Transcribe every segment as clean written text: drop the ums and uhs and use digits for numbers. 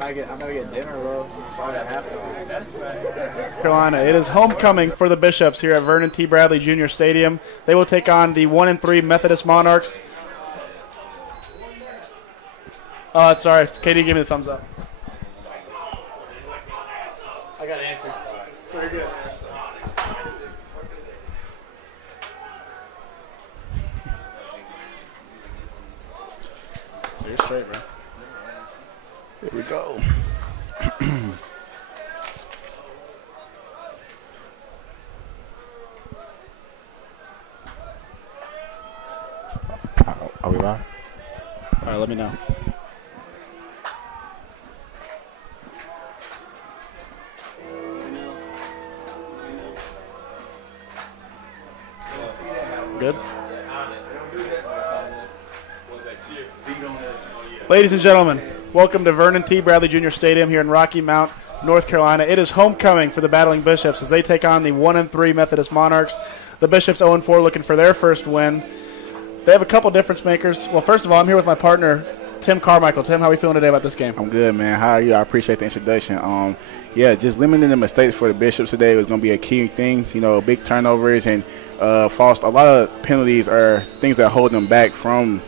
I'm gonna get dinner though. Probably at halftime. Carolina. It is homecoming for the Bishops here at Vernon T. Bradley Jr. Stadium. They will take on the 1-3 Methodist Monarchs. Sorry, Katie, give me the thumbs up. I got to answer. Very good. You're straight, bro. Here we go. Are we live? All right, let me know. Good. Ladies and gentlemen, welcome to Vernon T. Bradley Jr. Stadium here in Rocky Mount, North Carolina. It is homecoming for the Battling Bishops as they take on the 1-3 Methodist Monarchs. The Bishops 0-4 looking for their first win. They have a couple difference makers. Well, first of all, I'm here with my partner, Tim Carmichael. Tim, how are we feeling today about this game? I'm good, man. How are you? I appreciate the introduction. Just limiting the mistakes for the Bishops today was going to be a key thing. You know, big turnovers and a lot of penalties are things that hold them back from,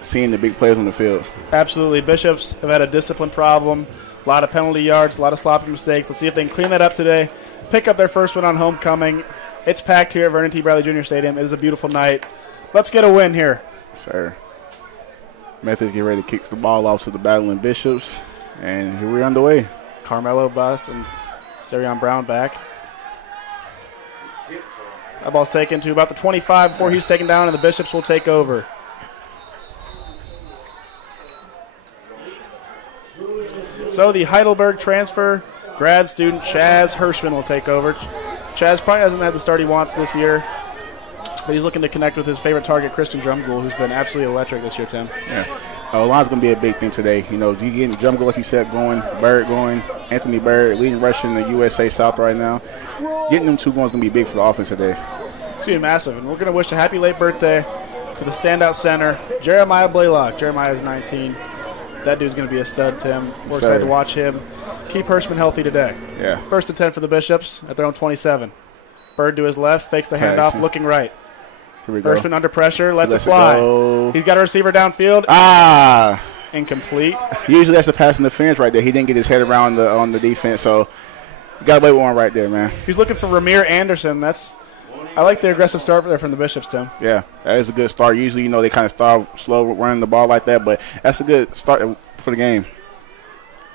seeing the big players on the field. Absolutely. Bishops have had a discipline problem, a lot of penalty yards, a lot of sloppy mistakes. Let's see if they can clean that up today, pick up their first win on homecoming. It's packed here at Vernon T. Bradley Jr. Stadium. It is a beautiful night. Let's get a win here. Sure. Methodist get ready to kick the ball off to the Battling Bishops, and here we're underway. Carmelo Bus and Sarion Brown back. That ball's taken to about the 25 before he's taken down, and the Bishops will take over. So the Heidelberg transfer, grad student Chaz Hirschman will take over. Chaz probably hasn't had the start he wants this year, but he's looking to connect with his favorite target, Christian Drumgoole, who's been absolutely electric this year, Tim. Yeah. Line's going to be a big thing today. You getting Drumgoole, like you said, going, Bird going, Anthony Bird, leading rusher in the USA South right now. Getting them two going is going to be big for the offense today. It's going to be massive, and we're going to wish a happy late birthday to the standout center, Jeremiah Blaylock. Jeremiah is 19. That dude's going to be a stud, Tim. We're excited to watch him keep Hirschman healthy today. Yeah. First and 10 for the Bishops at their own 27. Bird to his left, fakes the handoff, looking right. Here we go. Hirschman under pressure, lets it fly. He's got a receiver downfield. Incomplete. Usually that's a pass interference right there. He didn't get his head around on the defense, so you got to wait one right there, man. He's looking for Ramir Anderson. I like the aggressive start there from the Bishops, Tim. Yeah, that is a good start. Usually, they kind of start slow running the ball like that, but that's a good start for the game.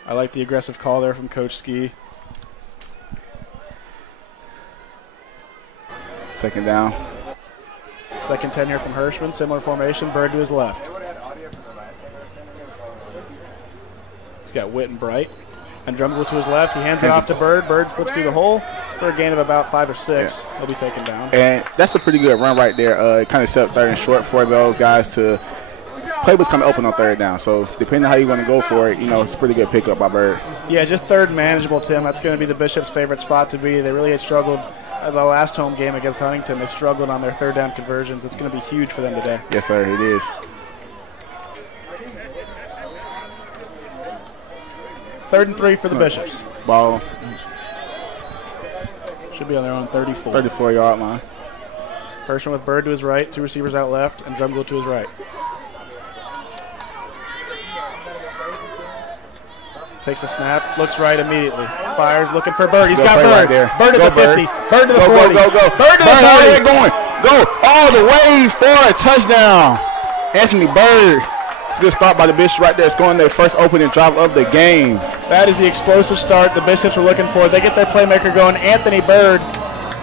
I like the aggressive call there from Coach Ski. Second down. Second 10 here from Hirschman. Similar formation. Bird to his left. He's got Witt and Bright. And Drumgoole to his left. He hands it off to Bird. Bird slips through the hole for a gain of about 5 or 6. He'll be taken down. And that's a pretty good run right there. It kind of set up third and short for those guys to play was kind of open on third down. So depending on how you want to go for it, it's a pretty good pickup by Bird. Yeah, just third manageable, Tim. That's going to be the Bishops' favorite spot to be. They really had struggled the last home game against Huntington. They struggled on their third down conversions. It's going to be huge for them today. Yes, sir, it is. Third and 3 for the Bishops. Ball. Should be on their own 34. 34-yard line. Hirschman with Bird to his right, 2 receivers out left, and Drumgoole to his right. Takes a snap, looks right immediately. Fires, looking for Bird. He's got Bird. Right Bird to the 50. Bird to the 40. Go. Bird to the 40. Go all the way for a touchdown. Anthony Bird. It's a good start by the Bishops right there. It's going their first opening drive of the game. That is the explosive start the Bishops were looking for. They get their playmaker going, Anthony Bird.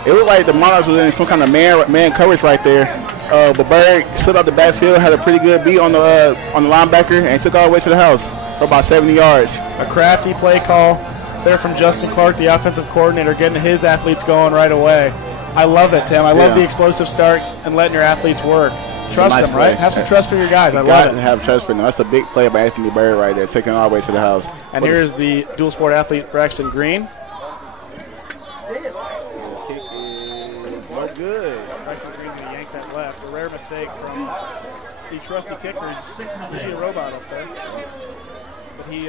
It looked like the Monarchs was in some kind of man coverage right there. But Bird slid out the backfield, had a pretty good beat on the linebacker, and took all the way to the house for about 70 yards. A crafty play call there from Justin Clark, the offensive coordinator, getting his athletes going right away. I love it, Tim. I love the explosive start and letting your athletes work. Trust them, right? Have some trust for your guys. I love it. Got to have trust for them. That's a big play by Anthony Bird right there, taking all the way to the house. And here's the dual sport athlete, Braxton Green. Kick is no good. Braxton Green's going to yank that left. A rare mistake from the trusty kicker. He's usually a robot up there. But he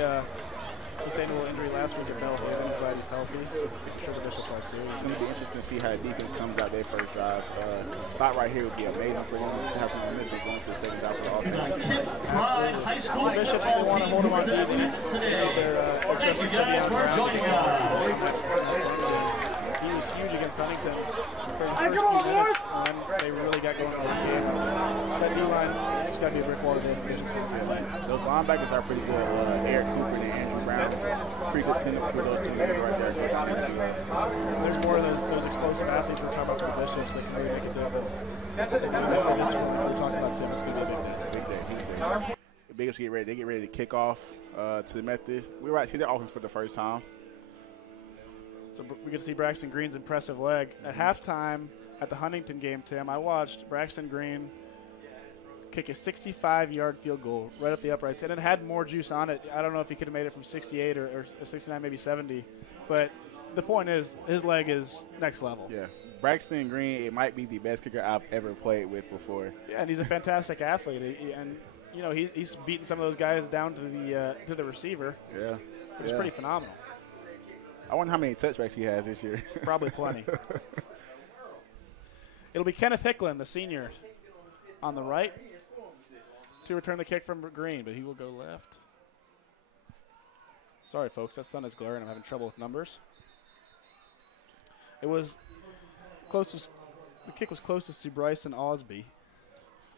sustained a little injury last week at Belhaven. He's glad he's healthy. I'm sure the Bishops are too. It's going to be interesting to see how the defense comes out their first drive. Stop right here would be amazing for them to have some momentum going to the second drive for the offense. Absolutely. The Bishops, they want to hold them on defense. They're just steady on the ground. He was huge against Huntington for the first few minutes, and then they really got going on the game. That D-line just got to be a brick wall today. Those linebackers are pretty good. Eric Cooper and Andrew Brown. Pretty good clinic for those two guys right there. There's more of those explosive athletes we're talking about for the Bishops that can really make a difference. We're talking about Tim. It's going to be a big day. The Bishops get ready. They get ready to kick off to the Methodist. We're right. See, they're open for the first time. So we get to see Braxton Green's impressive leg. At halftime at the Huntington game, Tim, I watched Braxton Green kick a 65-yard field goal right up the uprights, and it had more juice on it. I don't know if he could have made it from 68 or 69, maybe 70. But the point is, his leg is next level. Yeah. Braxton Green, it might be the best kicker I've ever played with before. Yeah, and he's a fantastic athlete. And, you know, he's beating some of those guys down to the receiver. Yeah. Which is pretty phenomenal. I wonder how many touchbacks he has this year. Probably plenty. It'll be Kenneth Hicklin, the senior, on the right to return the kick from Green, but he will go left. Sorry, folks, that sun is glaring. I'm having trouble with numbers. It was closest. The kick was closest to Bryson Osby.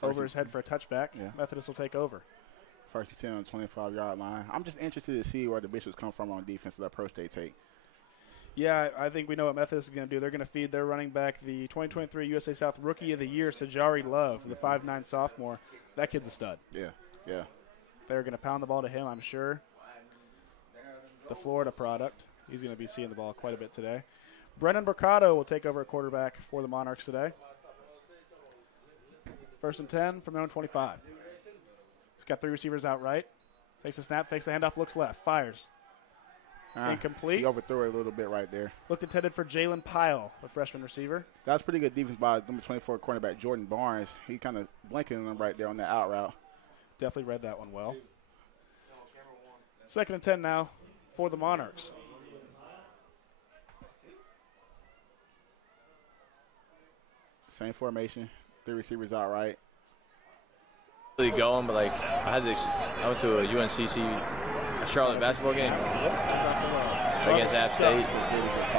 Over his head for a touchback. Yeah. Methodist will take over. First and 10 on the 25-yard line. I'm just interested to see where the Bishops come from on defense, the approach they take. Yeah, I think we know what Methodist is going to do. They're going to feed their running back, the 2023 USA South Rookie of the Year, Sajari Love, the 5'9 sophomore. That kid's a stud. Yeah. They're going to pound the ball to him, I'm sure. The Florida product. He's going to be seeing the ball quite a bit today. Brennan Mercado will take over at quarterback for the Monarchs today. First and 10 from their own 25. He's got 3 receivers out right. Takes a snap, fakes the handoff, looks left, fires. Incomplete. He overthrew it a little bit right there. Looked intended for Jalen Pyle, the freshman receiver. That was pretty good defense by number 24 cornerback Jordan Barnes. He kind of blanking him right there on that out route. Definitely read that one well. Second and 10 now for the Monarchs. Same formation. 3 receivers out right. Really going, but like I went to a UNCC Charlotte basketball game against App State.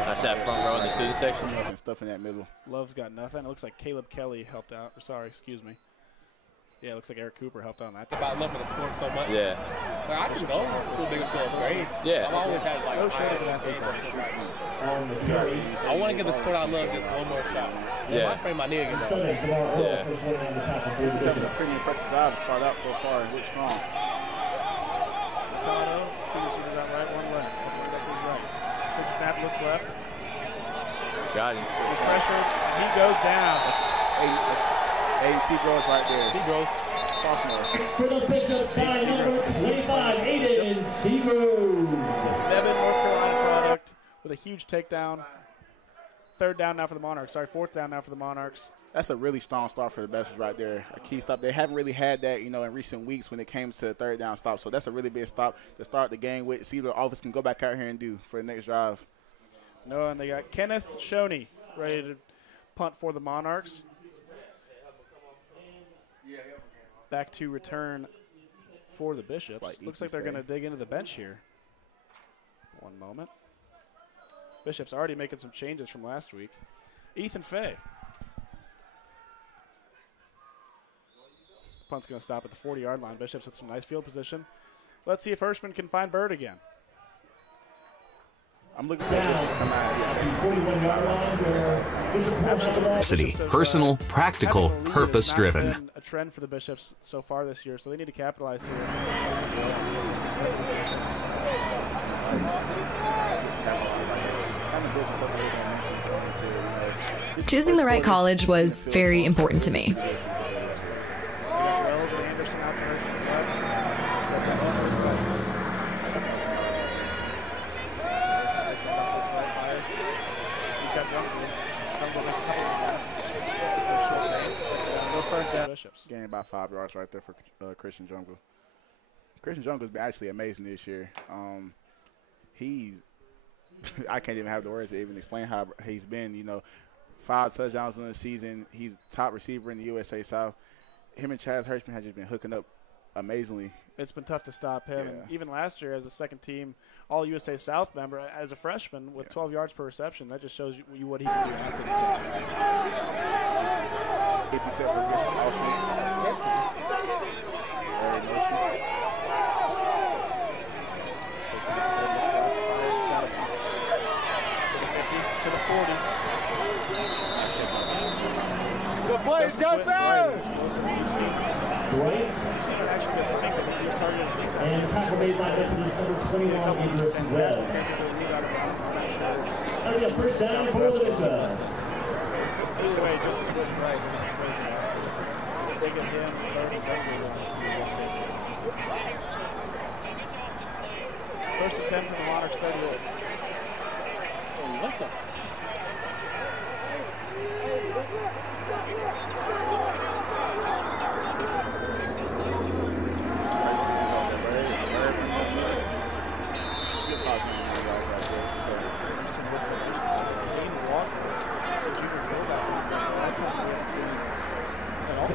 I sat front row in the student section. And stuff in that middle. Love's got nothing. It looks like Caleb Kelly helped out. Excuse me. Yeah, it looks like Eric Cooper helped out on that. About loving the sport so much. Yeah. Like, I can go to the biggest school of grace. Yeah. I've always had like I want to give the sport I love just one more shot. Yeah. I sprained my knee again. Yeah. He's having a pretty impressive job to start out so far. He looks strong. Mercado, 2 receivers out right, 1 left. Right. Takes a snap, looks left. Got him. He's pressured. He goes down. Seagrove's right there. Seagrove. Sophomore. For the Bishops by number 25, Aiden Seagrove. Nevin, North Carolina product with a huge takedown. Fourth down now for the Monarchs. That's a really strong start for the Bishops right there. A key stop. They haven't really had that, in recent weeks when it came to third down stop. So that's a really big stop to start the game with. See what the offense can go back out here and do for the next drive. No, and they got Kenneth Shoney ready to punt for the Monarchs. Back to return for the Bishops. Looks like they're going to dig into the bench here. One moment. Bishops already making some changes from last week. Ethan Fay. Punt's going to stop at the 40-yard line. Bishops with some nice field position. Let's see if Hirschman can find Bird again. I'm looking for this to come out. Personal, practical, purpose-driven. Been a trend for the Bishops so far this year, so they need to capitalize here. Choosing the right college was very important to me. Bishops. Gained about 5 yards right there for Christian Jungle. Christian Jungle's been actually amazing this year. I can't even have the words to even explain how he's been. 5 touchdowns in the season. He's top receiver in the USA South. Him and Chaz Hirschman have just been hooking up amazingly. It's been tough to stop him. Yeah. And even last year as a second-team All-USA South member, as a freshman with 12 yards per reception, that just shows you what he can do after the catch. 50 for Bishop offense. Very emotional. To the 40. The players go fast! And tackle made by Methodist number 21, Universi West. That'll be a first down for the Bishop. Either way, just as good right when it's crazy. They get him, first and 10 from the Monarchs 38. What the?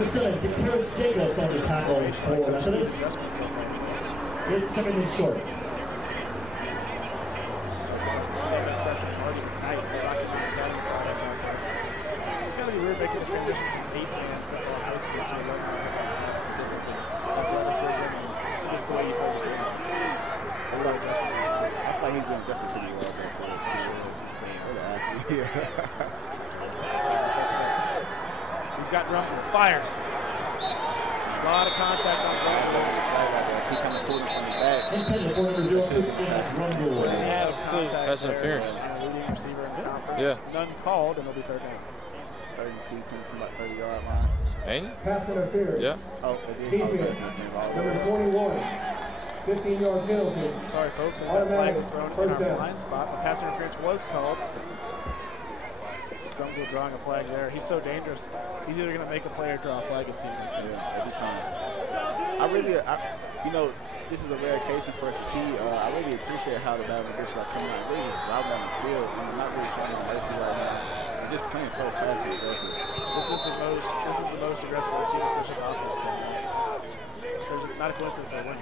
Harris Jacobs on the tackle for Methodist. It's 2nd and short. It's going to be weird making a transition from 8-man football high school to 11-man athleticism and just the way you hold the game. I feel like he's been adjusted pretty well. He's got Drummond. Fires. A lot of contact on Drummond. He kind of pulled him from the back. Intended for number 0, That's interference. Leading receiver in the conference. Yeah. None called, and it'll be 3rd down. 30 season from about 30-yard line. Ain't it? Pass interference. Yeah. Oh, Defense. Number 21. 15-yard penalty. Sorry, folks. That flag was thrown in our blind spot. The pass interference was called. Scumble drawing a flag there. He's so dangerous. He's either going to make a play or draw a flag, it seems like. Yeah, every time. This is a rare occasion for us to see. I really appreciate how the Battling Bishops are coming out, really driving down the field. I'm not really showing them mercy right now. They're just playing so fast and aggressive. This is the most aggressive we've seen the Bishop offense tonight. There's not a coincidence they win.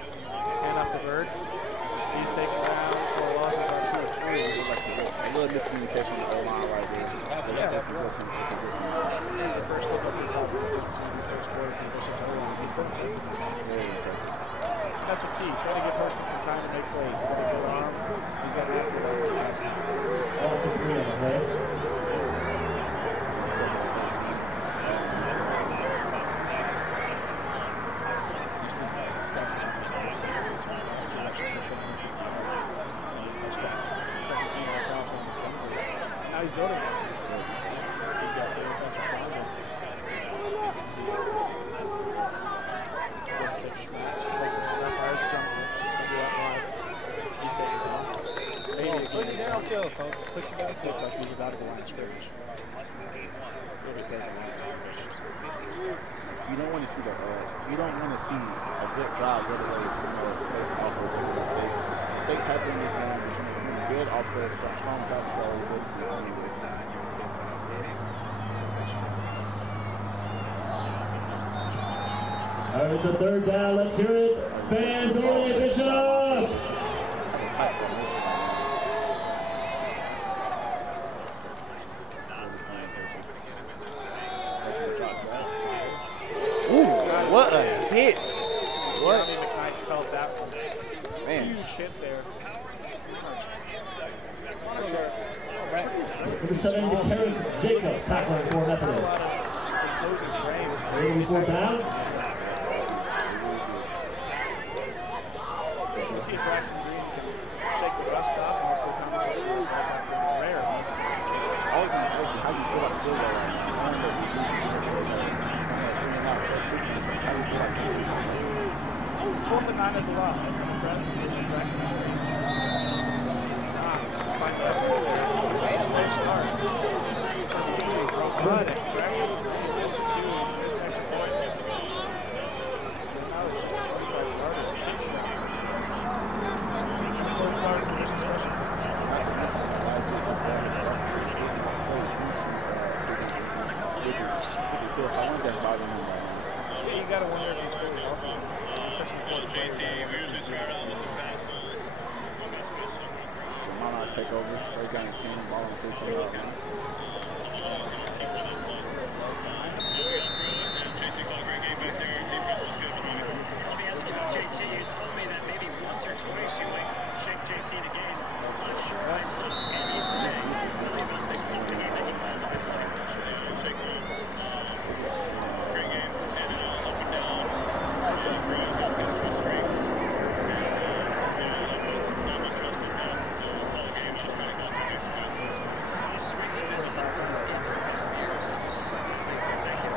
Hand off to Bird. He's taken down for a loss of about 2 or 3. A little miscommunication on the O-line right there. Yeah, it's a good sign. It's the first look up in 5 minutes into the first quarter for Bishop's O-line. Very impressive. That's a key. Try to give Hirschman some time to make plays. He's got a good arm. He's got an Also 3 on the play. Now he's building it. He's got the offensive Push it downfield, folks. Push it downfield. He's about to go line of scrimmage. You don't want to see you don't want to see a good drive go the way it's based off of mistakes. Mistakes happen in this game, but you build off of some strong drive control. All right, it's a 3rd down. Let's hear it. Fans only at Bishop. Tight formation. Ooh, what a hit! What? McKnight felt that one. Man. Huge hit there. Number 7, Harris Jacobs, tackling for Methodist. 4th down. Let's see if Braxton Green can shake the rust off and hopefully come up with a rare rust. Always been a question, how do you feel about the field goal? Fourth and 9 is a lot. I'm impressed. Braxton Green. Find that it's a slow start. But Braxton Green did for 2 and missed extra point. That was just a 25-yarder. take over. First down and 10, ball on the 15-yard line. Let me ask you about JT. You told me that maybe once or twice you might check JT in a game. I'm not sure I saw any today. Tell me about the game that he had for play. Yeah, shake once. Great game. And up and down. He's got physical strengths. And not been trusted that to call a game. I was trying to call it Mexico. He swings and misses on the game for 5 years. That was so big. Thank you.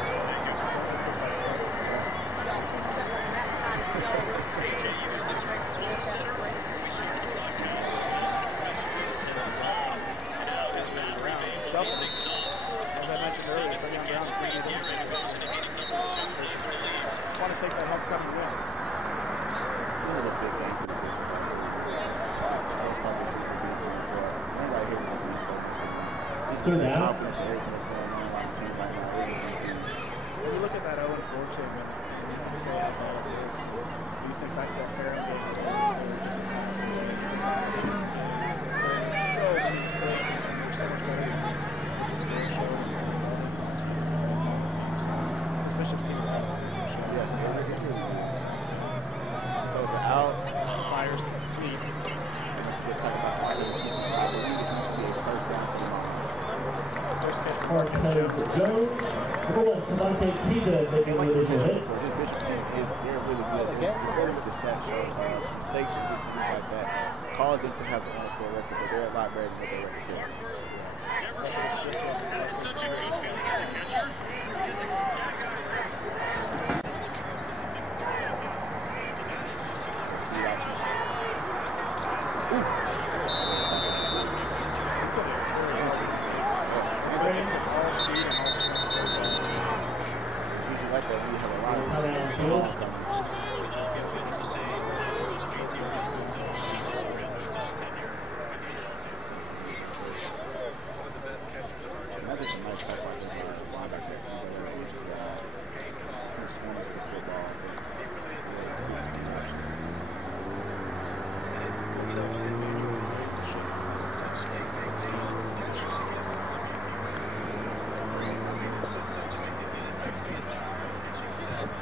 AJ used the term tall center. We saw on the broadcast. He's an impressive way to set the tone. And now his man rebound will things off. As I mentioned earlier, bring him down. Goes into inning number 2 for the lead. Want to take that homecoming win. This is a big game for the Bishop. He's Good really now. confident in everything that's going on on the team right now. When you look at that 0-4 team and say how bad it looks, you think back to that Ferrum game, they were just absolutely so many mistakes, and they're so much better than the skill show. This Bishop's team is out. Those are out. Fires complete. That's a good talk about something. I believe it's going to be a first down for the Lions. First catch for Hard Mark plays for Jones. Number 1, Savante Kita making the initial hit. This Bishop team they're really good. They're better with the stat show. Mistakes and just things like that cause them to have the on-field record, but they're a lot better than what they represent. That is such a good feeling as a catcher.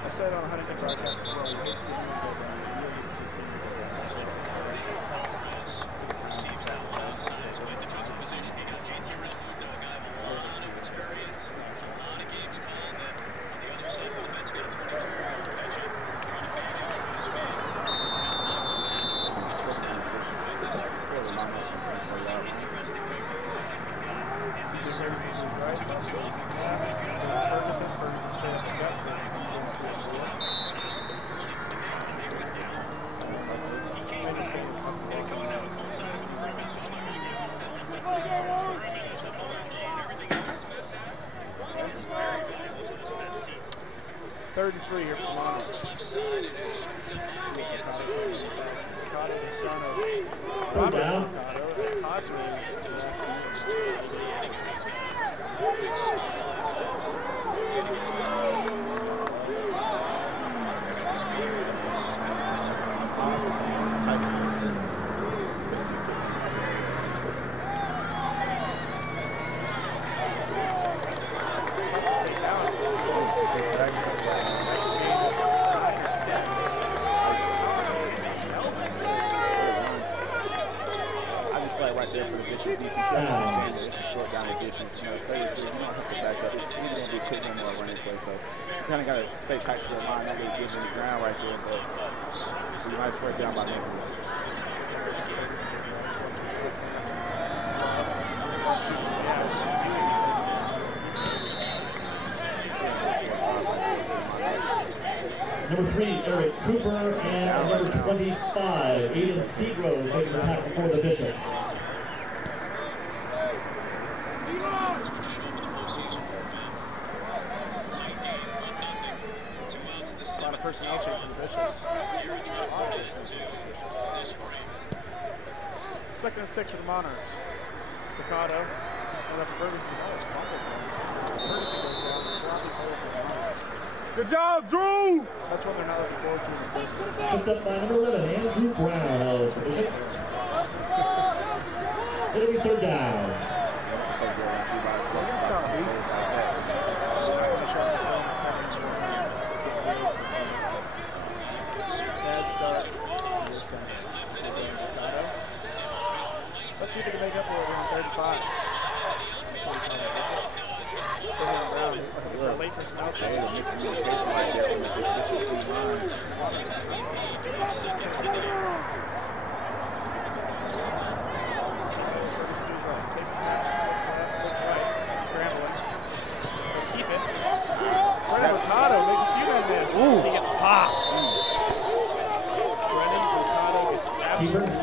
I said on Huntington broadcast as well, you hate Steve Receives that one outside to make the juxtaposition. You got JT Riddle, who's done a guy with a lot of experience, a lot of games called. And on the other side for the Mets, got 22 catching, trying to bang it with his speed. At times a patchwork pitching staff. This Francisco, interesting juxtaposition. It's 2-2. Ferguson straight up the gut for Third and 3 here for the Monarchs. Ricardo, the son of Robert Ricardo, right there for the Bishop defense. It's a short down and distance. You know, 33, you don't have to back up. It's either going to be a quick one or a running play. So you kind of got to stay tight to the line. Not really get in the ground right there. But it's a nice first down by Methodist. Number 3, Eric Cooper, and number 25, Aiden Seagrove, taking the tackle for the Bishops. A lot of personnel change for the Bishops. Second and 6 for the Monarchs. Ricardo goes after Ferguson. That was fumbled. Ferguson goes down. The sloppy play for the Monarchs. Good job, Drew! That's one they're not looking forward to in the third quarter. Picked up by number 11, Andrew Brown of the Bishops. every third down. Bad start to this Let's see if we can make up for it on 35. Late personnel change. Keep it. Brennan Mercado makes a few men miss. He gets popped. Brennan Mercado gets absolutely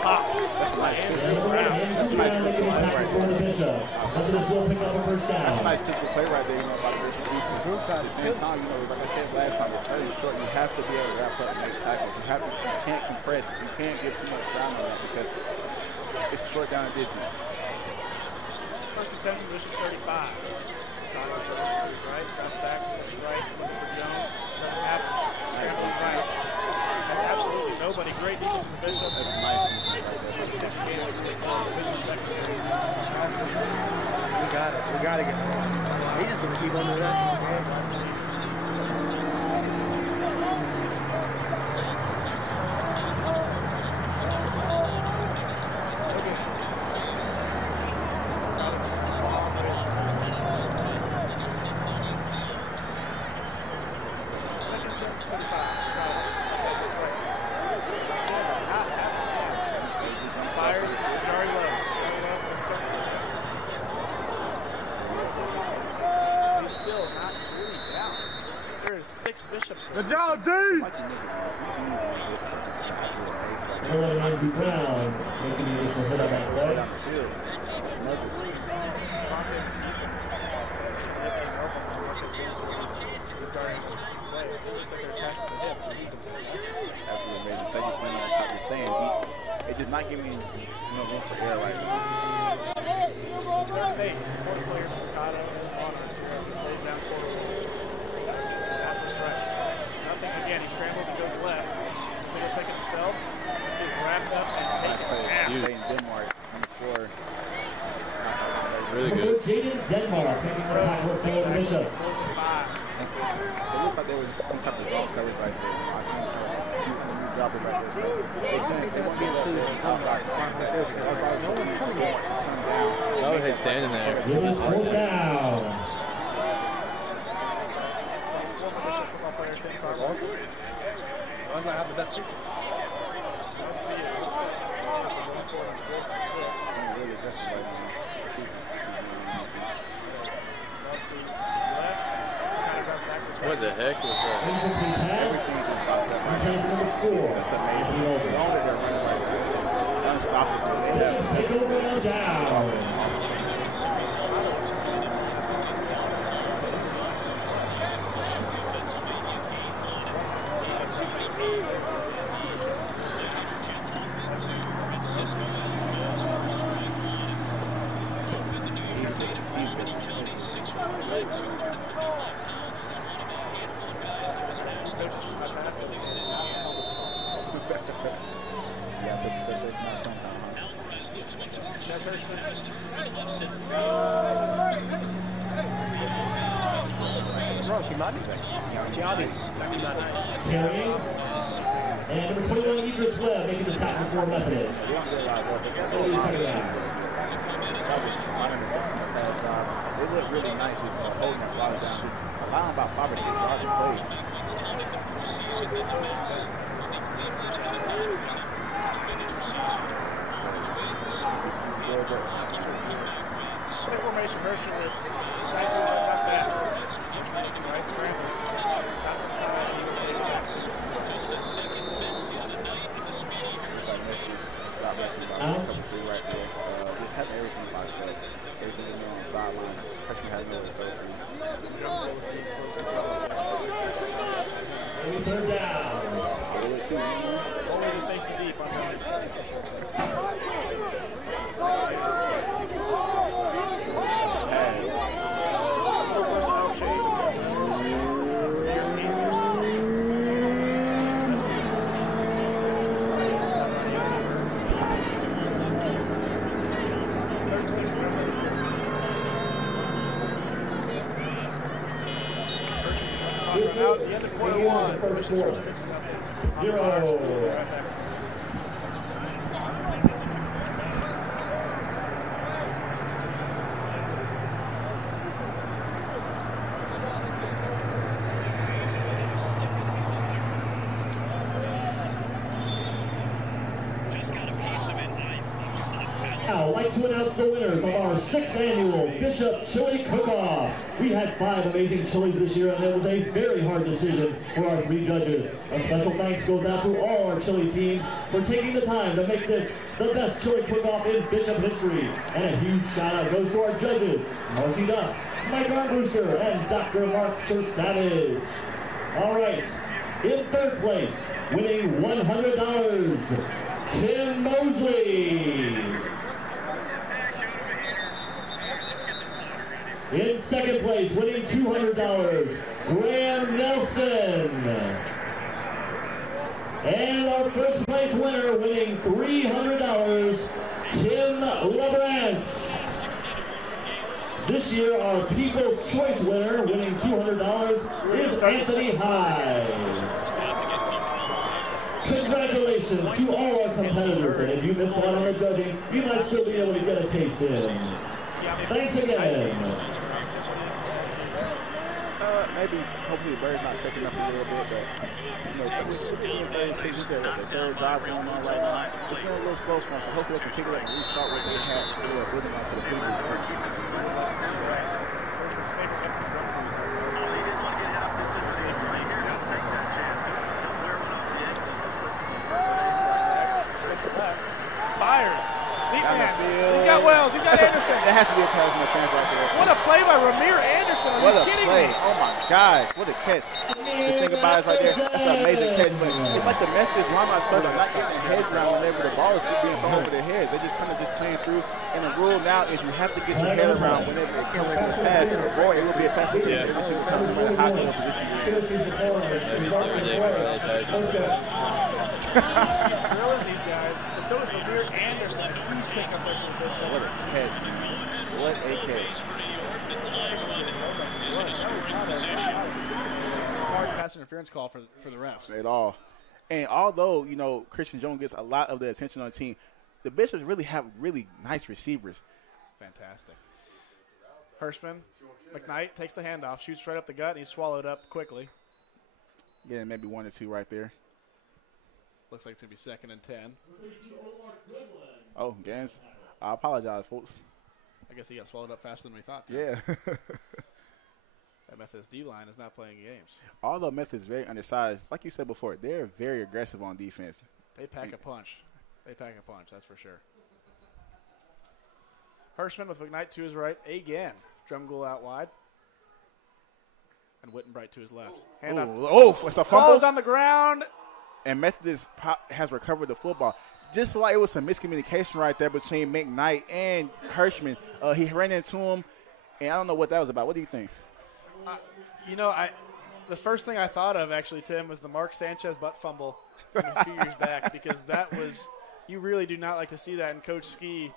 popped. That's my Andrew Brown. That's my physical play right there. That's a nice physical play right there, you know, about the versus defense. At the same time, you know, like I said last time, it's very short. You have to be able to wrap up and make tackles. You can't compress. You can't give too much ground on that because it's short down and distance. First attempt, position 35. Right, bounce back, right, looking for Jones. Doesn't happen. Scrambling right. Has absolutely nobody. Great defense from the Bishops. That's nice defense right there. We got it. We got to get it. He's just going to keep under that. Good job, D! Andrew Brown making the initial hit on that play. It's just not giving me room for air right now. Again, he scrambles and goes left. So he'll take it himself. He's wrapped up and taken in Denmark on the floor. Really good. Jaden Denmark taking the back for the Bishops. It looks like there was some type of zone coverage right there. I seen a drop it right there. They won't be able to no one's coming. I would hate standing there. It is 4th down. I'm not having that too. Let's see it. What the heck is that? That's amazing. As long as they're running like that, it's unstoppable. Take over down. Carrying. And number 21, Idris Webb making the tackle for Methodist. They look really nice just holding that ball down, just allowing about 5 or 6 yards to play. Formation, Herschel with nice not bad. Right scrambles. Got some time. He will take it. Just the second best the other night for the speedy Herschel. Right there. Just have everything about it. Everything is on the sidelines. Person has no to go to. Third down. Always a safety deep on that. first score. 0. I'd like to announce the winners of our 6th annual Bishop Chili Cook-Off. We had 5 amazing chilies this year, and it was a very hard decision for our 3 judges. A special thanks goes out to all our chili teams for taking the time to make this the best chili cook-off in Bishop history. And a huge shout-out goes to our judges, Marcy Duff, Mike Armbruster, and Dr. Mark Savage. All right, in 3rd place, winning $100, Tim Mosley. In 2nd place, winning $200, Graham Nelson. And our 1st place winner, winning $300, Kim Lebrant. This year, our People's Choice winner, winning $200, is Anthony Hyde. Congratulations to all our competitors, and if you missed out on the judging, you might still be able to get a taste in. Thanks again. Maybe, hopefully the bird's not shaking up a little bit, but, you know, the 3rd drive going on right now. It's been a little slow for them, so hopefully they can pick it up and restart what they had building on for the previous Fires. Deep man. He's got Wells. He's got Anderson. That has to be a pass in the fans right there. What a play by Ramir Anderson. Are you kidding me? Oh, my gosh. What a catch. The thing about it is right there, that's an amazing catch. But it's like the Methodist linebackers players are not getting their heads around whenever the ball is being thrown over their heads. They're just kind of just playing through. And the rule now is you have to get your head around whenever it comes to the pass. Or it will be a pass every single time, no matter how good a position you're in. He's drilling these guys. And so is Ramir Anderson. A huge pickup there for the Bishop. What a catch, man. What a catch. Hard pass interference call for the refs. At all. And although, you know, Christian Jones gets a lot of the attention on the team, the Bishops really have really nice receivers. Fantastic. Hirschman, McKnight takes the handoff, shoots straight up the gut, and he's swallowed up quickly. Yeah, maybe 1 or 2 right there. Looks like it's going to be 2nd and 10. Oh, Gans. I apologize, folks. I guess he got swallowed up faster than we thought. Yeah. That Methodist D-line is not playing games. Although Methodist is very undersized, like you said before, they're very aggressive on defense. They pack a punch. They pack a punch, that's for sure. Hirschman with McKnight to his right again. Drumgoole out wide. And Wittenbright to his left. It's a fumble. Ball's on the ground. And Methodist has recovered the football. Just like it was some miscommunication right there between McKnight and Hirschman. He ran into him, and I don't know what that was about. What do you think? The first thing I thought of, actually, Tim, was the Mark Sanchez butt fumble from a few years back, because that was – you really do not like to see that, and Coach Ski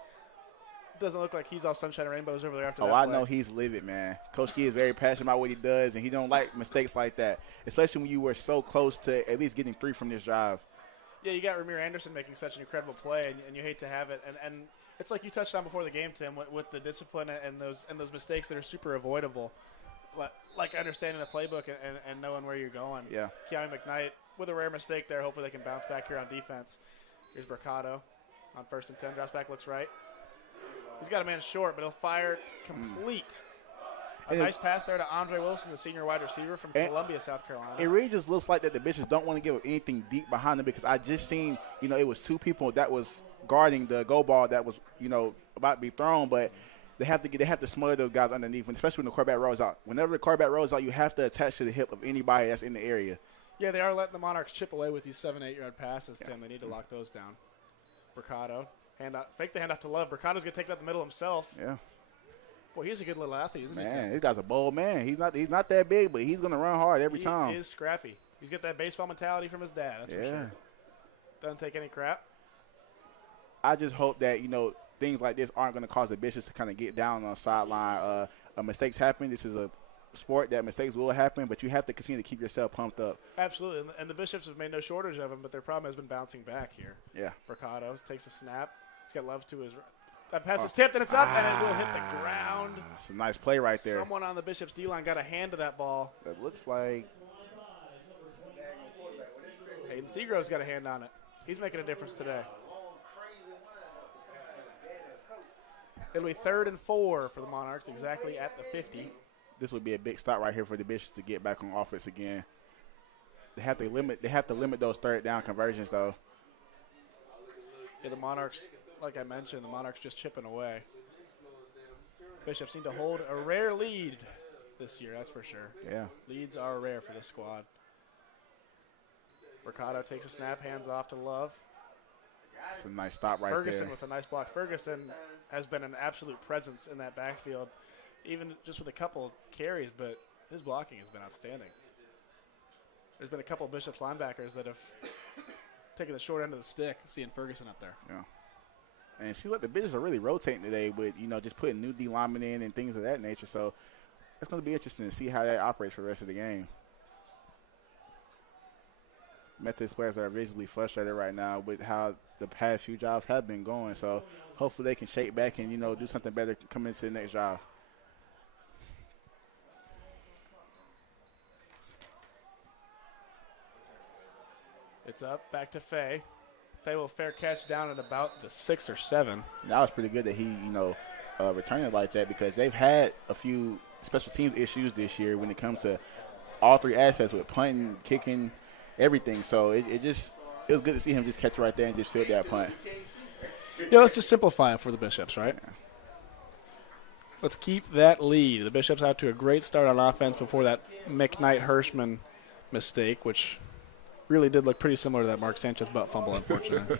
doesn't look like he's all sunshine and rainbows over there after that play. I know he's livid, man. Coach Ski is very passionate about what he does, and he don't like mistakes like that, especially when you were so close to at least getting 3 from this drive. Yeah, you got Ramir Anderson making such an incredible play, and you hate to have it. And it's like you touched on before the game, Tim, with the discipline and those mistakes that are super avoidable, like understanding the playbook and knowing where you're going. Yeah. Keanu McKnight with a rare mistake there. Hopefully they can bounce back here on defense. Here's Mercado on 1st and 10. Drops back, looks right. He's got a man short, but he'll fire complete. A nice pass there to Andre Wilson, the senior wide receiver from Columbia, South Carolina. It really just looks like that the Bishops don't want to give anything deep behind them, because I just seen, it was 2 people that was guarding the goal ball that was, about to be thrown, but they have to smother those guys underneath, especially when the quarterback rolls out. Whenever the quarterback rolls out, you have to attach to the hip of anybody that's in the area. Yeah, they are letting the Monarchs chip away with these 7-8-yard passes, Tim. They need to lock those down. Mercado, fake the handoff to Love. Mercado's going to take that to the middle himself. Yeah. Boy, he's a good little athlete, isn't he, Tim? Man, this guy's a bold man. He's not that big, but he's going to run hard every time. He is scrappy. He's got that baseball mentality from his dad, that's for sure. Doesn't take any crap. I just hope that, things like this aren't going to cause the Bishops to kind of get down on the sideline. Mistakes happen. This is a sport that mistakes will happen, but you have to continue to keep yourself pumped up. Absolutely, and the Bishops have made no shortage of them, but their problem has been bouncing back here. Yeah. Mercado takes a snap. He's got love to his – that pass is tipped, and it's up, and it will hit the ground. It's a nice play right there. Someone on the Bishops D-line got a hand to that ball. That looks like Hayden Seagrove's got a hand on it. He's making a difference today. It'll be 3rd and 4 for the Monarchs, exactly at the 50. this would be a big stop right here for the Bishops to get back on offense again. They have to limit those third down conversions though. Yeah, the Monarchs, like I mentioned, the Monarchs just chipping away. Bishops need to hold a rare lead this year, that's for sure. Yeah. Leads are rare for this squad. Mercado takes a snap, hands off to Love. It's a nice stop right there. Ferguson with a nice block. Ferguson has been an absolute presence in that backfield, even just with a couple carries, but his blocking has been outstanding. There's been a couple of Bishops linebackers that have taken the short end of the stick, seeing Ferguson up there. Yeah. And see, look, the Bishops are really rotating today with, just putting new D linemen in and things of that nature. So it's going to be interesting to see how that operates for the rest of the game. Methodist players are visually frustrated right now with how the past few jobs have been going. So hopefully they can shake back and, do something better coming into the next job. It's up, back to Faye. Faye will fair catch down at about the 6 or 7. That was pretty good that he, returned it like that, because they've had a few special teams issues this year when it comes to all three aspects with punting, kicking, everything. So it was good to see him just catch right there and just field that punt. Yeah, let's just simplify it for the Bishops, right? Yeah. Let's keep that lead. The Bishops out to a great start on offense before that McKnight-Hirschman mistake, which really did look pretty similar to that Mark Sanchez butt fumble, unfortunately.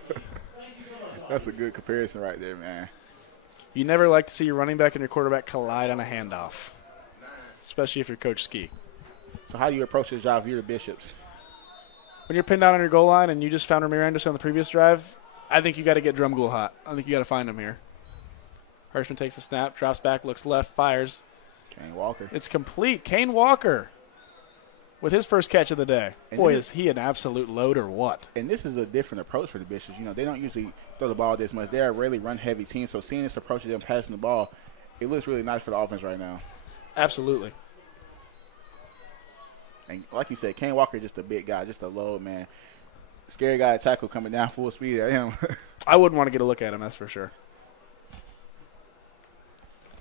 That's a good comparison right there, man. You never like to see your running back and your quarterback collide on a handoff, especially if you're Coach Ski. So how do you approach this job if you're the Bishops? When you're pinned down on your goal line and you just found Ramir Anderson on the previous drive, I think you got to get Drumgoole hot. I think you got to find him here. Hirschman takes a snap, drops back, looks left, fires. Kane Walker. It's complete. Kane Walker with his first catch of the day. And boy, is he an absolute load or what? And this is a different approach for the Bishops. They don't usually throw the ball this much. They're a really run-heavy team, so seeing this approach of them passing the ball, it looks really nice for the offense right now. Absolutely. And like you said, Kane Walker just a big guy, just a load, man. Scary guy tackle coming down full speed at him. I wouldn't want to get a look at him, that's for sure.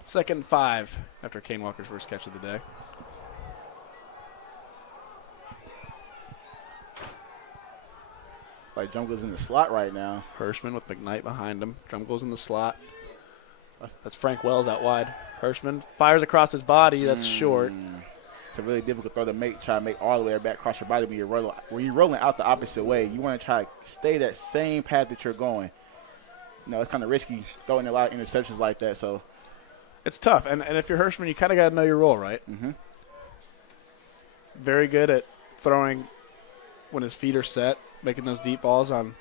2nd and 5 after Kane Walker's first catch of the day. Like Drumgole's in the slot right now. Hirschman with McKnight behind him. Drumgole's in the slot. That's Frank Wells out wide. Hirschman fires across his body. That's short. It's a really difficult throw to try to make all the way back across your body when you're rolling out the opposite way. You want to try to stay that same path that you're going. It's kind of risky throwing a lot of interceptions like that. So it's tough. And if you're Hirschman, you kind of got to know your role, right? Mm-hmm. Very good at throwing when his feet are set, making those deep balls on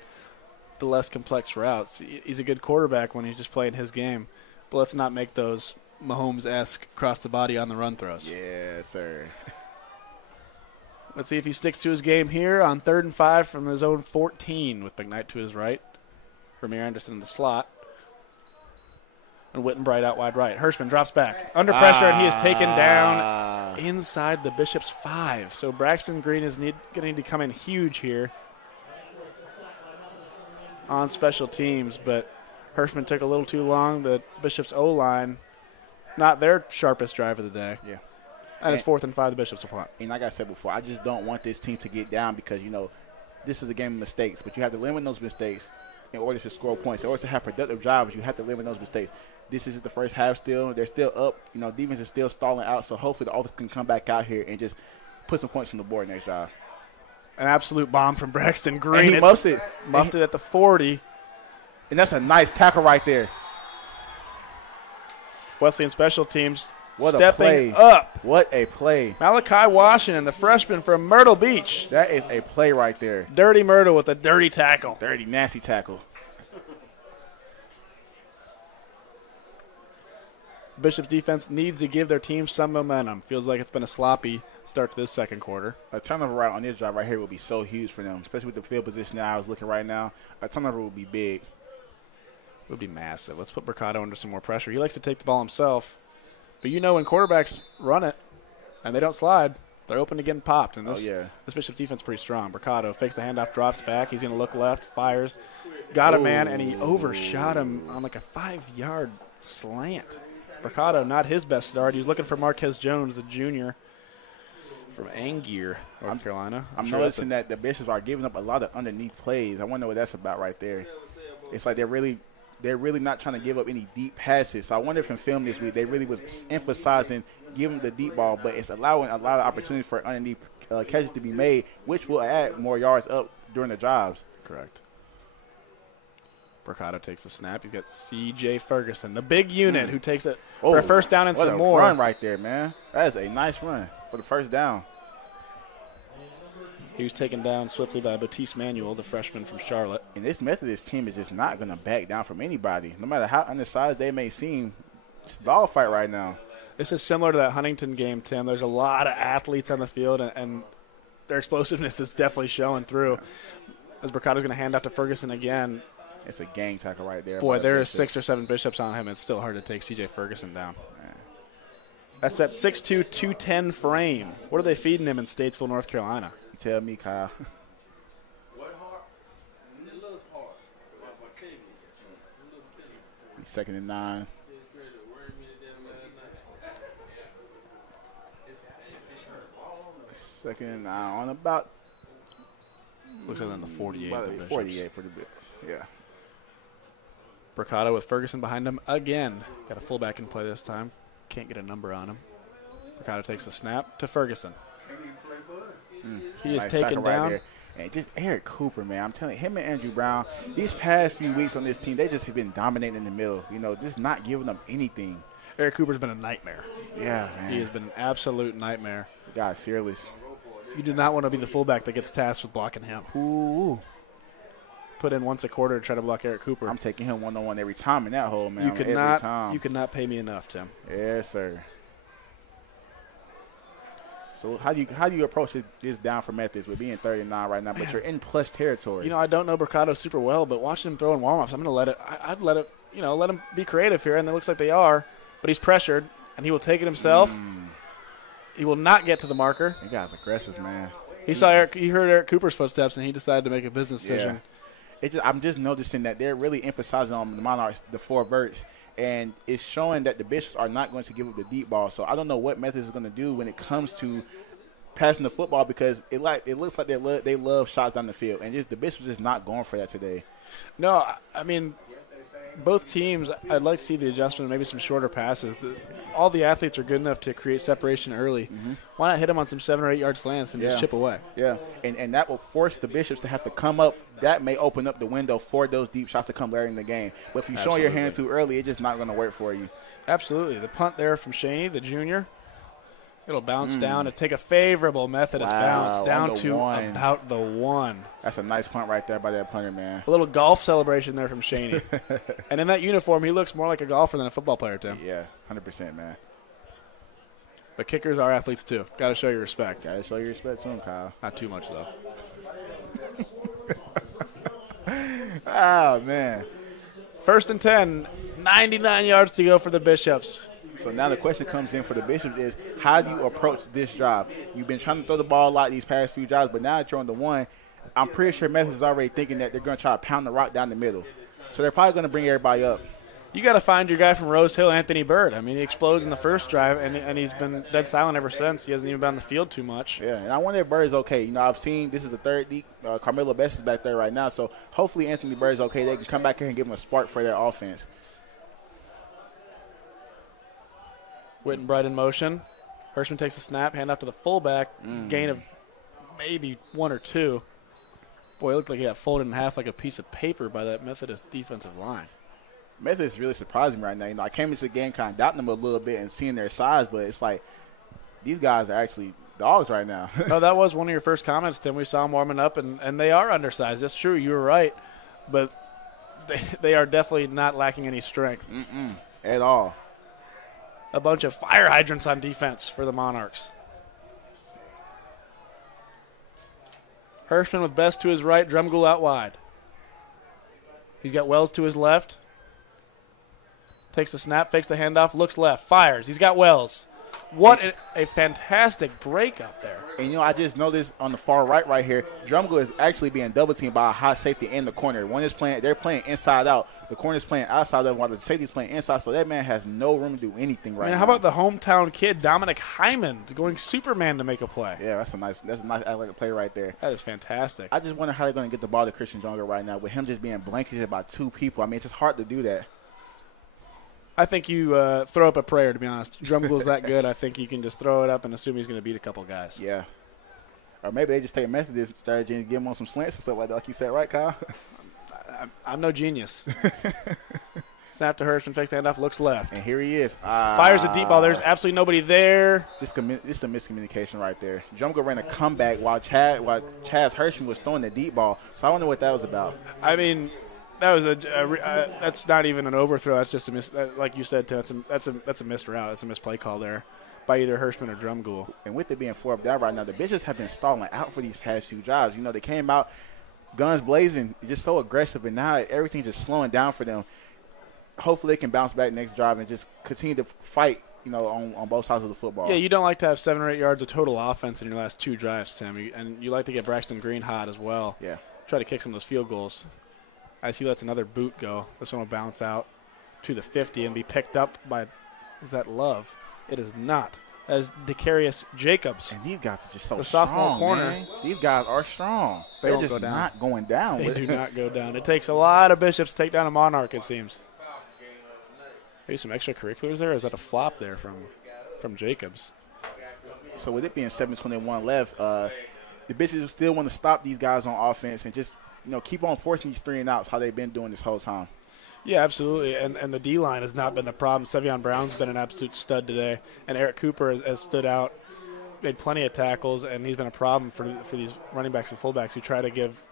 the less complex routes. He's a good quarterback when he's just playing his game. But let's not make those Mahomes-esque cross the body on the run throws. Yes, sir. Let's see if he sticks to his game here on 3rd and 5 from his own 14 with McKnight to his right. Ramir Anderson in the slot. And Wittenbright out wide right. Hirschman drops back. Under pressure, and he is taken down inside the Bishops' 5. So Braxton Green is going to need to come in huge here on special teams. But Hirschman took a little too long. The Bishops' O-line, not their sharpest drive of the day. Yeah. And it's 4th and 5, the Bishops will punt. And like I said before, I just don't want this team to get down because, this is a game of mistakes. But you have to limit those mistakes in order to score points. In order to have productive drives, you have to limit those mistakes. This is the first half still. They're still up. Defense is still stalling out. So hopefully the offense can come back out here and just put some points on the board next drive. An absolute bomb from Braxton Green. And he muffed it. Muffed it at the 40. And that's a nice tackle right there. Wesleyan special teams what stepping a play. up. What a play. Malachi Washington, the freshman from Myrtle Beach. That is a play right there. Dirty Myrtle with a dirty tackle. Dirty, nasty tackle. Bishop's defense needs to give their team some momentum. Feels like it's been a sloppy start to this second quarter. A turnover route on this drive right here would be so huge for them, especially with the field position that I was looking right now. A turnover would be big. It would be massive. Let's put Mercado under some more pressure. He likes to take the ball himself. But you know when quarterbacks run it and they don't slide, they're open to getting popped. And this Bishop defense is pretty strong. Mercado fakes the handoff, drops back. He's going to look left, fires. Got a man, and he overshot him on like a 5-yard slant. Mercado, not his best start. He was looking for Marquez Jones, the junior from Angier, North Carolina. I'm noticing that the Bishops are giving up a lot of underneath plays. I wonder what that's about right there. It's like they're really not trying to give up any deep passes. So I wonder if in film this week they really was emphasizing giving the deep ball, but it's allowing a lot of opportunities for underneath catches to be made, which will add more yards up during the drives. Correct. Mercado takes the snap. He's got C.J. Ferguson, the big unit, who takes it for a first down and some more. What a run right there, man. That is a nice run for the first down. He was taken down swiftly by Batiste Manuel, the freshman from Charlotte. And this Methodist team is just not going to back down from anybody. No matter how undersized they may seem, it's a dogfight right now. This is similar to that Huntington game, Tim. There's a lot of athletes on the field, and their explosiveness is definitely showing through. As Mercado's going to hand out to Ferguson again. It's a gang tackle right there. Boy, there is 6 or 7 Bishops on him. It's still hard to take C.J. Ferguson down. Man. That's that 6'2", 210 frame. What are they feeding him in Statesville, North Carolina? You tell me, Kyle. Second and 9. Second and 9 on about. Looks like on the 48. About 48 for the bit. Yeah. Mercado with Ferguson behind him again. Got a fullback in play this time. Can't get a number on him. Mercado takes the snap to Ferguson. He is taken down. Right, and just Eric Cooper, man. I'm telling you, him and Andrew Brown, these past few weeks on this team, they just have been dominating in the middle. You know, just not giving them anything. Eric Cooper's been a nightmare. Yeah, man. He has been an absolute nightmare. The guy's fearless. You do not want to be the fullback that gets tasked with blocking him. Ooh. Put in once a quarter to try to block Eric Cooper. I'm taking him one-on-one every time in that hole, man. You could not pay me enough, Tim. Yes, sir. So how do you approach this down for Methodist with being 39 right now, but you're in plus territory? You know, I don't know Mercado super well, but watching him throw in warm-ups, I'm going to let it. I'd let it. You know, let him be creative here, and it looks like they are. But he's pressured, and he will take it himself. He will not get to the marker. That guy's aggressive, man. He heard Eric Cooper's footsteps, and he decided to make a business decision. Yeah. I'm just noticing that they're really emphasizing on the Monarchs, the 4 verts, and it's showing that the Bishops are not going to give up the deep ball. So I don't know what Methodist is going to do when it comes to passing the football, because it looks like they love shots down the field, and the Bishops is not going for that today. No, I mean, both teams, I'd like to see the adjustment, maybe some shorter passes. All the athletes are good enough to create separation early. Why not hit them on some 7 or 8 yard slants and just chip away? Yeah, and that will force the Bishops to have to come up. That may open up the window for those deep shots to come later in the game. But if you're showing your hand too early, it's just not going to work for you. Absolutely. The punt there from Shaney, the junior. It'll bounce down and take a favorable Methodist bounce down to about the 1. That's a nice punt right there by that punter, man. A little golf celebration there from Shaney. And in that uniform, he looks more like a golfer than a football player, Tim. Yeah, 100%, man. But kickers are athletes, too. Got to show your respect. Got to show your respect to him, Kyle. Not too much, though. Oh, man. 1st and 10, 99 yards to go for the Bishops. So now the question comes in for the Bishops is, how do you approach this drive? You've been trying to throw the ball a lot these past few drives, but now that you're on the 1, I'm pretty sure Methodist is already thinking that they're going to try to pound the rock down the middle. So they're probably going to bring everybody up. You got to find your guy from Rose Hill, Anthony Bird. I mean, he explodes in the first drive, and he's been dead silent ever since. He hasn't even been on the field too much. Yeah, and I wonder if Bird is okay. You know, I've seen this is the 3rd week. Carmelo Best is back there right now, so hopefully Anthony Bird is okay. They can come back here and give him a spark for their offense. Wittenbright in motion. Hirschman takes a snap, hand off to the fullback. Gain of maybe 1 or 2. Boy, it looked like he got folded in half like a piece of paper by that Methodist defensive line. Methodist is really surprising me right now. You know, I came into the game kind of doubting them a little bit and seeing their size, but it's like these guys are actually dogs right now. No, that was one of your first comments, Tim. We saw them warming up, and they are undersized. That's true. You were right. But they are definitely not lacking any strength. At all. a bunch of fire hydrants on defense for the Monarchs. Hirschman with Best to his right, Drumgoole out wide. He's got Wells to his left. Takes the snap, fakes the handoff, looks left, fires. He's got Wells. What a fantastic break up there. And, I just noticed on the far right here, Drumgoole is actually being double-teamed by a high safety in the corner. They're playing inside out. The corner's playing outside of while the safety's playing inside, so that man has no room to do anything right now. How about the hometown kid, Dominic Hyman, going Superman to make a play? Yeah, that's a nice athletic play right there. That is fantastic. I just wonder how they're going to get the ball to Christian Jonger right now with him just being blanketed by two people. I mean, it's just hard to do that. I think you throw up a prayer, to be honest. Drumgoole's that good. I think you can just throw it up and assume he's going to beat a couple guys. Yeah. Or maybe they just take Methodist strategy and give him on some slants and stuff like that, like you said, right, Kyle? I'm no genius. Snap to Hirschman, fakes the handoff, looks left. And here he is. Fires a deep ball. There's absolutely nobody there. This is a miscommunication right there. Drumgoole ran a comeback while Chaz Hirschman was throwing the deep ball. So I wonder what that was about. I mean, that was that's not even an overthrow. That's just like you said, that's a missed route. That's a missed play call there by either Hirschman or Drumgoole. And with it being 4 up down right now, the Bishops have been stalling out for these past 2 drives. They came out guns blazing, just so aggressive, and now everything's just slowing down for them. Hopefully they can bounce back next drive and just continue to fight, on both sides of the football. Yeah, you don't like to have 7 or 8 yards of total offense in your last 2 drives, Tim. And you like to get Braxton Green hot as well. Yeah. Try to kick some of those field goals. As he lets another boot go. This one will bounce out to the 50 and be picked up by, is that Love? It is not. That is Decarius Jacobs. And these guys are just so the strong, sophomore corner. Man. These guys are strong. They're just not going down. They do not go down. It takes a lot of Bishops to take down a Monarch, it seems. Maybe some extracurriculars there? Or is that a flop there from Jacobs? So with it being 7:21 left, the Bishops still want to stop these guys on offense and just keep on forcing these 3 and outs how they've been doing this whole time. Yeah, absolutely. And the D-line has not been the problem. Sevion Brown's been an absolute stud today. And Eric Cooper has stood out, made plenty of tackles, and he's been a problem for these running backs and fullbacks who try to give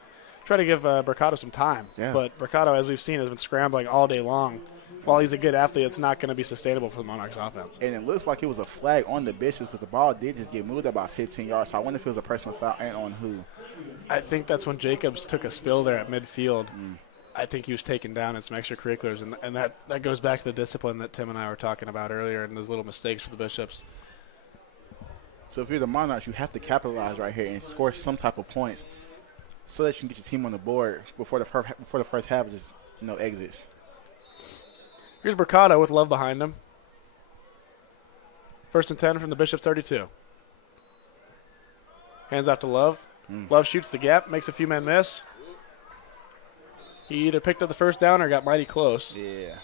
Mercado some time. Yeah. But Mercado, as we've seen, has been scrambling all day long. While he's a good athlete, it's not going to be sustainable for the Monarchs offense. And it looks like it was a flag on the Bishops, because the ball did just get moved about 15 yards. So I wonder if it was a personal foul and on who. I think that's when Jacobs took a spill there at midfield. I think he was taken down in some extracurriculars, and that goes back to the discipline that Tim and I were talking about earlier and those little mistakes for the Bishops. So if you're the Monarchs, you have to capitalize right here and score some type of points so that you can get your team on the board before the first half just exits. Here's Mercado with Love behind him. 1st and 10 from the Bishops 32. Hands off to Love. Love shoots the gap, makes a few men miss. He either picked up the first down or got mighty close. Yeah.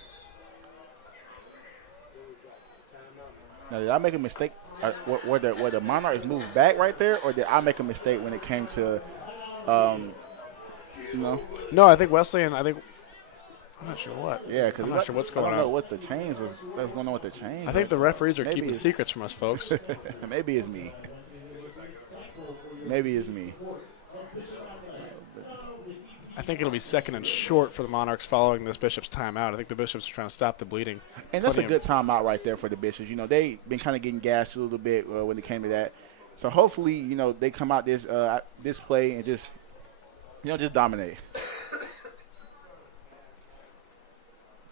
Now, did I make a mistake? Were the Monarchs moved back right there, or did I make a mistake when it came to, No, I think Wesleyan, I'm not sure what. Yeah, because I'm not sure what's going on. I don't know what the change was. What's going on with the change? I think the referees are keeping secrets from us, folks. Maybe it's me. Maybe it's me. I think it'll be 2nd and short for the Monarchs following this Bishops timeout. I think the Bishops are trying to stop the bleeding. And that's a good timeout right there for the Bishops. They've been kind of getting gashed a little bit when it came to that. So hopefully, they come out this play and just dominate.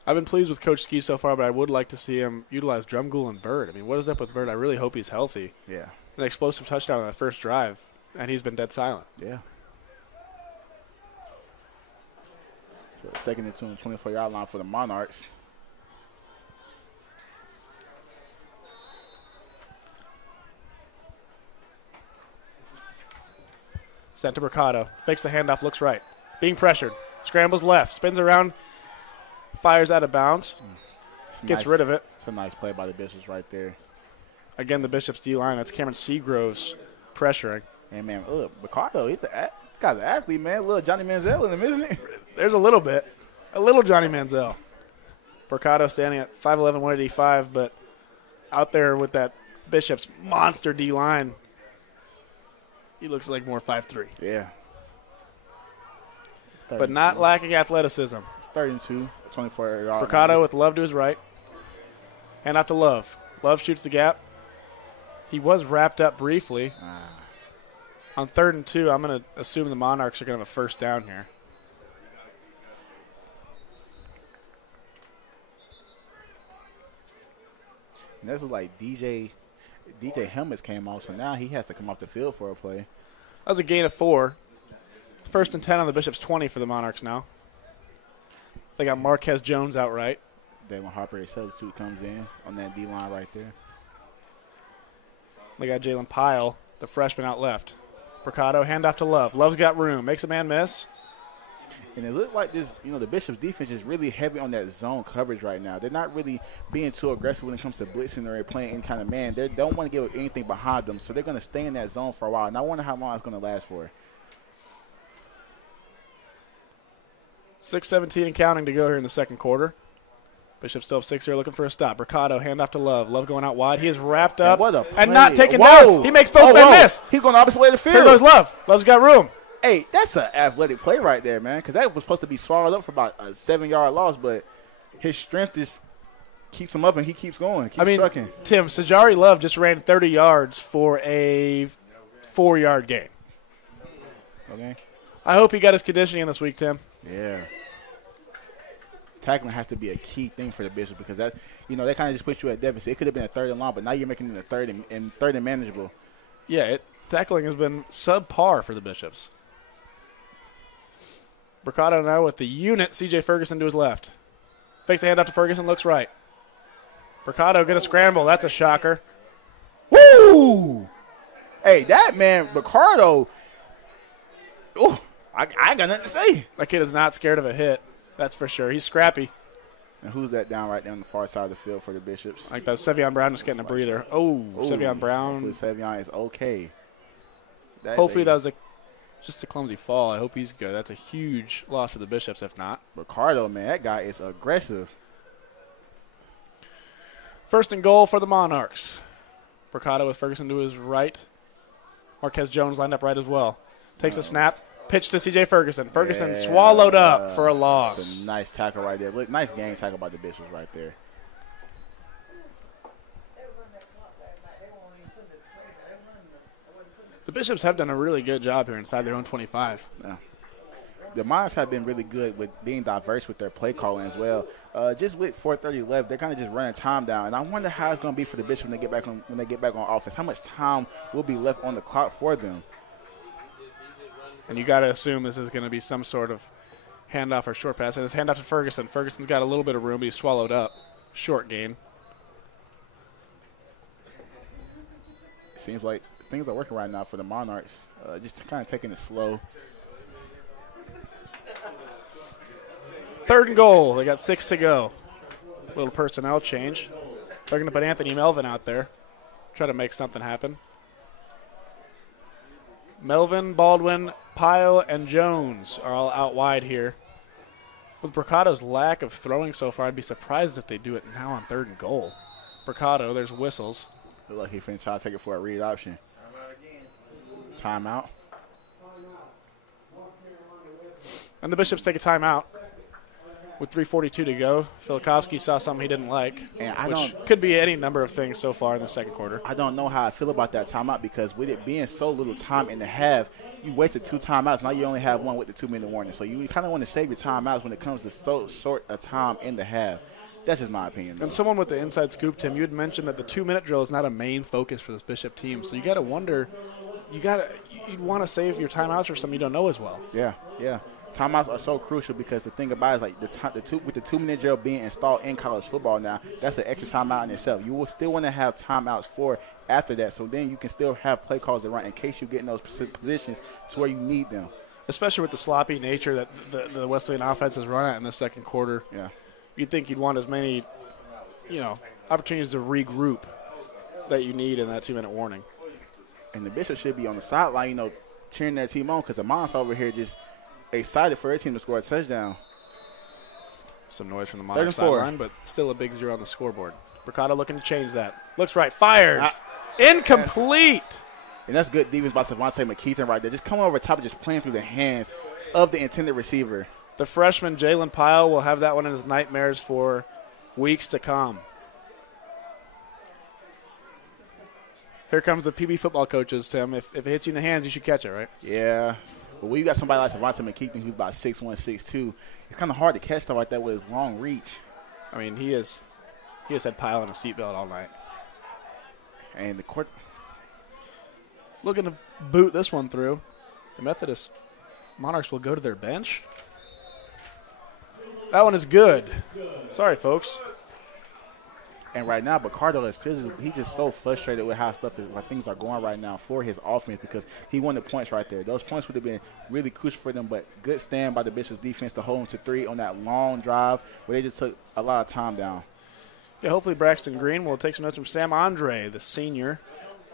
I've been pleased with Coach Ski so far, but I would like to see him utilize Drumgoole and Bird. I mean, what is up with Bird? I really hope he's healthy. Yeah. An explosive touchdown on that first drive, and he's been dead silent. Yeah. So 2nd and 2 on the 24-yard line for the Monarchs. Sent to Mercado. Fakes the handoff, looks right. Being pressured. Scrambles left. Spins around. Fires out of bounds. Gets rid of it. It's a nice play by the Bishops right there. Again, the Bishops D-line. That's Cameron Seagroves pressuring. And, man, look, Mercado, this guy's an athlete, man. Little Johnny Manziel in him, isn't he? There's a little bit. A little Johnny Manziel. Mercado standing at 5'11", 185, but out there with that Bishops monster D-line, he looks like more 5'3". Yeah. But not lacking athleticism. 32, 24-yard. Mercado with Love to his right. Hand off to Love. Love shoots the gap. He was wrapped up briefly. On 3rd and 2, I'm going to assume the Monarchs are going to have a first down here. And this is like DJ Helmets came off, so now he has to come off the field for a play. That was a gain of 4. 1st and 10 on the Bishop's 20 for the Monarchs now. They got Marquez Jones out right. Then when Harper, a substitute, comes in on that D-line right there. They got Jalen Pyle, the freshman, out left. Mercado, handoff to Love. Love's got room. Makes a man miss. And it looked like this, the Bishop's defense is really heavy on that zone coverage right now. They're not really being too aggressive when it comes to blitzing or playing any kind of man. They don't want to give anything behind them, so they're going to stay in that zone for a while. And I wonder how long it's going to last for. 6:17 and counting to go here in the second quarter. Bishop still have 6 here, looking for a stop. Mercado, handoff to Love. Love going out wide. He is wrapped up and not taken down. He makes both men miss. He's going the opposite way of the field. Here goes Love. Love's got room. Hey, that's an athletic play right there, man, because that was supposed to be swallowed up for about a 7-yard loss, but his strength keeps him up, and he keeps going, trucking. Tim, Sajari Love just ran 30 yards for a 4-yard gain. Okay. I hope he got his conditioning this week, Tim. Yeah. Tackling has to be a key thing for the Bishop because that's, they kind of just put you at deficit. It could have been a 3rd and long, but now you're making it a 3rd and manageable. Yeah, tackling has been subpar for the Bishops. Mercado now with the unit. C.J. Ferguson to his left. Fakes the handoff to Ferguson, looks right. Mercado going to scramble. That's a shocker. Woo! Hey, that man, Mercado, I ain't got nothing to say. That kid is not scared of a hit. That's for sure. He's scrappy. And who's that down right there on the far side of the field for the Bishops? Like that, Sevion Brown just getting a breather. Oh, Sevion Brown. Hopefully Sevion is okay. Hopefully that was just a clumsy fall. I hope he's good. That's a huge loss for the Bishops if not. Mercado, man, that guy is aggressive. 1st and goal for the Monarchs. Mercado with Ferguson to his right. Marquez Jones lined up right as well. Takes a snap. Pitch to C.J. Ferguson. Ferguson swallowed up for a loss. That's a nice tackle right there. Look, nice game tackle by the Bishops right there. The Bishops have done a really good job here inside their own 25. Yeah. The Monarchs have been really good with being diverse with their play calling as well. Just with 4:30 left, they're kind of just running time down, and I wonder how it's going to be for the Bishops when they get back on offense. How much time will be left on the clock for them? And you got to assume this is going to be some sort of handoff or short pass. And it's handoff to Ferguson. Ferguson's got a little bit of room, but he's swallowed up. Short gain. It seems like things are working right now for the Monarchs. Just kind of taking it slow. 3rd and goal. They got 6 to go. Little personnel change. They're going to put Anthony Melvin out there. Try to make something happen. Melvin, Baldwin, Pyle, and Jones are all out wide here. With Mercado's lack of throwing so far, I'd be surprised if they do it now on 3rd and goal. Mercado, there's whistles. Look like he's finna try to take it for a read option. Timeout. And the Bishops take a timeout with 3:42 to go. Filikovsky saw something he didn't like, which could be any number of things so far in the second quarter. I don't know how I feel about that timeout because with it being so little time in the half, you wasted 2 timeouts. Now you only have one with the 2-minute warning. So you kind of want to save your timeouts when it comes to so short a time in the half. That's just my opinion. And someone with the inside scoop, Tim, you had mentioned that the 2-minute drill is not a main focus for this Bishop team. So you got to wonder, you'd want to save your timeouts for something you don't know as well. Yeah. Timeouts are so crucial because the thing about it is like with the 2-minute drill being installed in college football now, that's an extra timeout in itself. You will still want to have timeouts for after that, so then you can still have play calls to run in case you get in those positions to where you need them. Especially with the sloppy nature that the Wesleyan offense has run at in the second quarter. Yeah, you'd think you'd want as many, opportunities to regroup that you need in that 2-minute warning. And the Bishop should be on the sideline, cheering their team on because the Monarchs over here just excited for their team to score a touchdown. Some noise from the Monarchs sideline, but still a big 0 on the scoreboard. Mercado looking to change that. Looks right. Fires. Incomplete. And that's good defense by Savante McKeithen right there. Just coming over top and just playing through the hands of the intended receiver. The freshman Jalen Pyle will have that one in his nightmares for weeks to come. Here comes the PB football coaches, Tim. If it hits you in the hands, you should catch it, right? Yeah. But when you got somebody like Savante McKeithen who's about 6'1", 6'2", it's kind of hard to catch stuff like that with his long reach. I mean, he has had Pyle on a seatbelt all night. And the court looking to boot this one through. The Methodist Monarchs will go to their bench. That one is good. Sorry, folks. And right now, Bacardo is physical. He's just so frustrated with how things are going right now for his offense because he wanted points right there. Those points would have been really crucial for them, but good stand by the Bishops defense to hold them to 3 on that long drive where they just took a lot of time down. Yeah, hopefully Braxton Green will take some notes from Sam Andre, the senior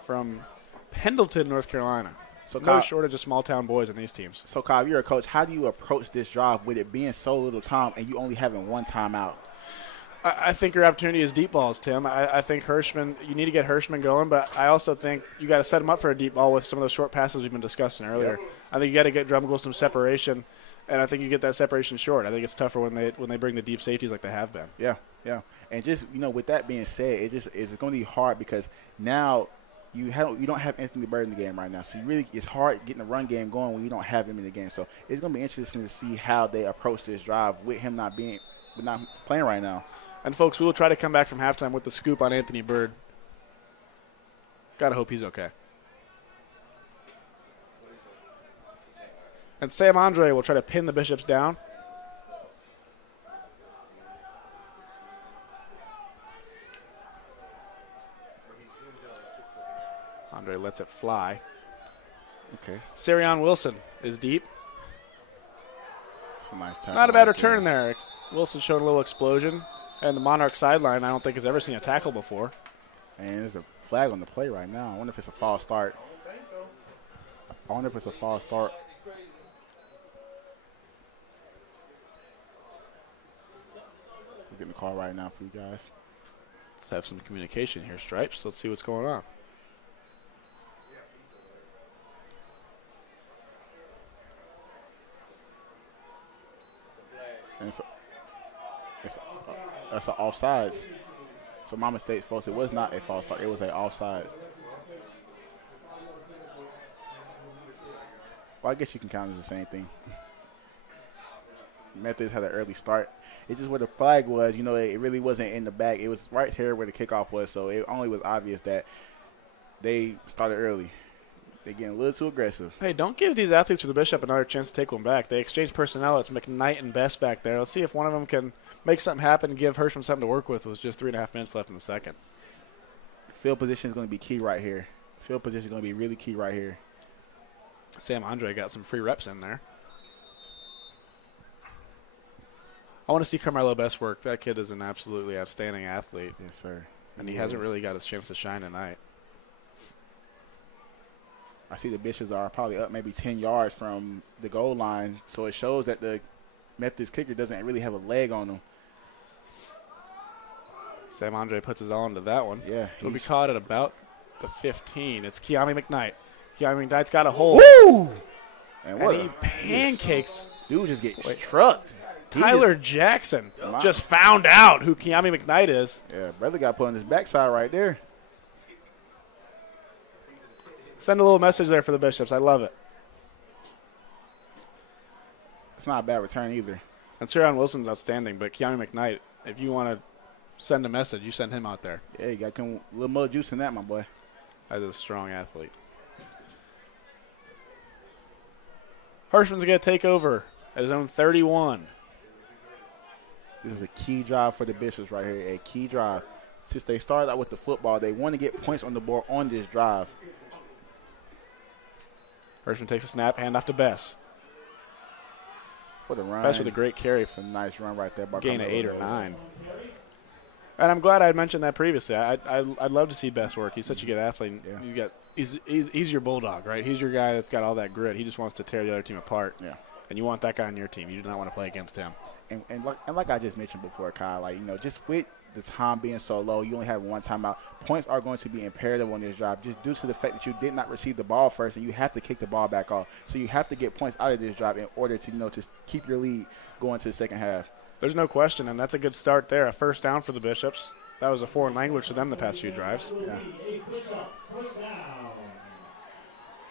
from Pendleton, North Carolina. So no shortage of small-town boys in these teams. So, Kyle, you're a coach. How do you approach this drive with it being so little time and you only having one timeout? I think your opportunity is deep balls, Tim. I think Hirschman, you need to get Hirschman going, but I also think you got to set him up for a deep ball with some of those short passes we've been discussing earlier. Yep. I think you got to get Drumgoole some separation, and I think you get that separation short. I think it's tougher when they bring the deep safeties like they have been. Yeah. And just, with that being said, it's going to be hard because now you don't have Anthony Bird in the game right now. So it's hard getting the run game going when you don't have him in the game. So it's going to be interesting to see how they approach this drive with him not playing right now. And, folks, we will try to come back from halftime with the scoop on Anthony Bird. Got to hope he's okay. And Sam Andre will try to pin the Bishops down. Andre lets it fly. Okay. Sarion Wilson is deep. That's a nice tackle. Not a bad return there. Wilson showed a little explosion. And the Monarch sideline, I don't think has ever seen a tackle before. And there's a flag on the play right now. I wonder if it's a false start. We're getting the call right now for you guys. Let's have some communication here, Stripes. Let's see what's going on. And that's an offsides. So my mistake, folks. It was not a false start. It was an offsides. Well, I guess you can count it as the same thing. Methodist had an early start. It's just where the flag was. It really wasn't in the back. It was right here where the kickoff was. So it only was obvious that they started early. They're getting a little too aggressive. Hey, don't give these athletes for the Bishop another chance to take one back. They exchanged personnel. It's McKnight and Best back there. Let's see if one of them can make something happen and give Hirschman something to work with. With just 3.5 minutes left in the second. Field position is going to be key right here. Field position is going to be really key right here. Sam Andre got some free reps in there. I want to see Carmelo Best work. That kid is an absolutely outstanding athlete. Yes, sir. And he hasn't really got his chance to shine tonight. I see the Bishops are probably up maybe 10 yards from the goal line, so it shows that the Methodist kicker doesn't really have a leg on him. Sam Andre puts his all into that one. Yeah. He'll be caught at about the 15. It's Kiami McKnight. Kiami McKnight's got a hold. Woo! And he pancakes. Dude just gets trucked. Tyler Jackson just found out who Kiami McKnight is. Yeah, brother got put on his backside right there. Send a little message there for the Bishops. I love it. It's not a bad return either. And Sarion Wilson's outstanding, but Kiami McKnight, if you want to send a message, you send him out there. Yeah, you got a little more juice in that, my boy. That's a strong athlete. Hirschman's going to take over at his own 31. This is a key drive for the Bishops right here, a key drive. Since they started out with the football, they want to get points on the board on this drive. Hirschman takes a snap, hand off to Bess. What a run. Bess with a great carry. It's a nice run right there. Gain of 8 or 9. And I'm glad I had mentioned that previously. I'd love to see Bess work. He's such a good athlete. Yeah. He's your bulldog, right? He's your guy that's got all that grit. He just wants to tear the other team apart. Yeah. And you want that guy on your team. You do not want to play against him. And like I just mentioned before, Kyle, just with the time being so low, you only have one timeout. Points are going to be imperative on this drive just due to the fact that you did not receive the ball first and you have to kick the ball back off. So you have to get points out of this drive in order to, to keep your lead going to the second half. There's no question, and that's a good start there. A first down for the Bishops. That was a foreign language to them the past few drives. Yeah.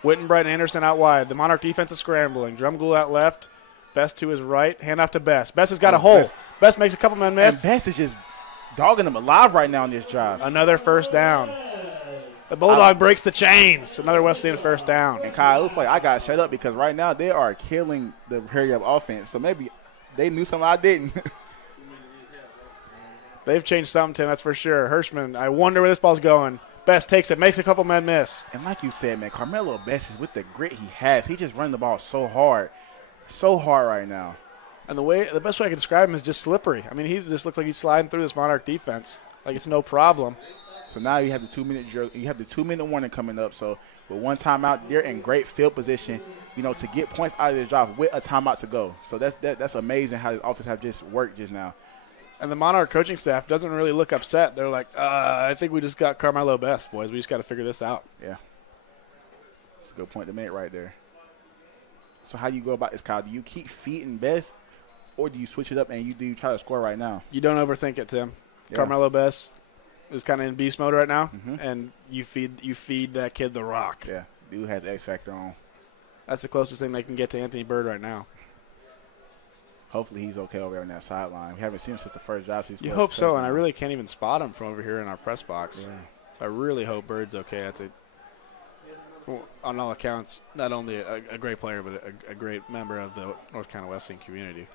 Wittenbright and Anderson out wide. The Monarch defense is scrambling. Drumgoole out left. Best to his right. Hand off to Best. Best has got a hole. Best makes a couple men miss. And Best is just dogging them alive right now on this drive. Another first down. The Bulldog breaks the chains. Another Wesleyan first down. And Kyle, it looks like I got shut up because right now they are killing the hurry up offense. So maybe they knew something I didn't. They've changed something, Tim, that's for sure. Hirschman, I wonder where this ball's going. Best takes it, makes a couple men miss. And like you said, man, Carmelo Best is with the grit he has. He just running the ball so hard right now. And the best way I can describe him is just slippery. I mean, he just looks like he's sliding through this Monarch defense like it's no problem. So now you have the 2-minute drill. You have the 2-minute warning coming up. So with one timeout, they're in great field position, to get points out of their drive with a timeout to go. So that's amazing how the offense have just worked just now. And the Monarch coaching staff doesn't really look upset. They're like, I think we just got Carmelo Best, boys. We just got to figure this out. Yeah. That's a good point to make right there. So how do you go about this, Kyle? Do you keep feeding Best, or do you switch it up and you try to score right now? You don't overthink it, Tim. Yeah. Carmelo Best is kind of in beast mode right now, and you feed that kid the rock. Yeah, dude has X Factor on. That's the closest thing they can get to Anthony Bird right now. Hopefully he's okay over there on that sideline. We haven't seen him since the first drive. You hope so, and I really can't even spot him from over here in our press box. Yeah. So I really hope Bird's okay. That's on all accounts, not only a great player, but a great member of the North Carolina Wesleyan community.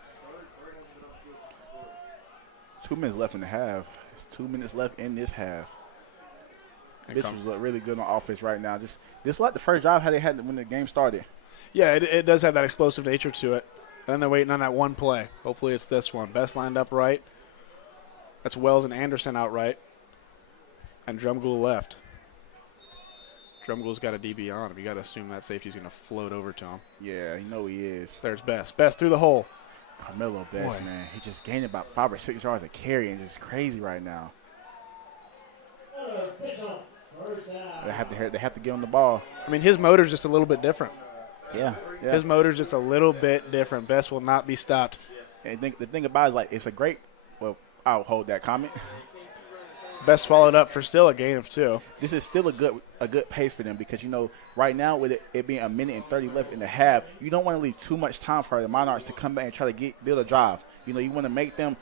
2 minutes left in the half. It's 2 minutes left in this half. Bishops look really good on offense right now. Just like the first drive how they had when the game started. Yeah, it does have that explosive nature to it. And then they're waiting on that one play. Hopefully it's this one. Best lined up right. That's Wells and Anderson out right. And Drumgoole left. Drumgoole's got a DB on him. You got to assume that safety's going to float over to him. Yeah, you know he is. There's Best. Best through the hole. Carmelo Best, Boy. man. He just gained about 5 or 6 yards of carry and just crazy right now. They have to get on the ball. I mean, his motor's just a little bit different. Yeah. His motor's just a little bit different. Best will not be stopped. And the thing about it is, like, it's a great – well, I'll hold that comment. Best swallowed up for still a gain of 2. This is still a good pace for them because, right now with it being 1 minute and 30 left in the half, you don't want to leave too much time for the Monarchs to come back and try to build a drive. You want to make them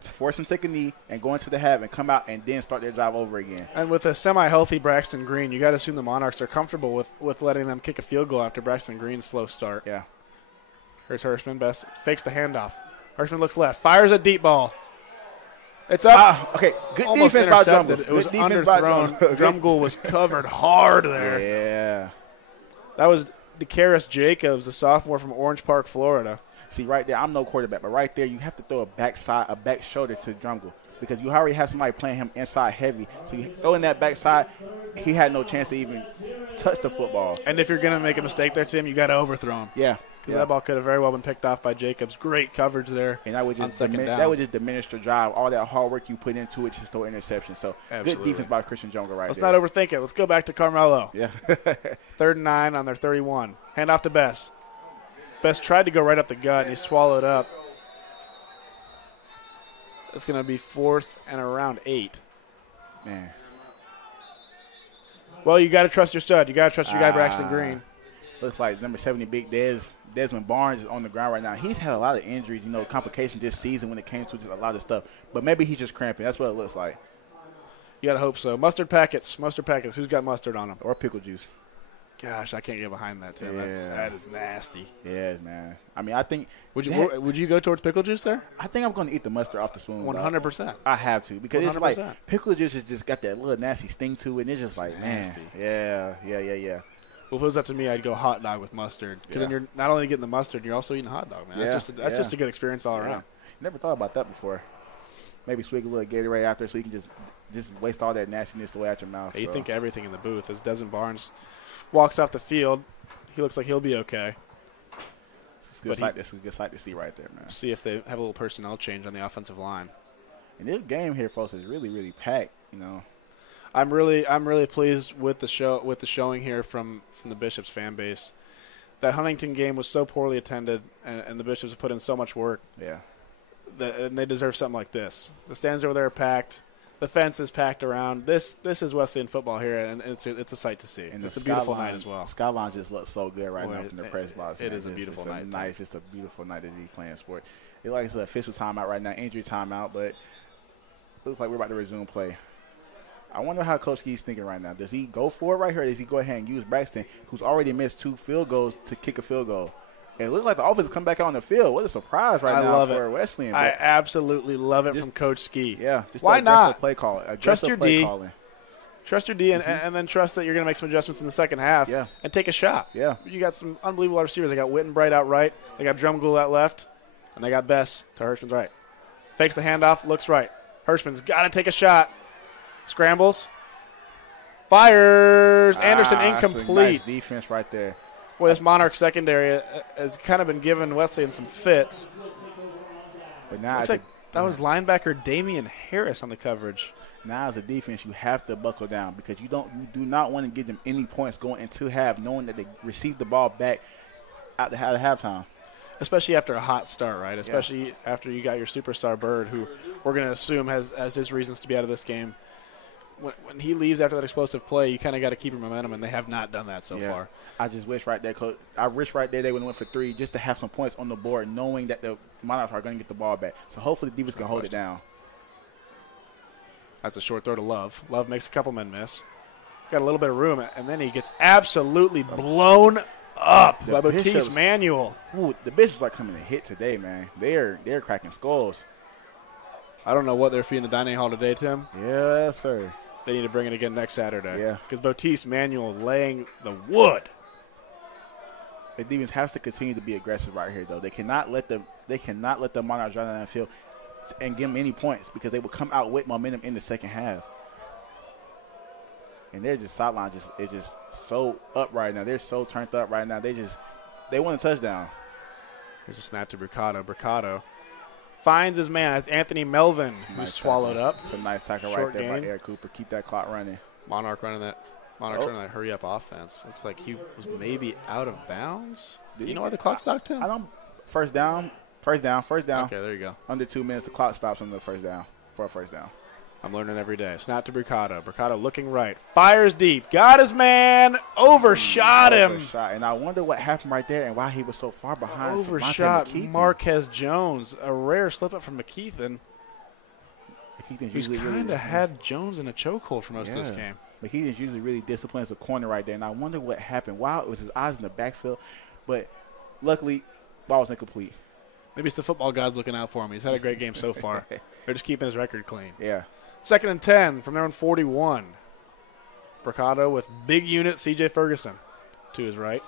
force them to take a knee and go into the half and come out and then start their drive over again. And with a semi-healthy Braxton Green, you got to assume the Monarchs are comfortable with letting them kick a field goal after Braxton Green's slow start. Yeah. Here's Hirschman. Best fakes the handoff. Hirschman looks left. Fires a deep ball. It's up. Okay, good Almost defense by intercepted. Drumgoole. It was Good defense by underthrown. Drumgoole. Drumgoole was covered hard there. Yeah. That was DeCaris Jacobs, the sophomore from Orange Park, Florida. See, right there, I'm no quarterback, but right there you have to throw a back shoulder to Drumgoole because you already have somebody playing him inside heavy. So you throw in that backside, he had no chance to even touch the football. And if you're going to make a mistake there, Tim, you got to overthrow him. Yeah. Because that ball could have very well been picked off by Jacobs. Great coverage there. And that would just down. That would just diminish the drive. All that hard work you put into it, just throw interception. So Absolutely. Good defense by Christian Jungle Let's there. not overthink it. Let's go back to Carmelo. Yeah. 3rd and 9 on their 31. Hand off to Best. Best tried to go right up the gut, and he swallowed up. It's going to be 4th and around 8. Man. Well, you got to trust your stud. You got to trust your guy, Braxton Green. Looks like number 70, Big Desmond Barnes is on the ground right now. He's had a lot of injuries, complications this season when it came to just a lot of stuff. But maybe he's just cramping. That's what it looks like. You got to hope so. Mustard packets. Who's got mustard on them? Or pickle juice. Gosh, I can't get behind that, Tim. Yeah. That is nasty. Yes, man. I mean, I think – Would you go towards pickle juice there? I think I'm going to eat the mustard off the spoon. 100%. I have to because 100%. it's like pickle juice has just got that little nasty sting to it. And it's just like, nasty. Man. Yeah. Well, if it was up to me, I'd go hot dog with mustard. Because then you're not only getting the mustard, you're also eating a hot dog, man. That's just a good experience all around. Never thought about that before. Maybe swig a little Gatorade after so you can just waste all that nastiness away out your mouth. Hey, you think everything in the booth. As Desmond Barnes walks off the field, he looks like he'll be okay. It's a good sight to see right there, man. See if they have a little personnel change on the offensive line. And this game here, folks, is really, really packed, I'm really pleased with the showing here from the Bishops fan base. That Huntington game was so poorly attended, and the Bishops have put in so much work. Yeah. And they deserve something like this. The stands over there are packed. The fence is packed around. This is Wesleyan football here, and it's a sight to see. And it's a beautiful night as well. Skyline just looks so good right now from the press box. It is a beautiful night. It's a beautiful night to be playing sport. It like it's an official timeout right now, injury timeout, but looks like we're about to resume play. I wonder how Coach Gee's thinking right now. Does he go for it right here, or does he go ahead and use Braxton, who's already missed 2 field goals, to kick a field goal? And it looks like the offense come back out on the field. What a surprise now for Wesleyan. I absolutely love it from Coach Ski. Yeah. Why not? Play call. Trust your D. Calling. Trust your D, and then trust that you're going to make some adjustments in the second half and take a shot. Yeah. You got some unbelievable wide receivers. They got Wittenbright out right. They got Drumgool out left. And they got Bess to Hirschman's right. Fakes the handoff, looks right. Hirschman's got to take a shot. Scrambles. Fires. Anderson incomplete. Nice defense right there. Boy, this Monarch secondary has kind of been giving Wesleyan some fits. But now that was linebacker Damian Harris on the coverage. Now as a defense, you have to buckle down because you do not want to give them any points going into half, knowing that they received the ball back out of halftime. Especially after a hot start, right? Especially after you got your superstar Bird, who we're going to assume has his reasons to be out of this game. When he leaves after that explosive play, you kind of got to keep your momentum, and they have not done that so far. I just wish right there, Coach. I wish right there they would have went for 3 just to have some points on the board, knowing that the Monarchs are going to get the ball back. So hopefully the defense can hold it down. That's a short throw to Love. Love makes a couple men miss. He's got a little bit of room, and then he gets absolutely blown up by Batiste Manuel. Ooh, the Bishops are coming to hit today, man. They're cracking skulls. I don't know what they're feeding the dining hall today, Tim. Yes, sir. They need to bring it again next Saturday. Yeah. Because Batiste Manuel laying the wood. The defense has to continue to be aggressive right here, though. They cannot let the Monarchs run down the field and give them any points because they will come out with momentum in the second half. And they're just sideline is just so up right now. They're so turned up right now. They want a touchdown. Here's a snap to Bricado. Bricado finds his man. That's Anthony Melvin, who's swallowed up. It's a nice tackle right there by Eric Cooper. Keep that clock running. Monarchs running that hurry-up offense. Looks like he was maybe out of bounds. Do you know why the clock stopped him? First down. Okay, there you go. Under 2 minutes, the clock stops on the first down for a first down. I'm learning every day. Snap to Bricado. Bricado looking right. Fires deep. Got his man. Overshot him. And I wonder what happened right there and why he was so far behind. Overshot Marquez Jones. A rare slip-up from McKeithen. Who's kind of had Jones in a chokehold for most of this game. McKeithen's usually really disciplined as a corner right there. And I wonder what happened. Wow, it was his eyes in the backfield. But luckily, ball was incomplete. Maybe it's the football gods looking out for him. He's had a great game so far. They're just keeping his record clean. Yeah. 2nd and 10 from their own 41. Bricado with big unit C.J. Ferguson to his right.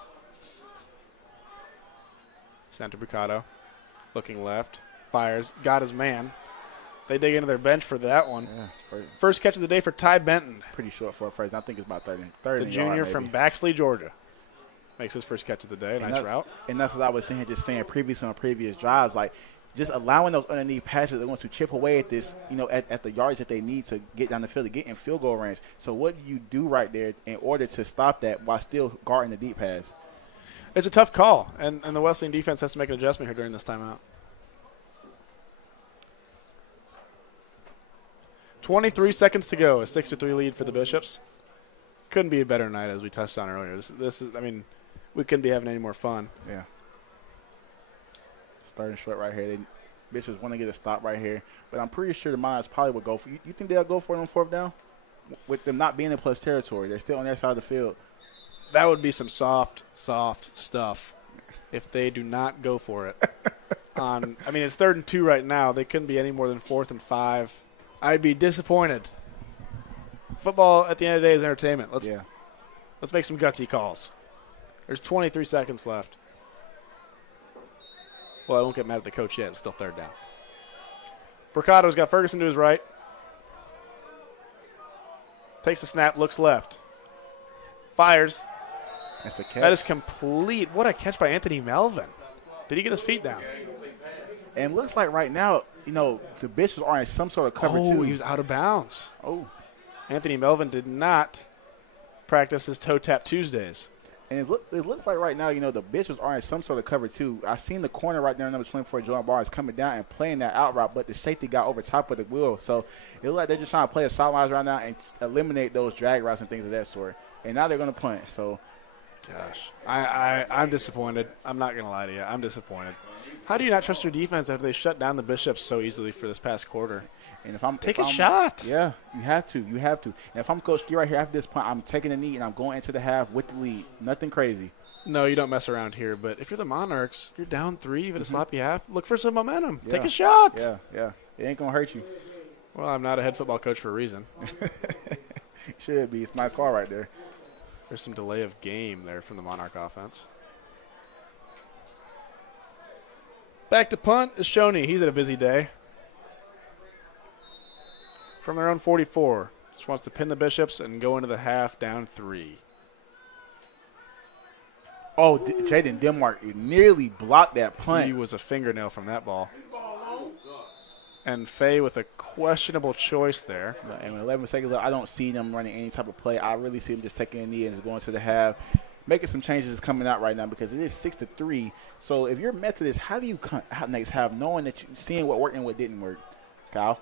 Sent to Bricado. Looking left. Fires. Got his man. They dig into their bench for that one. Yeah, first catch of the day for Ty Benton. Pretty short for a first. I think it's about 30 The junior from Baxley, Georgia. Makes his first catch of the day. Nice route. And that's what I was saying previously on previous drives. Like, just allowing those underneath passes that want to chip away at this, at the yards that they need to get down the field, to get in field goal range. So what do you do right there in order to stop that while still guarding the deep pass? It's a tough call, and the Wesleyan defense has to make an adjustment here during this timeout. 23 seconds to go. A 6-3 lead for the Bishops. Couldn't be a better night, as we touched on earlier. This is, we couldn't be having any more fun. Yeah. Starting short right here. Bishops want to get a stop right here. But I'm pretty sure the Monarchs probably would go for you. You think they'll go for it on 4th down? With them not being in plus territory. They're still on their side of the field. That would be some soft stuff if they do not go for it. It's 3rd and 2 right now. They couldn't be any more than 4th and 5. I'd be disappointed. Football, at the end of the day, is entertainment. Let's make some gutsy calls. There's 23 seconds left. Well, I won't get mad at the coach yet. It's still 3rd down. Bricado's got Ferguson to his right. Takes the snap, looks left. Fires. That's a catch. That is complete. What a catch by Anthony Melvin. Did he get his feet down? And looks like right now, the Bishops are in some sort of cover too. Oh, he was out of bounds. Oh. Anthony Melvin did not practice his toe tap Tuesdays. And it looks like right now, you know, the Bishops are in some sort of cover too. I seen the corner right there, number 24, Jordan Barnes, coming down and playing that out route, but the safety got over top of the wheel. So it looks like they're just trying to play the sidelines right now and eliminate those drag routes and things of that sort. And now they're going to punt. So, gosh, I'm disappointed. I'm not going to lie to you. I'm disappointed. How do you not trust your defense after they shut down the Bishops so easily for this past quarter? And if I'm take a shot. Yeah, you have to. You have to. And if I'm Coach Ski right here after this point, I'm taking a knee and I'm going into the half with the lead. Nothing crazy. No, you don't mess around here. But if you're the Monarchs, you're down 3, even a sloppy half. Look for some momentum. Yeah. Take a shot. Yeah. It ain't going to hurt you. Well, I'm not a head football coach for a reason. Should be. It's a nice call right there. There's some delay of game there from the Monarch offense. Back to punt is Shoney. He's had a busy day. From their own 44. Just wants to pin the Bishops and go into the half down 3. Oh, Jaden Denmark nearly blocked that punt. He was a fingernail from that ball. And Faye with a questionable choice there. And with 11 seconds left, I don't see them running any type of play. I really see them just taking a knee and just going to the half. Making some changes is coming out right now because it is 6-3. So if you're Methodist, how do you next have knowing that you're seeing what worked and what didn't work? Kyle?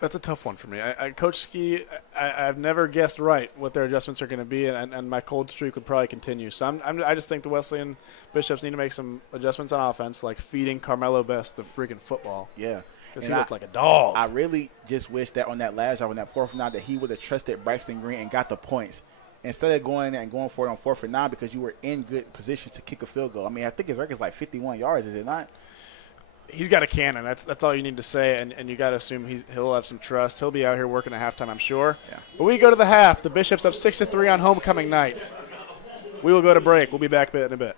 That's a tough one for me. Coach Ski, I've never guessed right what their adjustments are going to be, and my cold streak would probably continue. So I just think the Wesleyan Bishops need to make some adjustments on offense, like feeding Carmelo Best the freaking football. Yeah. Because he looked like a dog. I really just wish that on that last drive, on that 4th and 9, that he would have trusted Braxton Green and got the points instead of going for it on 4th and 9 because you were in good position to kick a field goal. I mean, I think his record's like 51 yards, is it not? He's got a cannon. That's all you need to say, and you got to assume he'll have some trust. He'll be out here working at halftime, I'm sure. Yeah. But we go to the half. The Bishops up 6-3 on homecoming night. We will go to break. We'll be back in a bit.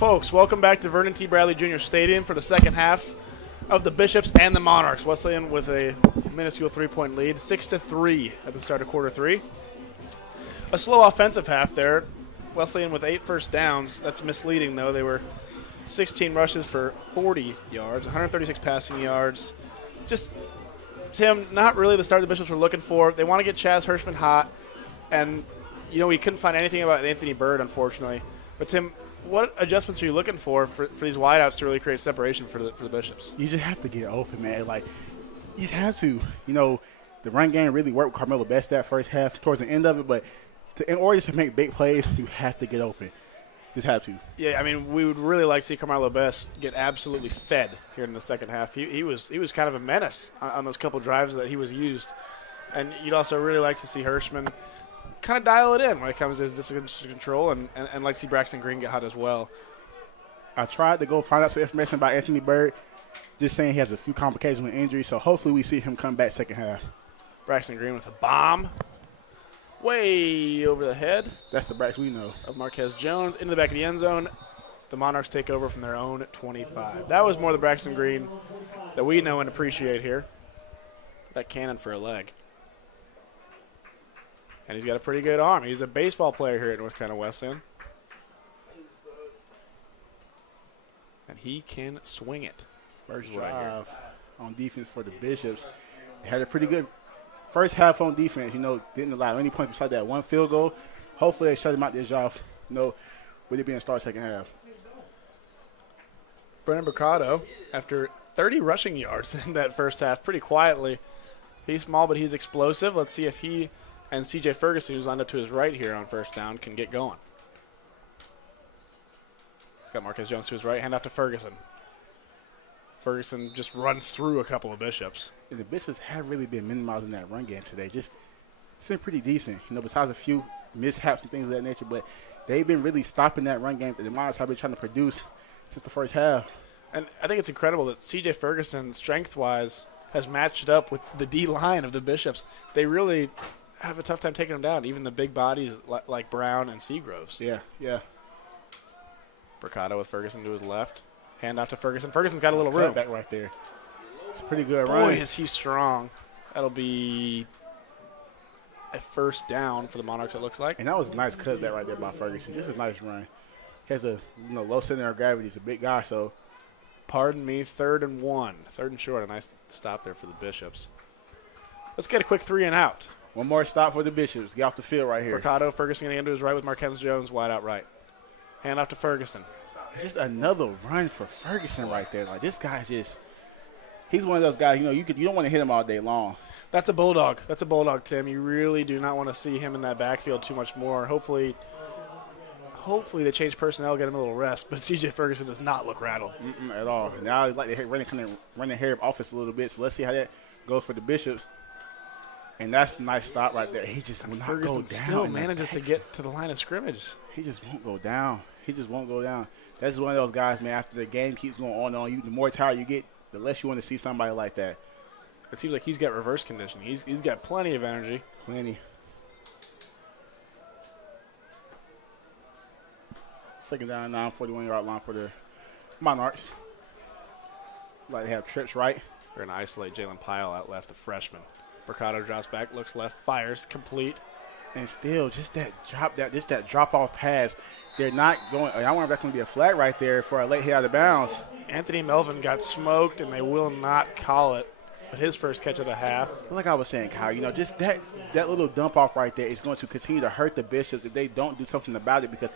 Folks, welcome back to Vernon T. Bradley Jr. Stadium for the second half of the Bishops and the Monarchs. Wesleyan with a minuscule 3-point lead, 6-3 at the start of quarter 3. A slow offensive half there. Wesleyan with 8 first downs. That's misleading, though. They were 16 rushes for 40 yards, 136 passing yards. Just, Tim, not really the start the Bishops were looking for. They want to get Chaz Hirschman hot, and, we couldn't find anything about Anthony Bird, unfortunately. But, Tim, what adjustments are you looking for these wideouts to really create separation for the Bishops? You just have to get open, man. Like, you just have to. The run game really worked with Carmelo Best that first half towards the end of it, but in order to make big plays, you have to get open. Just have to. Yeah, we would really like to see Carmelo Best get absolutely fed here in the second half. He was kind of a menace on those couple drives that he was used. And you'd also really like to see Hirschman kind of dial it in when it comes to his distance control, and like to see Braxton Green get hot as well. I tried to go find out some information about Anthony Bird, just saying he has a few complications with injury, so hopefully we see him come back second half. Braxton Green with a bomb. Way over the head. That's the Brax we know. Of Marquez Jones into the back of the end zone. The Monarchs take over from their own 25. That was more the Braxton Green that we know and appreciate here. That cannon for a leg. And he's got a pretty good arm. He's a baseball player here at North Carolina Wesleyan. And he can swing it. First drive on defense for the Bishops. They had a pretty good first half on defense. Didn't allow any points beside that one field goal. Hopefully they shut him out this drive, with it being a start second half. Brennan Mercado, after 30 rushing yards in that first half, pretty quietly. He's small, but he's explosive. Let's see if he and C.J. Ferguson, who's lined up to his right here on first down, can get going. He's got Marquez Jones to his right, hand off to Ferguson. Ferguson just runs through a couple of Bishops. And the Bishops have really been minimizing that run game today. It's been pretty decent, besides a few mishaps and things of that nature. But they've been really stopping that run game that the Monarchs have been trying to produce since the first half. And I think it's incredible that C.J. Ferguson, strength-wise, has matched up with the D-line of the Bishops. They really have a tough time taking them down, even the big bodies like Brown and Seagroves. Yeah. Mercado with Ferguson to his left. Hand off to Ferguson. Ferguson's got a little room. Back right there. It's a pretty good run. Boy, is he strong. That'll be a first down for the Monarchs, it looks like. And that was a nice cut that right there by Ferguson. Just a nice run. He has a low center of gravity. He's a big guy, so. Pardon me, 3rd and 1. 3rd and short. A nice stop there for the Bishops. Let's get a quick 3 and out. One more stop for the Bishops. Get off the field right here. Mercado, Ferguson going to into his right with Marquez Jones, wide out right. Hand off to Ferguson. Just another run for Ferguson right there. Like, this guy's he's one of those guys, you don't want to hit him all day long. That's a bulldog. That's a bulldog, Tim. You really do not want to see him in that backfield too much more. Hopefully they change personnel, get him a little rest. But C.J. Ferguson does not look rattled. At all. Now he's like run the hair offense a little bit. So let's see how that goes for the Bishops. And that's a nice stop right there. He just will not Ferguson go down. still manages to get to the line of scrimmage. He just won't go down. That's one of those guys, man, after the game keeps going on you, the more tired you get, the less you want to see somebody like that. It seems like he's got reverse conditioning. He's got plenty of energy. Plenty. Second down, 9-41-yard line for the Monarchs. Like they have trips right. They're going to isolate Jalen Pyle out left, the freshman. Mercado drops back, looks left, fires, complete. And still, just that drop-off pass. They're not going – I wonder if that's going to be a flag right there for a late hit out of bounds. Anthony Melvin got smoked, and they will not call it. But his first catch of the half. Like I was saying, Kyle, just that little dump-off right there is going to continue to hurt the Bishops if they don't do something about it, because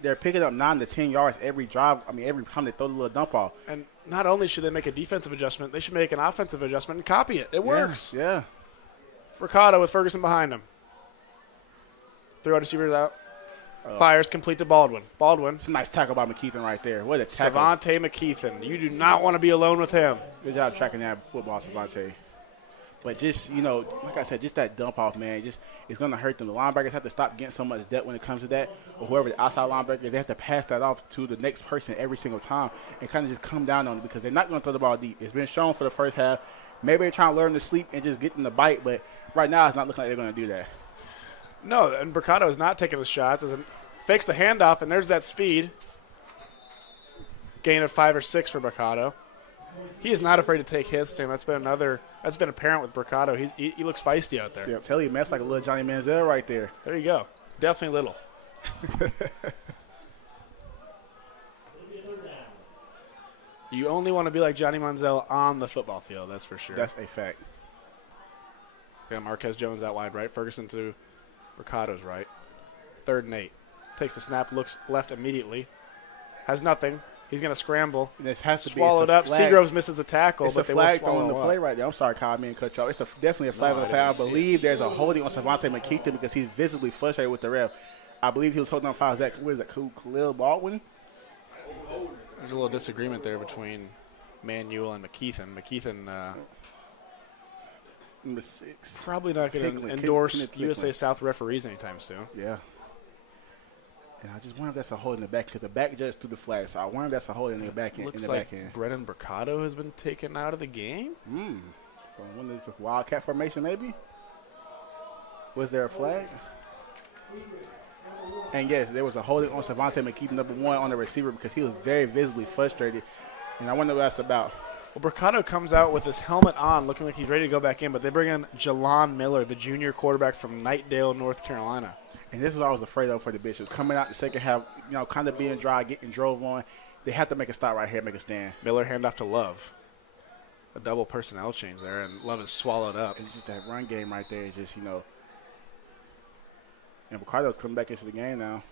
they're picking up 9 to 10 yards every drive. Every time they throw the little dump-off. And not only should they make a defensive adjustment, they should make an offensive adjustment and copy it. It works. Yeah. Mercado with Ferguson behind him. Throw out receivers out. Fires complete to Baldwin. It's a nice tackle by McKeithen right there. What a tackle. Savante McKeithen. You do not want to be alone with him. Good job tracking that football, Savante. But just, like I said, just that dump off, man, it's going to hurt them. The linebackers have to stop getting so much depth when it comes to that. Or whoever the outside linebacker is, they have to pass that off to the next person every single time and kind of just come down on it, because they're not going to throw the ball deep. It's been shown for the first half. Maybe they're trying to learn to sleep and just get them to bite, but right now it's not looking like they're going to do that. No, and Mercado is not taking the shots. Fakes the handoff, and there's that speed. gain of 5 or 6 for Mercado. He is not afraid to take hits, and that's been apparent with Mercado. He looks feisty out there. Yeah, I'm telling you, man, that's like a little Johnny Manziel right there. There you go. Definitely little. You only want to be like Johnny Manziel on the football field, that's for sure. That's a fact. Yeah, Marquez Jones out wide right. Ferguson to Mercado's right. 3rd and 8. Takes the snap, looks left immediately. Has nothing. He's going to scramble. This has to swallowed up. Seagroves misses the tackle, but they will flag swallow throwing the play right there. I'm sorry, Kyle, I mean cut you off. It's definitely a flag on the play. I believe there's a holding on Savante McKeithen because he's visibly frustrated with the ref. I believe he was holding on foul. What is that, Khalil Baldwin? There's a little disagreement there between Manuel and McKeithen. McKeithen number 6. Probably not going to endorse USA South referees anytime soon. Yeah. And I just wonder if that's a hold in the back because the back judge threw the flag. So I wonder if that's a hold in the back end. Looks like Brennan Mercado has been taken out of the game. So I wonder if it's a wildcat formation maybe. Was there a flag? And yes, there was a holding on Savante McKeithen, number 1, on the receiver because he was very visibly frustrated. And I wonder what that's about. Well, Mercado comes out with his helmet on, looking like he's ready to go back in, but they bring in Jalon Miller, the junior quarterback from Knightdale, North Carolina. And this is what I was afraid of for the Bishops. Coming out the second half, kind of being dry, getting drove on. They have to make a stop right here, make a stand. Miller handoff to Love. A double personnel change there, and Love is swallowed up. It's just that run game right there is just, And Mercado's coming back into the game now.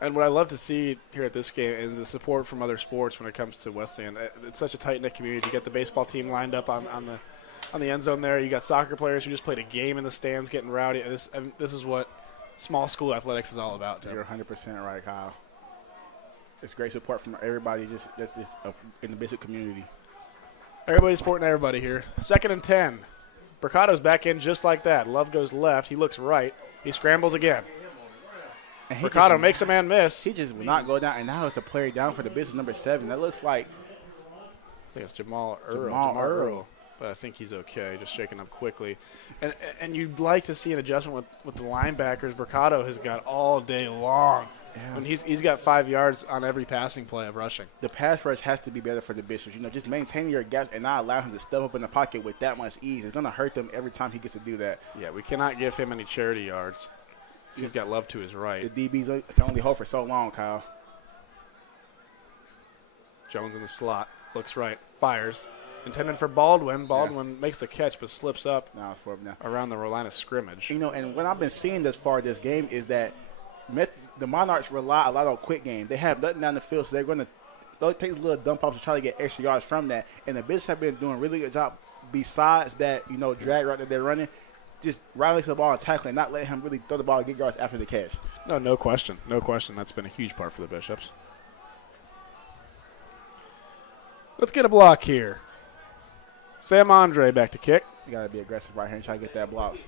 And what I love to see here at this game is the support from other sports when it comes to Wesleyan. It's such a tight-knit community. You get the baseball team lined up on the end zone there. You got soccer players who just played a game in the stands getting rowdy. This is what small school athletics is all about, Tim. You're 100% right, Kyle. It's great support from everybody that's just in the Bishop community. Everybody's supporting everybody here. 2nd and 10. Mercado's back in just like that. Love goes left. He looks right. He scrambles again. Mercado makes a man miss. He just will not go down, and now it's a player down for the Bishops, number 7. That looks like I think it's Jamal Earl. But I think he's okay, just shaking up quickly. And you'd like to see an adjustment with the linebackers. Mercado has got all day long. Yeah. And he's got 5 yards on every passing play of rushing. The pass rush has to be better for the Bishops. Just maintaining your gaps and not allow him to step up in the pocket with that much ease. It's going to hurt them every time he gets to do that. Yeah, we cannot give him any charity yards. He's got Love to his right. The DBs can only hold for so long, Kyle. Jones in the slot. Looks right. Fires. Intended for Baldwin. Baldwin makes the catch but slips up around the line of scrimmage. And what I've been seeing thus far this game is that the Monarchs rely a lot on quick game. They have nothing down the field, so they're going to take little dump offs to try to get extra yards from that. And the Bishops have been doing a really good job besides that, drag route that they're running. Just rallying to the ball and tackling, not letting him really throw the ball and get yards after the catch. No question. No question. That's been a huge part for the Bishops. Let's get a block here. Sam Andre back to kick. You got to be aggressive right here and try to get that block.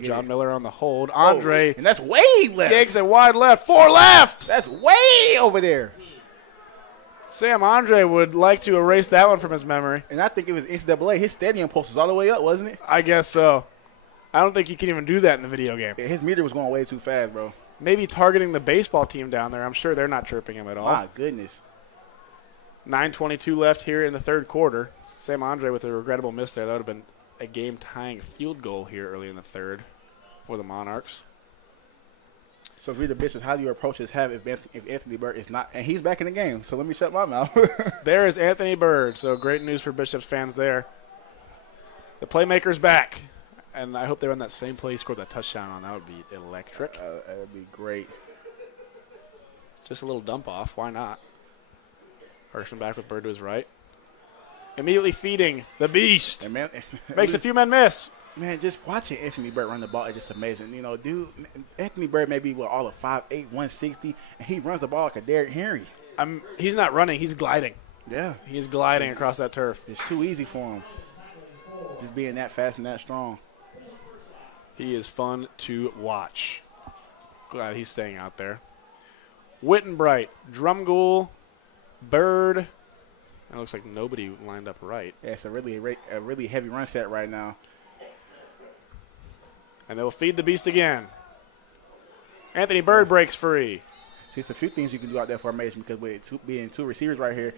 John Miller on the hold. Andre. And that's way left. Gigs it wide left. 4 left. That's way over there. Sam Andre would like to erase that one from his memory. And I think it was NCAA. His stadium post was all the way up, wasn't it? I guess so. I don't think you can even do that in the video game. His meter was going way too fast, bro. Maybe targeting the baseball team down there. I'm sure they're not chirping him at all. My goodness. 9:22 left here in the 3rd quarter. Sam Andre with a regrettable miss there. That would have been a game-tying field goal here early in the 3rd for the Monarchs. So, if you're the Bishops, how do you approach this half if Anthony Bird is not – and he's back in the game, so let me shut my mouth. There is Anthony Bird, so great news for Bishops fans there. The playmaker's back, and I hope they run that same play he scored that touchdown on. That would be electric. That would be great. Just a little dump off. Why not? Hirschman back with Bird to his right. Immediately feeding the beast. Makes a few men miss. Man, just watching Anthony Bird run the ball is just amazing. Anthony Bird may be all of 5'8", 160, and he runs the ball like a Derrick Henry. He's not running. He's gliding. Yeah. He's gliding across that turf. It's too easy for him. Just being that fast and that strong. He is fun to watch. Glad he's staying out there. Wittenbright, Drumgoole, Bird. It looks like nobody lined up right. Yeah, it's a really heavy run set right now. And they'll feed the beast again. Anthony Bird breaks free. See, it's a few things you can do out there formation because with being two receivers right here,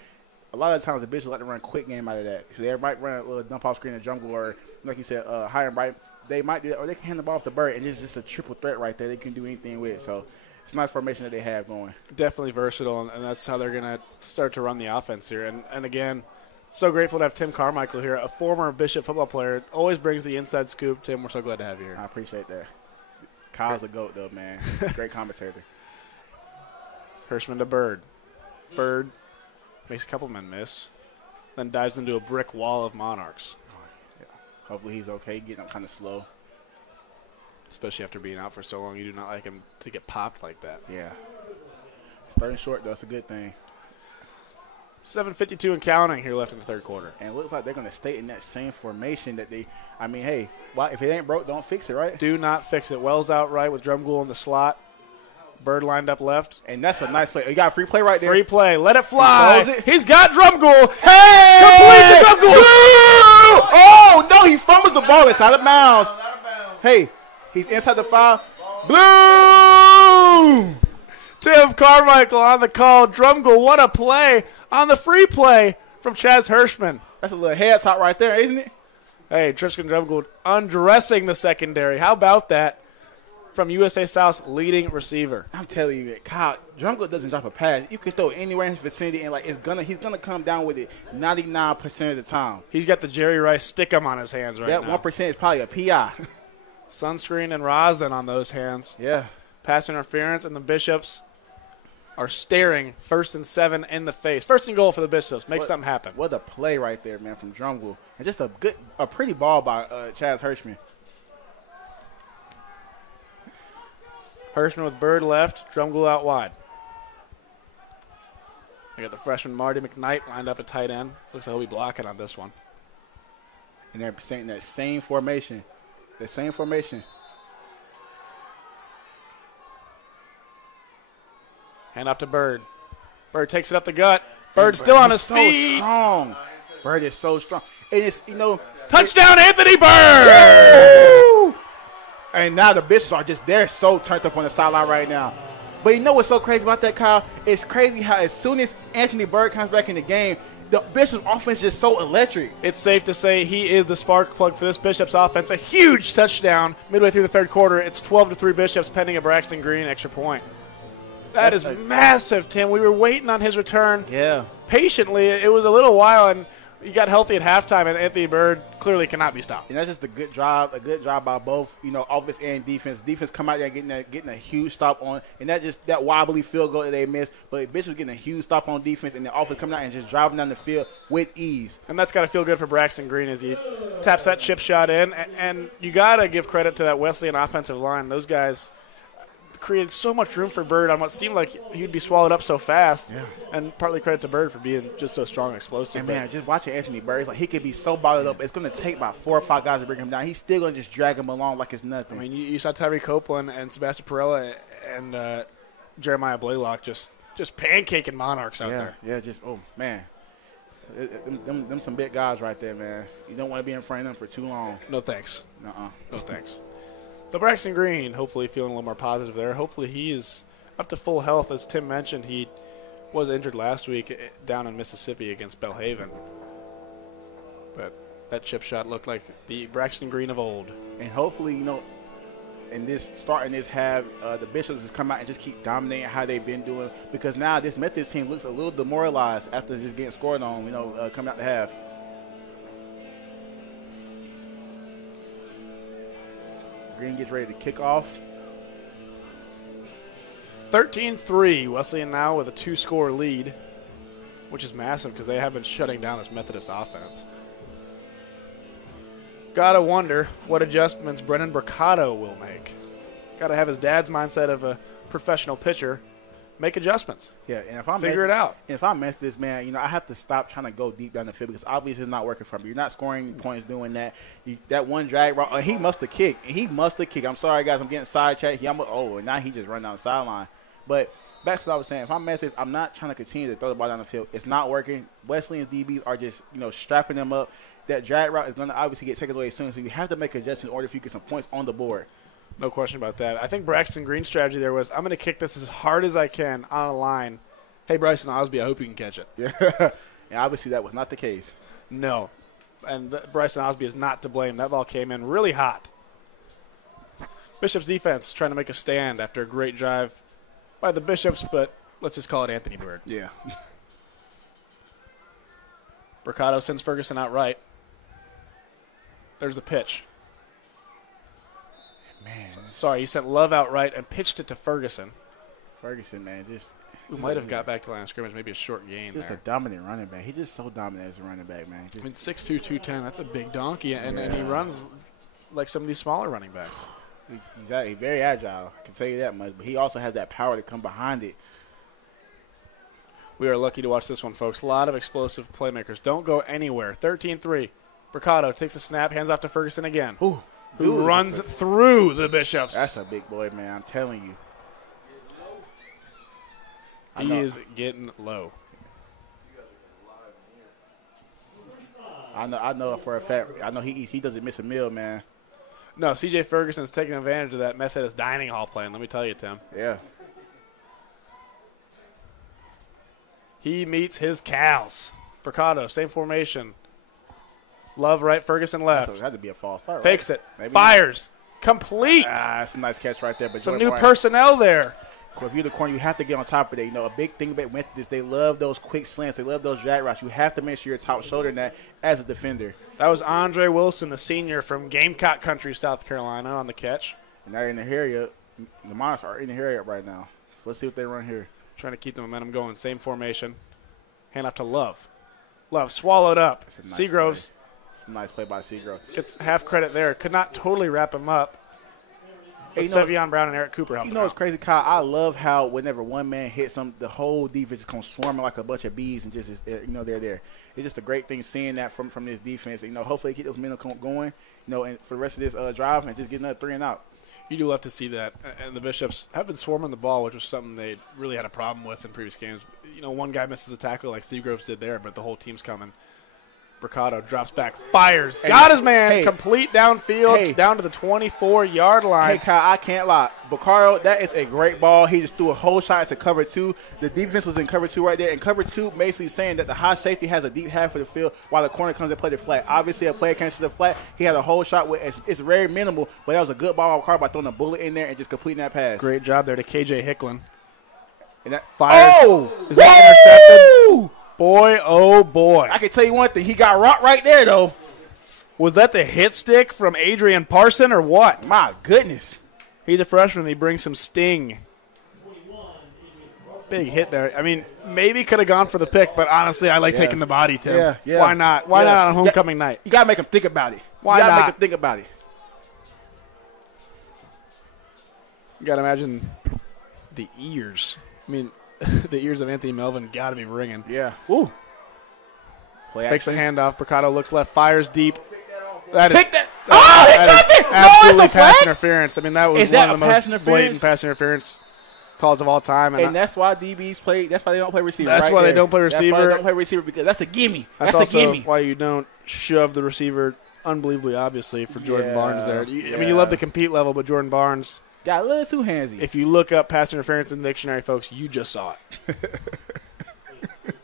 a lot of times the Bishops like to run a quick game out of that. So they might run a little dump off screen in the jungle or, like you said, high and right. They might do that, or they can hand the ball off to Bird, and it's just a triple threat right there. They can do anything with. So it's a nice formation that they have going. Definitely versatile, and that's how they're going to start to run the offense here. And again, so grateful to have Tim Carmichael here, a former Bishop football player. Always brings the inside scoop. Tim, we're so glad to have you here. I appreciate that. Kyle's a GOAT, though, man. Great commentator. Hirschman to Bird. Bird makes a couple men miss, then dives into a brick wall of Monarchs. Yeah. Hopefully he's okay, getting up kind of slow. Especially after being out for so long. You do not like him to get popped like that. Yeah. Starting short, though, it's a good thing. 7:52 and counting here left in the third quarter. And it looks like they're going to stay in that same formation that they – I mean, hey, well, if it ain't broke, don't fix it, right? Do not fix it. Wells out right with Drumgoole in the slot. Bird lined up left. And that's a nice play. You got a free play right there. Free play. Let it fly. He's got Drumgoole. Hey! Complete to Drumgoole. Oh, no, he fumbles the ball inside of bounds. Hey, he's inside the foul. Blue! Tim Carmichael on the call. Drumgoole, what a play on the free play from Chaz Hirschman. That's a little head top right there, isn't it? Hey, Tristan Drumgoole undressing the secondary. How about that from USA South's leading receiver? I'm telling you, Kyle, Drumgoole doesn't drop a pass. You can throw it anywhere in his vicinity, and he's gonna come down with it 99% of the time. He's got the Jerry Rice stick-em on his hands right now. That 1% is probably a PI. Sunscreen and rosin on those hands. Yeah. Pass interference, and the Bishops are staring 1st and 7 in the face. 1st and goal for the Bishops. Make something happen. What a play right there, man, from Drumgoole. And just a pretty ball by Chaz Hirschman. Hirschman with Bird left, Drumgoole out wide. They got the freshman Marty McKnight lined up at tight end. Looks like he'll be blocking on this one. And they're saying that same formation. The same formation. Hand off to Bird. Bird takes it up the gut. Bird's still on his feet. Strong. Bird is so strong. And it's, touchdown, Anthony Bird! Woo! And now the Bishops are they're so turned up on the sideline right now. But you know what's so crazy about that, Kyle? It's crazy how as soon as Anthony Bird comes back in the game, the Bishops offense is just so electric. It's safe to say he is the spark plug for this Bishops offense. A huge touchdown midway through the third quarter. It's 12-3 Bishops pending a Braxton Green extra point. That is massive, Tim. We were waiting on his return. Yeah. Patiently. It was a little while, and he got healthy at halftime, and Anthony Bird clearly cannot be stopped. And that's just a good job by both, offense and defense. Defense come out there getting a huge stop on, and that wobbly field goal that they missed. But Bishop's getting a huge stop on defense, and the offense coming out and just driving down the field with ease. And that's got to feel good for Braxton Green as he taps that chip shot in. And you got to give credit to that Wesleyan offensive line. Those guys created so much room for Bird on what seemed like he would be swallowed up so fast. Yeah. And partly credit to Bird for being just so strong and explosive. And, man, just watching Anthony Bird, it's like he could be so bottled up. It's going to take about 4 or 5 guys to bring him down. He's still going to just drag him along like it's nothing. I mean, you saw Tyree Copeland and Sebastian Perella and Jeremiah Blaylock just pancaking Monarchs out there. Yeah, oh, man. Them some big guys right there, man. You don't want to be in front of them for too long. No thanks. Uh-uh. No thanks. So Braxton Green, hopefully feeling a little more positive there. Hopefully he is up to full health. As Tim mentioned, he was injured last week down in Mississippi against Belhaven. But that chip shot looked like the Braxton Green of old. And hopefully, starting this half, the Bishops just come out and just keep dominating how they've been doing. Because now this Methodist team looks a little demoralized after just getting scored on, coming out the half. Green gets ready to kick off. 13-3. Wesleyan now with a 2-score lead, which is massive because they have been shutting down this Methodist offense. Gotta wonder what adjustments Brennan Bricado will make. Gotta have his dad's mindset of a professional pitcher. Make adjustments. Yeah, and if I'm figure it out. And if I'm Methodist, man, I have to stop trying to go deep down the field because obviously it's not working for me. You're not scoring points doing that. That one drag route, he must have kicked. I'm sorry, guys. I'm getting sidetracked. And now he just run down the sideline. But back to what I was saying. If I'm Methodist, I'm not trying to continue to throw the ball down the field. It's not working. Wesleyan's DBs are just, strapping them up. That drag route is going to obviously get taken away soon. So you have to make adjustments in order for you to get some points on the board. No question about that. I think Braxton Green's strategy there was, I'm going to kick this as hard as I can on a line. Hey, Bryson Osby, I hope you can catch it. Yeah. And obviously that was not the case. No. And Bryson Osby is not to blame. That ball came in really hot. Bishop's defense trying to make a stand after a great drive by the Bishops, but let's just call it Anthony Bird. Yeah. Mercado sends Ferguson out right. There's the pitch. Man. Sorry, he sent Love out right and pitched it to Ferguson. Ferguson, man, just who might have got back to line of scrimmage, maybe a short gain just there. a dominant running back. He's just so dominant as a running back, man. I mean, 6'2", 210, that's a big donkey, and he runs like some of these smaller running backs. He's very agile, I can tell you that much, but he also has that power to come behind it. We are lucky to watch this one, folks. A lot of explosive playmakers. Don't go anywhere. 13-3. Mercado takes a snap, hands off to Ferguson again. Ooh. Who runs through the Bishops. That's a big boy, man. I'm telling you. He is getting low. I know for a fact. I know he doesn't miss a meal, man. No, C.J. Ferguson's taking advantage of that Methodist dining hall plan, let me tell you, Tim. Yeah. He meets his cows. Mercado, same formation. Love right, Ferguson left. That had to be a false start, right? Fakes it. Maybe Fires. Complete. That's a nice catch right there. But some new personnel there. If you're the corner, you have to get on top of it. You know, a big thing about Methodist, they love those quick slants. They love those drag routes. You have to make sure you're top shoulder in that as a defender. That was Andre Wilson, the senior from Gamecock Country, South Carolina, on the catch. And they're in the area. The Monarchs are in the area right now. So let's see what they run here. Trying to keep the momentum going. Same formation. Hand off to Love. Love swallowed up. Nice Seagroves. Nice play by Seagrove. Gets half credit there. Could not totally wrap him up. But Sevion Brown and Eric Cooper helped him. You know what's crazy, Kyle? I love how whenever one man hits them, the whole defense comes swarming like a bunch of bees and just, they're there. It's just a great thing seeing that from this defense. Hopefully keep those men going, and for the rest of this drive and just get another 3 and out. You do love to see that. And the Bishops have been swarming the ball, which was something they really had a problem with in previous games. One guy misses a tackle like Seagroves did there, but the whole team's coming. Mercado drops back, fires, got his man, complete downfield, down to the 24-yard line. Hey, Kyle, I can't lie. Mercado, that is a great ball. He just threw a whole shot into cover 2. The defense was in cover 2 right there, and cover 2 basically saying that the high safety has a deep half of the field while the corner comes and play the flat. Obviously, a player can't see the flat. He had a whole shot. It's very minimal, but that was a good ball by Mercado by throwing a bullet in there and just completing that pass. Great job there to KJ Hicklin. And that fires. Oh! Is that intercepted? Boy, oh boy. I can tell you one thing. He got rocked right there, though. Was that the hit stick from Adrian Parson or what? My goodness. He's a freshman. He brings some sting. Big hit there. I mean, maybe could have gone for the pick, but honestly, I like taking the body, Tim. Yeah. Why not? Why not on homecoming night? You got to make him think about it. Why you gotta not? Make him think about it. You got to imagine the ears. I mean, the ears of Anthony Melvin got to be ringing. Yeah. Woo. Takes the handoff. Mercado looks left, fires deep. That is absolutely pass interference. I mean, that was one of the most blatant pass interference calls of all time. And that's why DBs play. That's why they don't play receiver. That's why they don't play receiver. That's why they don't play receiver, because that's a gimme. That's also a gimme. Why you don't shove the receiver unbelievably, obviously, for Jordan Barnes there. I mean, you love the compete level, but Jordan Barnes got a little too handsy. If you look up pass interference in the dictionary, folks, you just saw it.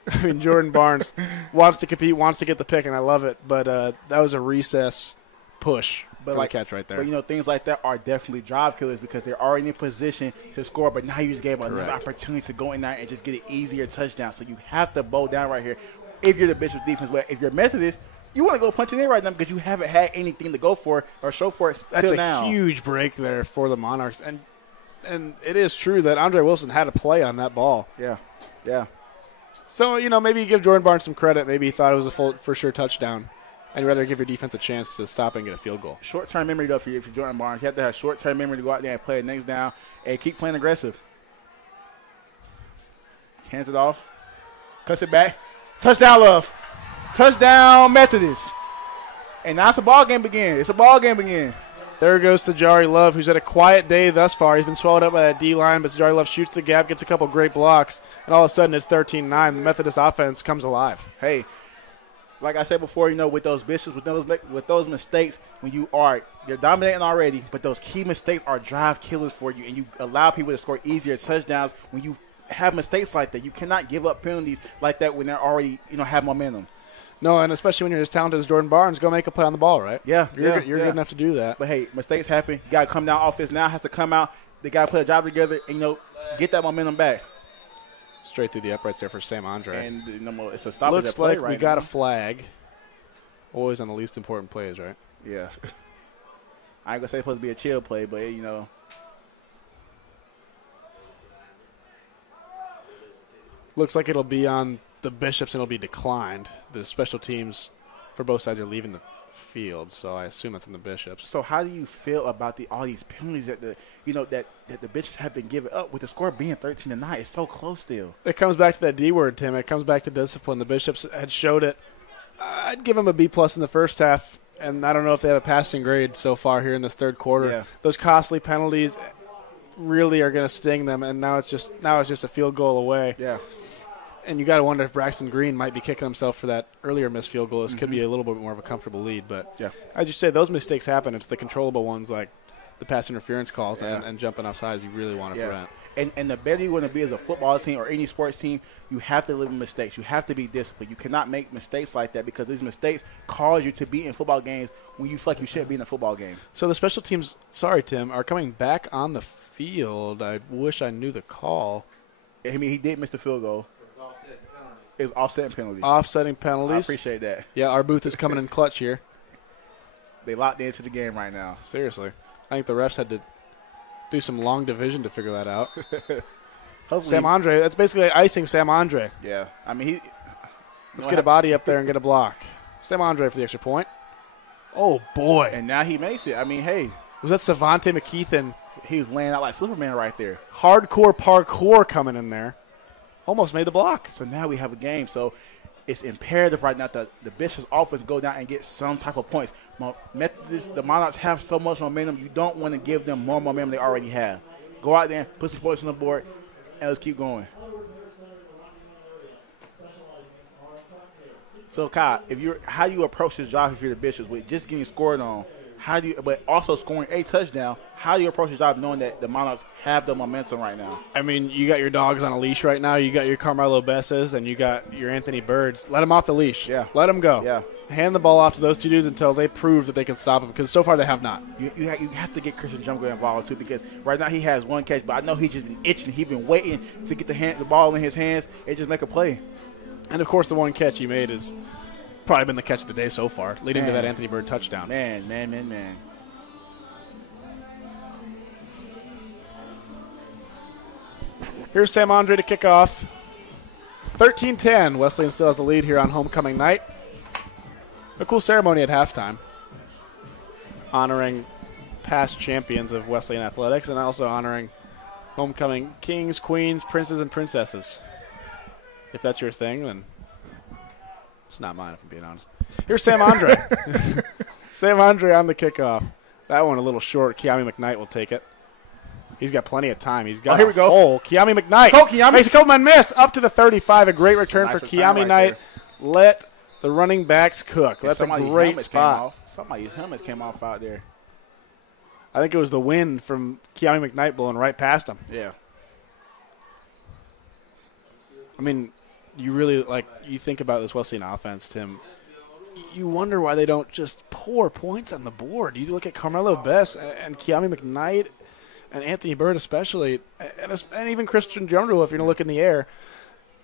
I mean, Jordan Barnes wants to compete, wants to get the pick, and I love it. But that was a recess push for the catch right there. But, things like that are definitely drive killers because they're already in position to score, but now you just gave another opportunity to go in there and just get an easier touchdown. So you have to bow down right here if you're the Bishop's defense. But if you're Methodist, you want to go punching in right now because you haven't had anything to go for or show for it till now. That's a huge break there for the Monarchs. And it is true that Andre Wilson had a play on that ball. Yeah. So, maybe you give Jordan Barnes some credit. Maybe he thought it was a for sure touchdown. And you'd rather give your defense a chance to stop and get a field goal. Short-term memory, though, for you, if you're Jordan Barnes. You have to have short-term memory to go out there and play the next down and keep playing aggressive. Hands it off. Cuts it back. Touchdown, Love. Touchdown, Methodist. And now it's a ball game again. There goes Tajari Love, who's had a quiet day thus far. He's been swallowed up by that D-line, but Tajari Love shoots the gap, gets a couple great blocks, and all of a sudden it's 13-9. The Methodist offense comes alive. Hey, like I said before, with those Bishops, with those mistakes, when you're dominating already, but those key mistakes are drive killers for you, and you allow people to score easier touchdowns when you have mistakes like that. You cannot give up penalties like that when they're already, have momentum. No, and especially when you're as talented as Jordan Barnes, go make a play on the ball, right? Yeah. You're good enough to do that. But, hey, mistakes happen. You got to come down. Offense now has to come out. They got to put a job together and, get that momentum back. Straight through the uprights there for Sam Andre. And it's a stoppage Looks play like right we got now. a flag. Always on the least important plays, right? Yeah. I ain't going to say it's supposed to be a chill play, but, Looks like it'll be on the Bishops and it'll be declined. The special teams for both sides are leaving the field, so I assume that's in the Bishops. So how do you feel about all these penalties that the Bishops have been giving up with the score being 13-9? It's so close still. It comes back to that D word, Tim. It comes back to discipline. The Bishops had showed it. I'd give them a B+ in the first half, and I don't know if they have a passing grade so far here in this third quarter. Yeah. Those costly penalties really are going to sting them, and now it's just a field goal away. Yeah. And you got to wonder if Braxton Green might be kicking himself for that earlier missed field goal. This could be a little bit more of a comfortable lead. But I just say those mistakes happen. It's the controllable ones like the pass interference calls and jumping offsides you really want to prevent. And the better you want to be as a football team or any sports team, you have to live with mistakes. You have to be disciplined. You cannot make mistakes like that because these mistakes cause you to be in football games when you feel like you shouldn't be in a football game. So the special teams, sorry, Tim, are coming back on the field. I wish I knew the call. I mean, he did miss the field goal. It was offsetting penalties. Offsetting penalties. I appreciate that. Yeah, our booth is coming in clutch here. They locked into the game right now. Seriously. I think the refs had to do some long division to figure that out. Hopefully. Sam Andre, that's basically icing Sam Andre. Yeah. I mean, let's get a body up there and get a block. Sam Andre for the extra point. Oh, boy. And now he makes it. I mean, hey. Was that Savante McKeithen? He was laying out like Superman right there. Hardcore parkour coming in there. Almost made the block. So now we have a game. So it's imperative right now that the Bishops offense go down and get some type of points. Methodist, the Monarchs have so much momentum. You don't want to give them more momentum they already have. Go out there, put some points on the board, and let's keep going. So, Kyle, how do you approach this job if you're the Bishops with just getting scored on? But also scoring a touchdown? How do you approach the job knowing that the Monarchs have the momentum right now? I mean, you got your dogs on a leash right now. You got your Carmelo Besses and you got your Anthony Birds. Let them off the leash. Yeah. Let them go. Yeah. Hand the ball off to those two dudes until they prove that they can stop them because so far they have not. You have to get Christian Jungle involved too because right now he has one catch, but I know he's just been itching. He's been waiting to get the ball in his hands and just make a play. And, of course, the one catch he made is probably been the catch of the day so far, leading to that Anthony Bird touchdown. Man. Here's Sam Andre to kick off. 13-10. Wesleyan still has the lead here on homecoming night. A cool ceremony at halftime, honoring past champions of Wesleyan athletics and also honoring homecoming kings, queens, princes, and princesses. If that's your thing, then it's not mine, if I'm being honest. Here's Sam Andre. Sam Andre on the kickoff. That one a little short. Kiami McKnight will take it. He's got plenty of time. He's got here we go. Hole. Kiami McKnight. Go, Kiami. Makes a couple man miss. Up to the 35. A great return Nice for return Kiami right Knight. there. Let the running backs cook. Yeah, That's a somebody's great helmets spot. came off. Somebody's helmets came off out there. I think it was the wind from Kiami McKnight blowing right past him. Yeah. I mean, you think about this Wesleyan offense, Tim. You wonder why they don't just pour points on the board. You look at Carmelo Bess and Kiami McKnight and Anthony Bird especially, and even Christian Jungle if you're going to look in the air.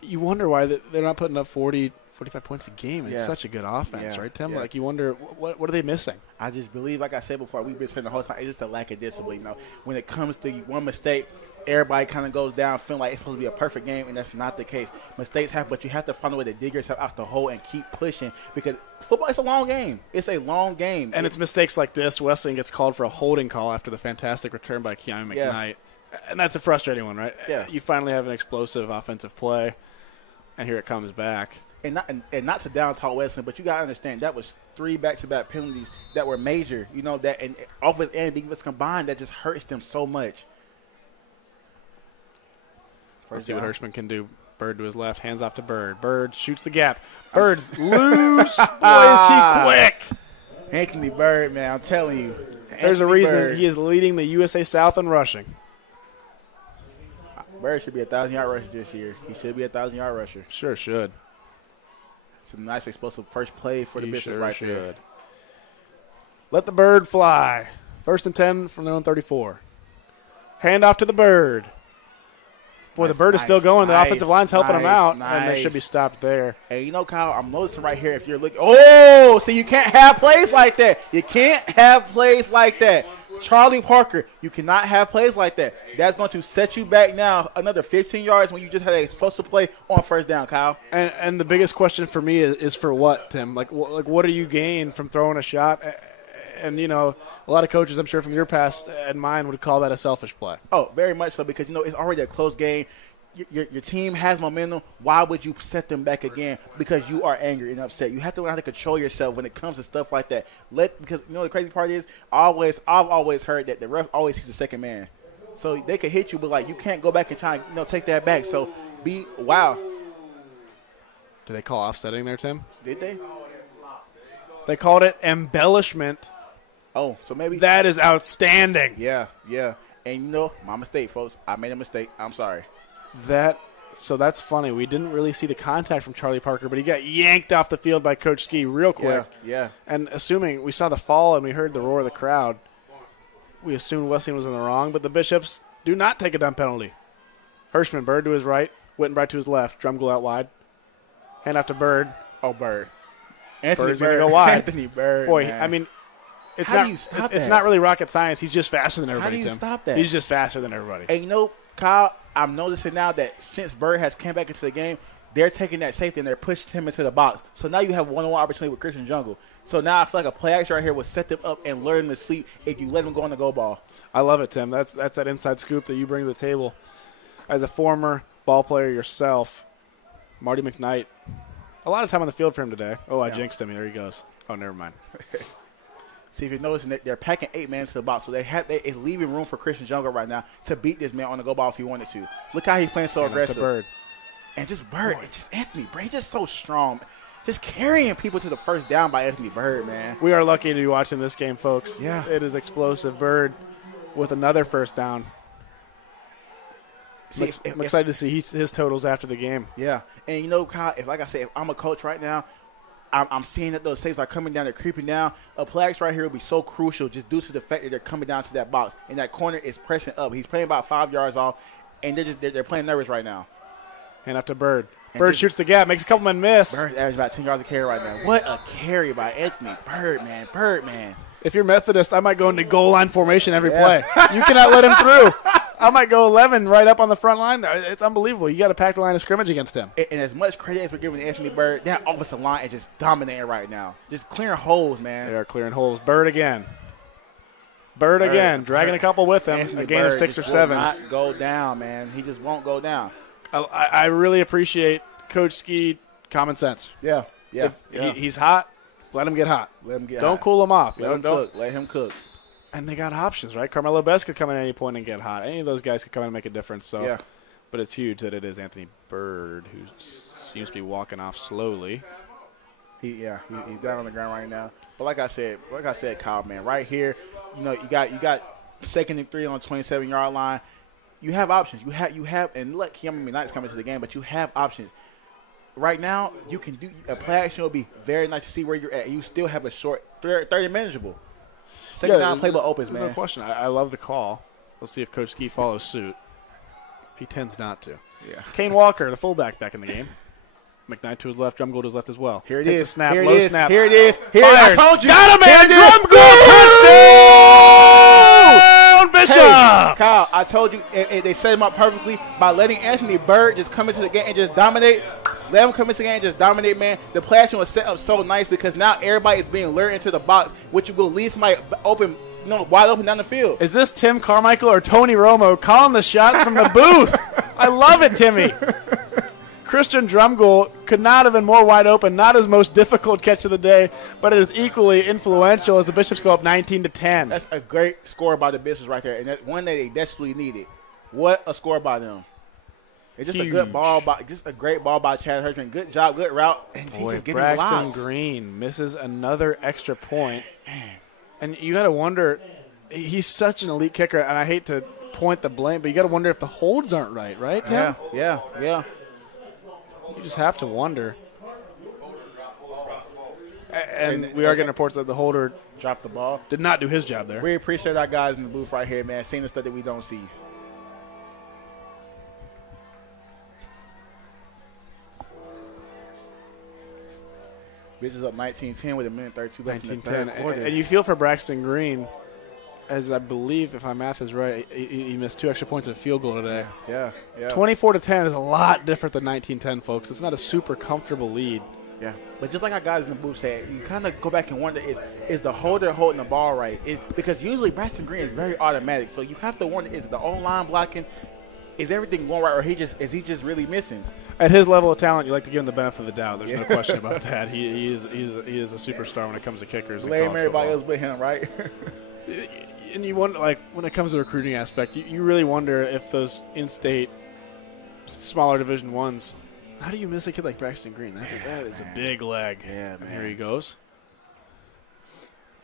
You wonder why they're not putting up 40, 45 points a game. It's such a good offense, right, Tim? Yeah. Like, you wonder, what are they missing? I just believe, like I said before, we've been saying the whole time, it's just a lack of discipline. When it comes to one mistake, everybody kind of goes down feeling like it's supposed to be a perfect game, and that's not the case. Mistakes happen, but you have to find a way to dig yourself out the hole and keep pushing because football is a long game. It's a long game. And it's mistakes like this. Wesleyan gets called for a holding call after the fantastic return by Kiami McKnight. And that's a frustrating one, right? Yeah. You finally have an explosive offensive play, and here it comes back. And not to down talk Wesleyan, but you got to understand that was 3 back-to-back penalties that were major. That and offense and defense combined, that just hurts them so much. Let's see what Hirschman can do Bird to his left, hands off to Bird. Bird shoots the gap. Bird's loose. Boy, is he quick. Anthony Bird, man, I'm telling you. There's a Anthony reason Bird. he is leading the USA South in rushing. Bird should be a 1,000-yard rusher this year. He should be a 1,000-yard rusher. Sure should. It's a nice explosive first play for the Bishops there. Let the Bird fly. 1st and 10 from their own 34. Hand off to the Bird. Boy, the Bird is still going. The offensive line's helping him out, and they should be stopped there. Hey, you know, Kyle, I'm noticing right here if you're looking. Oh, see, you can't have plays like that. You can't have plays like that. Charlie Parker, you cannot have plays like that. That's going to set you back now another 15 yards when you just had a explosive play on 1st down, Kyle. And the biggest question for me is for what, Tim? Like what do you gain from throwing a shot? And, you know, a lot of coaches, I'm sure, from your past and mine would call that a selfish play. Oh, very much so, because, you know, it's already a close game. Your team has momentum. Why would you set them back again? Because you are angry and upset. You have to learn how to control yourself when it comes to stuff like that. Because, you know, the crazy part is I've always heard that the ref always sees the second man. So they could hit you, but, like, you can't go back and try and, you know, take that back. So wow. Did they call offsetting there, Tim? Did they? They called it embellishment. Oh, so maybe. That is outstanding. Yeah. And, you know, my mistake, folks. I made a mistake. I'm sorry. So that's funny. We didn't really see the contact from Charlie Parker, but he got yanked off the field by Coach Ski real quick. Yeah. And assuming we saw the fall and we heard the roar of the crowd, we assumed Wesleyan was in the wrong, but the Bishops do not take a dumb penalty. Hirschman, Bird to his right, Wittenbright to his left, Drumgoole out wide. Hand off to Bird. Oh, Bird. Bird's going to go wide. Anthony Bird, boy, man. I mean, it's How do you stop it's that? not really rocket science. He's just faster than everybody, How do you Tim. stop that? He's just faster than everybody. And, you know, Kyle, I'm noticing now that since Bird has came back into the game, they're taking that safety and they're pushing him into the box. So now you have one-on-one opportunity with Christian Jungle. So now I feel like a play action right here will set them up and lure them to sleep if you let them go on the go ball. I love it, Tim. That's that inside scoop that you bring to the table. As a former ball player yourself, Marty McKnight, a lot of time on the field for him today. Oh, I jinxed him. There he goes. Oh, never mind. See, if you're noticing, they're packing 8 men to the box, so it's leaving room for Christian Jungle right now to beat this man on the go ball if he wanted to. Look how he's playing so aggressive. Bird. And just Bird, and just Anthony Bird, he's just so strong. Just carrying people to the 1st down by Anthony Bird, man. We are lucky to be watching this game, folks. Yeah. It is explosive. Bird with another 1st down. See, I'm excited to see his totals after the game. Yeah. And, you know, Kyle, like I said, if I'm a coach right now, I'm seeing that those safes are coming down, they're creeping down. A play action right here will be so crucial just due to the fact that they're coming down to that box. And that corner is pressing up. He's playing about 5 yards off, and they're playing nervous right now. Hand off to Bird. Bird shoots the gap, makes a couple men miss. Bird's average about 10 yards a carry right now. What a carry by Anthony Bird, man. Bird, man. If you're Methodist, I might go into goal line formation every play. You cannot let him through. I might go 11 right up on the front line there. It's unbelievable. You got to pack the line of scrimmage against him. And as much credit as we're giving Anthony Bird, that offensive line is just dominating right now. Just clearing holes, man. They are clearing holes. Bird again. Bird again, dragging a couple with him. Anthony A gain of Bird 6 or just 7. will not go down, man. He just won't go down. I really appreciate Coach Ski common sense. Yeah. He's hot. Let him get hot. Don't cool him off. Let him cook. Let him cook. And they got options, right? Carmelo Best could come in at any point and get hot. Any of those guys could come in and make a difference. So, yeah. But it's huge that it is Anthony Bird who seems to be walking off slowly. He's down on the ground right now. But like I said, Kyle, man, right here, you know, you got 2nd and 3 on the 27-yard line. You have options. You have, and look, Keanu Knight's coming to the game, but you have options. Right now, you can do a play action. Will be very nice to see where you're at. You still have a short 30 manageable. Second down playbook opens, man. No question. I love the call. We'll see if Coach Ski follows suit. He tends not to. Yeah. Kane Walker, the fullback, back in the game. McKnight to his left, Drumgoole to his left as well. Here it Takes is. A snap, Here low it is. snap. Here it is. I told you. Got him, man. Drumgoole! Touchdown, Bishop! Hey, Kyle, I told you they set him up perfectly by letting Anthony Bird just come into the game and just dominate. Let him come into the game and just dominate, man. The play action was set up so nice because now everybody is being lured into the box, which will leave somebody open, wide open down the field. Is this Tim Carmichael or Tony Romo calling the shot from the booth? I love it, Timmy. Christian Drumgoole could not have been more wide open. Not his most difficult catch of the day, but it is equally influential as the Bishops go up 19-10. That's a great score by the Bishops right there, and that's one that they desperately needed. What a score by them. It's just a good ball just a great ball by Chad Hirschman. Good job, good route, and he's just getting Braxton blocks. Green misses another extra point. And you got to wonder, he's such an elite kicker, and I hate to point the blame, but you got to wonder if the holds aren't right, Tim? Yeah. You just have to wonder. And we are getting reports that the holder dropped the ball. Did not do his job there. We appreciate our guys in the booth right here, man, seeing the stuff that we don't see. Bitches up 19-10 with a minute 32 left in the third quarter. And you feel for Braxton Green, as I believe, if my math is right, he missed 2 extra points and a field goal today. Yeah. 24-10 is a lot different than 19-10, folks. It's not a super comfortable lead. Yeah, but just like our guys in the booth said, you kind of go back and wonder, is the holder holding the ball right? Because usually Braxton Green is very automatic, so you have to wonder, is the O-line blocking, is everything going right, or is he just really missing? At his level of talent, you like to give him the benefit of the doubt. There's no question about that. He is a superstar when it comes to kickers. Blame everybody else but him, right? And you wonder, like, when it comes to the recruiting aspect, you really wonder if those in-state smaller Division I's, how do you miss a kid like Braxton Green? That is a big leg. Yeah, man. And here he goes.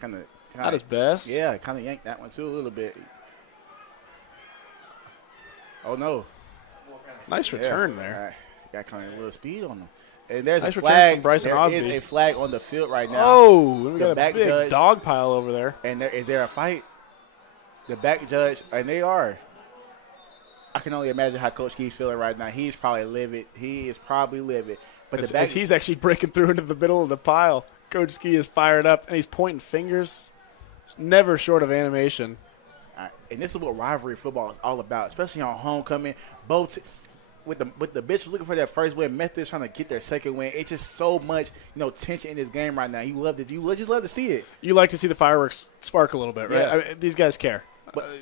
Kind of not his best. Yeah, kind of yanked that one too a little bit. Oh no! Nice return there. Right. Got kind of a little speed on him. And there's nice a flag. From Bryson Osby. There is a flag on the field right now. Oh, we got a back big judge, dog pile over there. And is there a fight? The back judge, and they are. I can only imagine how Coach Ski's feeling right now. He's probably livid. He is probably livid. But as he's actually breaking through into the middle of the pile, Coach Ski is fired up, and he's pointing fingers, never short of animation. And this is what rivalry football is all about, especially on homecoming. Both with the Bishops looking for their first win, Methodist trying to get their second win. It's just so much, tension in this game right now. You just love to see it. You like to see the fireworks spark a little bit, right? Yeah. I mean, these guys care.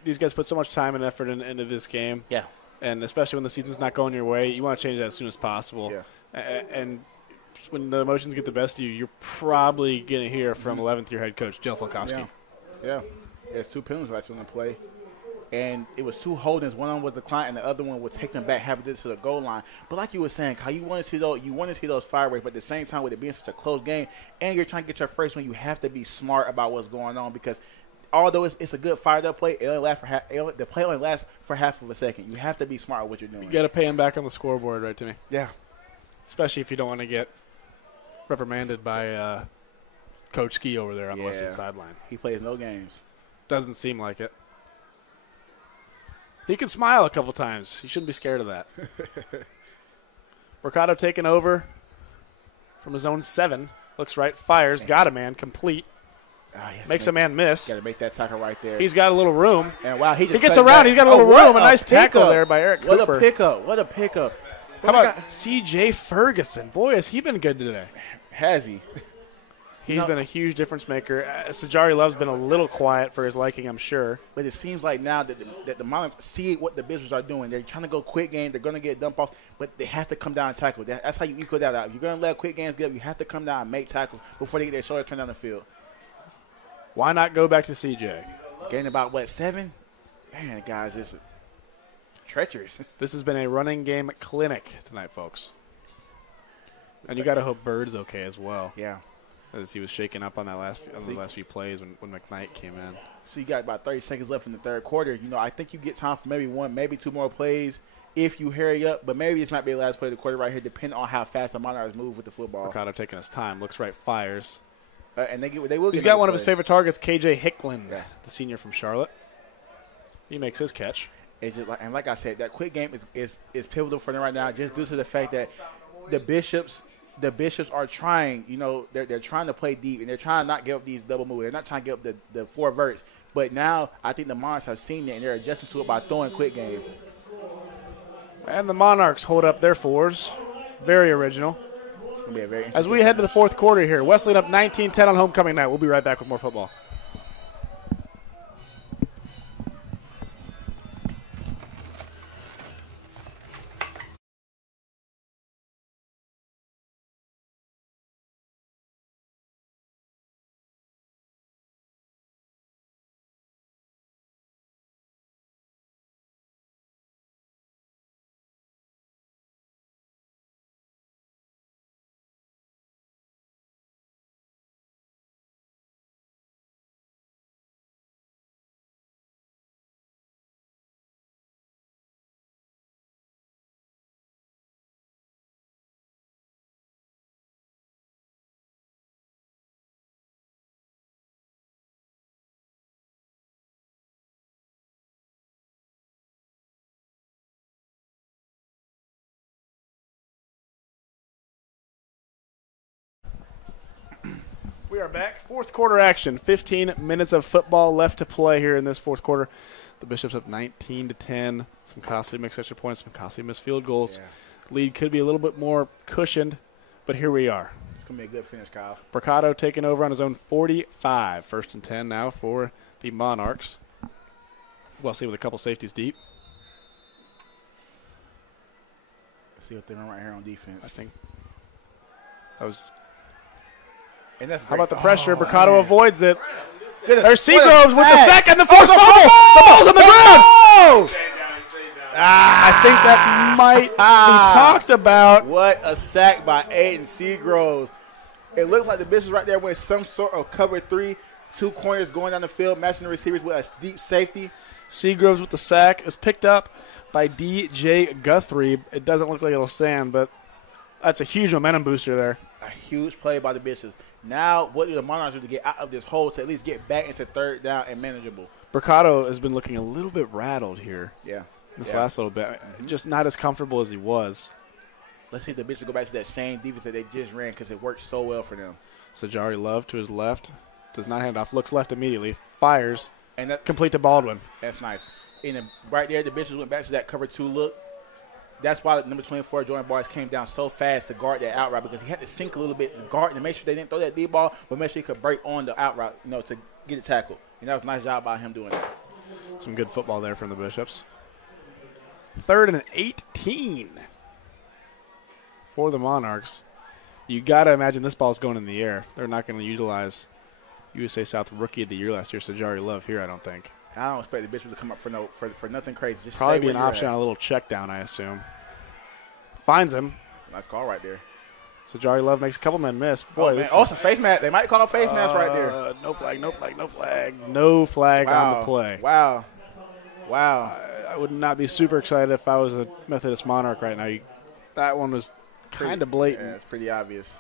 These guys put so much time and effort into this game. Yeah. And especially when the season's not going your way, you want to change that as soon as possible. Yeah. And when the emotions get the best of you, you're probably going to hear from 11th year head coach Jill Falkowski. Yeah. There's 2 penalties actually on the play. And it was 2 holdings. One of them was declined, and the other one would take them back, have it to the goal line. But like you were saying, Kyle, you want to see those fireworks, but at the same time, with it being such a close game, and you're trying to get your first one, you have to be smart about what's going on, because although it's a good fired-up play, the play only lasts for half of a second. You have to be smart with what you're doing. You got to pay him back on the scoreboard, right, Timmy? Yeah. Especially if you don't want to get reprimanded by Coach Ski over there on the Wesleyan sideline. He plays no games. Doesn't seem like it. He can smile a couple times. You shouldn't be scared of that. Mercado taking over from his own 7. Looks right. Fires. Got a man. Complete. Makes a man miss. Got to make that tackle right there. He's got a little room. And wow, he gets around. He's got a little room. A nice tackle there by Eric Cooper. What a pickup. How about C.J. Ferguson? Boy, has he been good today. Has he? He's been a huge difference maker. Sajari Love's been a little quiet for his liking, I'm sure. But it seems like now that the Monarchs see what the Bishops are doing. They're trying to go quick game. They're going to get dump offs, but they have to come down and tackle. That's how you equal that out. If you're going to let quick games get up, you have to come down and make tackles before they get their shoulder turned down the field. Why not go back to CJ? Getting about, 7? Man, guys, it's treacherous. This has been a running game clinic tonight, folks. And you got to hope Bird's okay as well. Yeah. As he was shaken up on the last few plays when McKnight came in. So you got about 30 seconds left in the third quarter. I think you get time for maybe 1, maybe 2 more plays if you hurry up. But maybe this might be the last play of the quarter right here, depending on how fast the Monarchs move with the football. Mercado taking his time. Looks right, fires. And they will. He's got one of his favorite targets, KJ Hicklin, the senior from Charlotte. He makes his catch. It's just like I said, that quick game is pivotal for them right now, just due to the fact that the Bishops are trying. They're trying to play deep, and they're trying to not give up these double moves. They're not trying to give up the 4 verts. But now I think the Monarchs have seen it, and they're adjusting to it by throwing quick game. And the Monarchs hold up their 4s. Very original. It's gonna be a very as we head to the fourth quarter here. Wesleyan up 19-10 on homecoming night. We'll be right back with more football. We are back. Fourth quarter action. 15 minutes of football left to play here in this fourth quarter. The Bishops up 19-10. Some costly missed extra points, some costly missed field goals. Yeah. Lead could be a little bit more cushioned, but here we are. It's going to be a good finish, Kyle. Mercado taking over on his own 45. 1st and 10 now for the Monarchs. Wesley with a couple safeties deep. Let's see what they're doing right here on defense. I think that was. And that's how about the pressure? Mercado avoids it. There's Seagroves with the sack and the forced fumble. The ball's on the ground. I think that might be talked about. What a sack by Aiden Seagroves. It looks like the Bishops right there with some sort of cover 3, 2 corners going down the field, matching the receivers with a deep safety. Seagroves with the sack. It was picked up by D.J. Guthrie. It doesn't look like it'll stand, but that's a huge momentum booster there. A huge play by the Bishops. Now, what do the Monarchs do to get out of this hole to at least get back into 3rd down and manageable? Mercado has been looking a little bit rattled here. Yeah. This last little bit. Just not as comfortable as he was. Let's see if the Bishops go back to that same defense that they just ran because it worked so well for them. Sajari Love to his left. Does not hand off. Looks left immediately. Fires. And that, complete to Baldwin. That's nice. And right there, the Bishops went back to that cover 2 look. That's why number 24, Jordan Barnes, came down so fast to guard that out route because he had to sink a little bit to guard and make sure they didn't throw that deep ball, but make sure he could break on the out route, to get it tackled. And that was a nice job by him doing that. Some good football there from the Bishops. 3rd and 18 for the Monarchs. You got to imagine this ball's going in the air. They're not going to utilize USA South Rookie of the Year last year, Sajari Love here, I don't think. I don't expect the Bishops to come up for nothing crazy. Just probably be an option on a little check down, I assume. Finds him. Nice call right there. Sajari Love makes a couple men miss. Boy, it's a face mask. They might call a face mask right there. No flag, no flag, no flag. No flag on the play. Wow. I would not be super excited if I was a Methodist Monarch right now. That one was kind of blatant. Yeah, it's pretty obvious.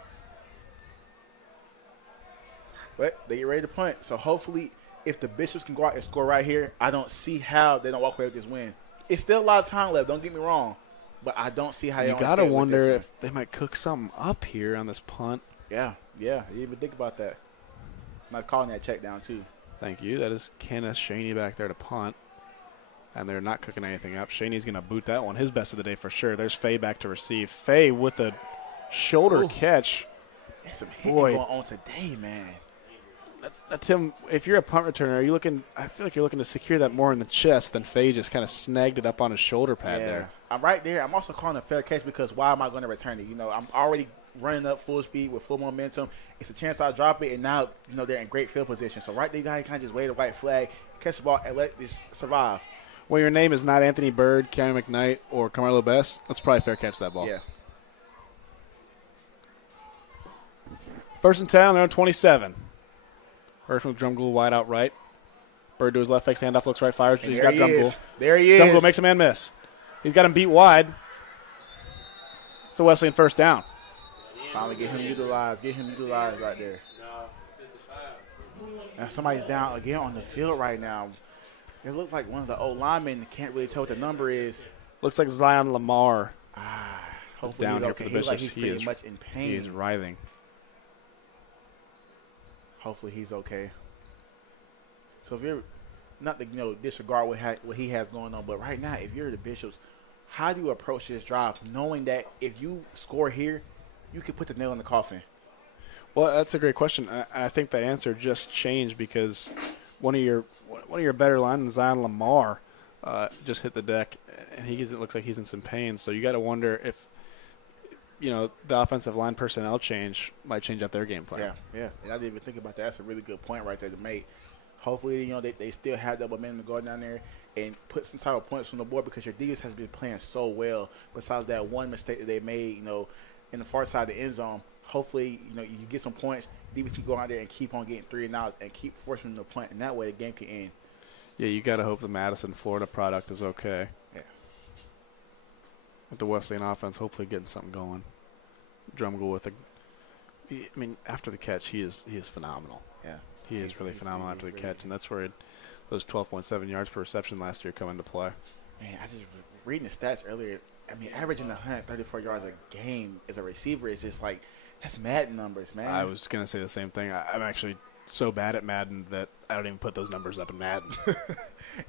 But they get ready to punt. So hopefully, if the Bishops can go out and score right here, I don't see how they don't walk away with this win. It's still a lot of time left. Don't get me wrong. But I don't see how they don't stay with this. You got to wonder if they might cook something up here on this punt. Yeah. I didn't even think about that. Nice calling that check down, too. Thank you. That is Kenneth Shaney back there to punt. And they're not cooking anything up. Shaney's going to boot that one. His best of the day for sure. There's Faye back to receive. Faye with a shoulder catch. There's some hitting going on today, man. Tim, if you're a punt returner, are you looking? I feel like you're looking to secure that more in the chest than Faye just kind of snagged it up on his shoulder pad there. I'm right there. I'm also calling a fair catch because why am I going to return it? I'm already running up full speed with full momentum. It's a chance I'll drop it, and now they're in great field position. So right there, you got to kind of just wave the white flag, catch the ball, and let this survive. Well, your name is not Anthony Bird, Cameron McKnight, or Carmelo Best. That's probably fair catch that ball. Yeah. 1st and 10, they're on 27. First from Drumgool wide out right. Bird to his left, fakes the handoff, looks right, fires. He's got Drumgool. There he is. Drumgool makes a man miss. He's got him beat wide. It's a Wesleyan 1st down. Finally get him utilized. Get him utilized right there. Now somebody's down again on the field right now. It looks like one of the old linemen can't really tell what the number is. Looks like Zion Lamar. He's down here for the Bishops. He's pretty much in pain. He is writhing. Hopefully he's okay. So if you're not to disregard what he has going on, but right now, if you're the Bishops, how do you approach this drive, knowing that if you score here, you could put the nail in the coffin? Well, that's a great question. I think the answer just changed because one of your better linemen, Zion Lamar, just hit the deck, and it looks like he's in some pain. So you got to wonder if the offensive line personnel change might change up their game plan. Yeah. And I didn't even think about that. That's a really good point right there to make. Hopefully, they still have that momentum to go down there and put some type of points on the board because your defense has been playing so well. Besides that one mistake that they made, in the far side of the end zone, hopefully, you get some points. Defense can go out there and keep on getting 3 and outs and keep forcing them to punt, and that way the game can end. Yeah, you got to hope the Madison, Florida product is okay. Yeah. With the Wesleyan offense, hopefully getting something going. Drumgool after the catch, he is phenomenal. Yeah. He is really phenomenal after the catch, and that's where those 12.7 yards per reception last year come into play. Man, I just reading the stats earlier. Averaging 134 yards a game as a receiver is just like That's Madden numbers, man. I was going to say the same thing. I'm actually so bad at Madden that I don't even put those numbers up in Madden.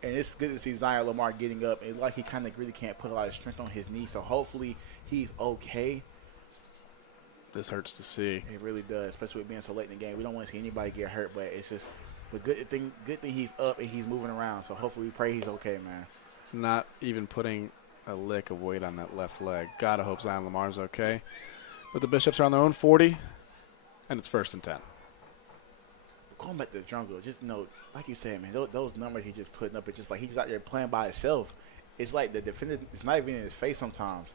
And it's good to see Zion Lamar getting up. It's like he kind of really can't put a lot of strength on his knee, so hopefully he's okay. This hurts to see. It really does, especially with being so late in the game. We don't want to see anybody get hurt, but it's just – but good thing he's up and he's moving around, so hopefully we pray he's okay, man. Not even putting a lick of weight on that left leg. Gotta hope Zion Lamar's okay. But the Bishops are on their own 40, and it's 1st and 10. Going back to the jungle, just like you said, man, those numbers he's just putting up, it's just like he's out there playing by himself. It's like the defender, it's not even in his face sometimes.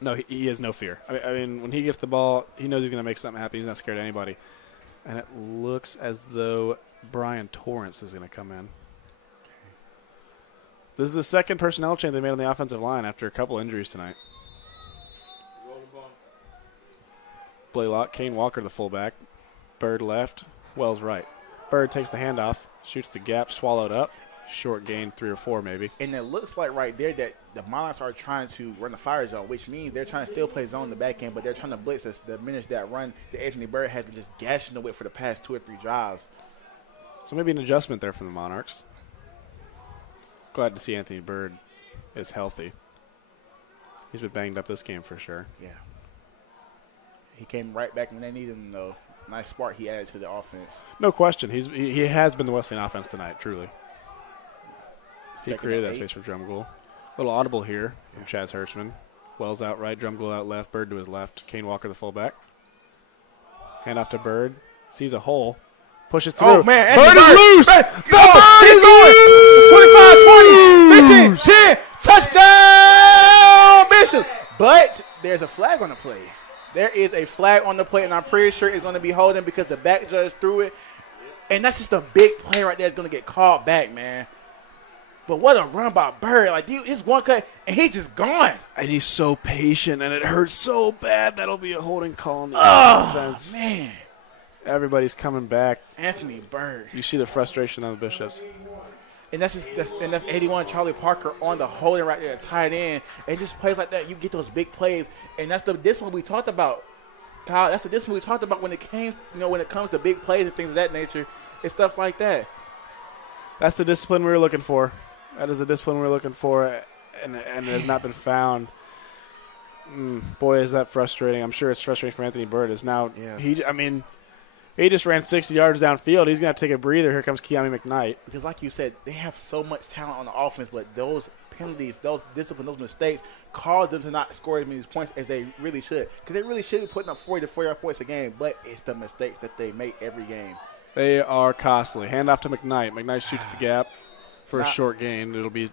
No, he has no fear. I mean, when he gets the ball, he knows he's going to make something happen. He's not scared of anybody. And it looks as though Brian Torrance is going to come in. This is the second personnel change they made on the offensive line after a couple injuries tonight. Blaylock, Kane Walker, the fullback. Bird left, Wells right. Bird takes the handoff, shoots the gap, swallowed up. Short gain, 3 or 4 maybe. And it looks like right there that the Monarchs are trying to run the fire zone, which means they're trying to still play zone in the back end, but they're trying to blitz us. The minutes that run, that Anthony Bird has been just gashing the whip for the past 2 or 3 drives. So maybe an adjustment there from the Monarchs. Glad to see Anthony Bird is healthy. He's been banged up this game for sure. Yeah. He came right back when they needed him, though. Nice spark he added to the offense. No question. He has been the Wesleyan offense tonight, truly. He created that space for Drumgoole. Little audible here from Chaz Hirschman. Wells out right, Drumgoole out left, Bird to his left. Kane Walker, the fullback. Hand off to Bird. Sees a hole. Pushes through. Oh, man. Bird is loose. The Bird is going. 25, 20, 15, 10. Touchdown, Bishop. But there's a flag on the play. There is a flag on the play, and I'm pretty sure it's going to be holding because the back judge threw it. And that's just a big play right there that's going to get called back, man. But what a run by Bird. Like, dude, it's one cut, and he's just gone. And he's so patient, and it hurts so bad. That'll be a holding call on the offense. Man. Everybody's coming back. Anthony Bird. You see the frustration on the Bishops. And that's 81 Charlie Parker on the holding right there, tight end. And just plays like that, you get those big plays. And that's the discipline we talked about, Kyle. That's the discipline we talked about when it comes to big plays and things of that nature. It's stuff like that. That's the discipline we were looking for. That is the discipline we were looking for, and it has not been found. Boy, is that frustrating. I'm sure it's frustrating for Anthony Bird. He just ran 60 yards downfield. He's going to take a breather. Here comes Keami McKnight. Because like you said, they have so much talent on the offense, but those penalties, those discipline, those mistakes cause them to not score as many points as they really should. Because they really should be putting up 40 to 40 points a game, but it's the mistakes that they make every game. They are costly. Hand off to McKnight. McKnight shoots the gap for a short gain. It'll be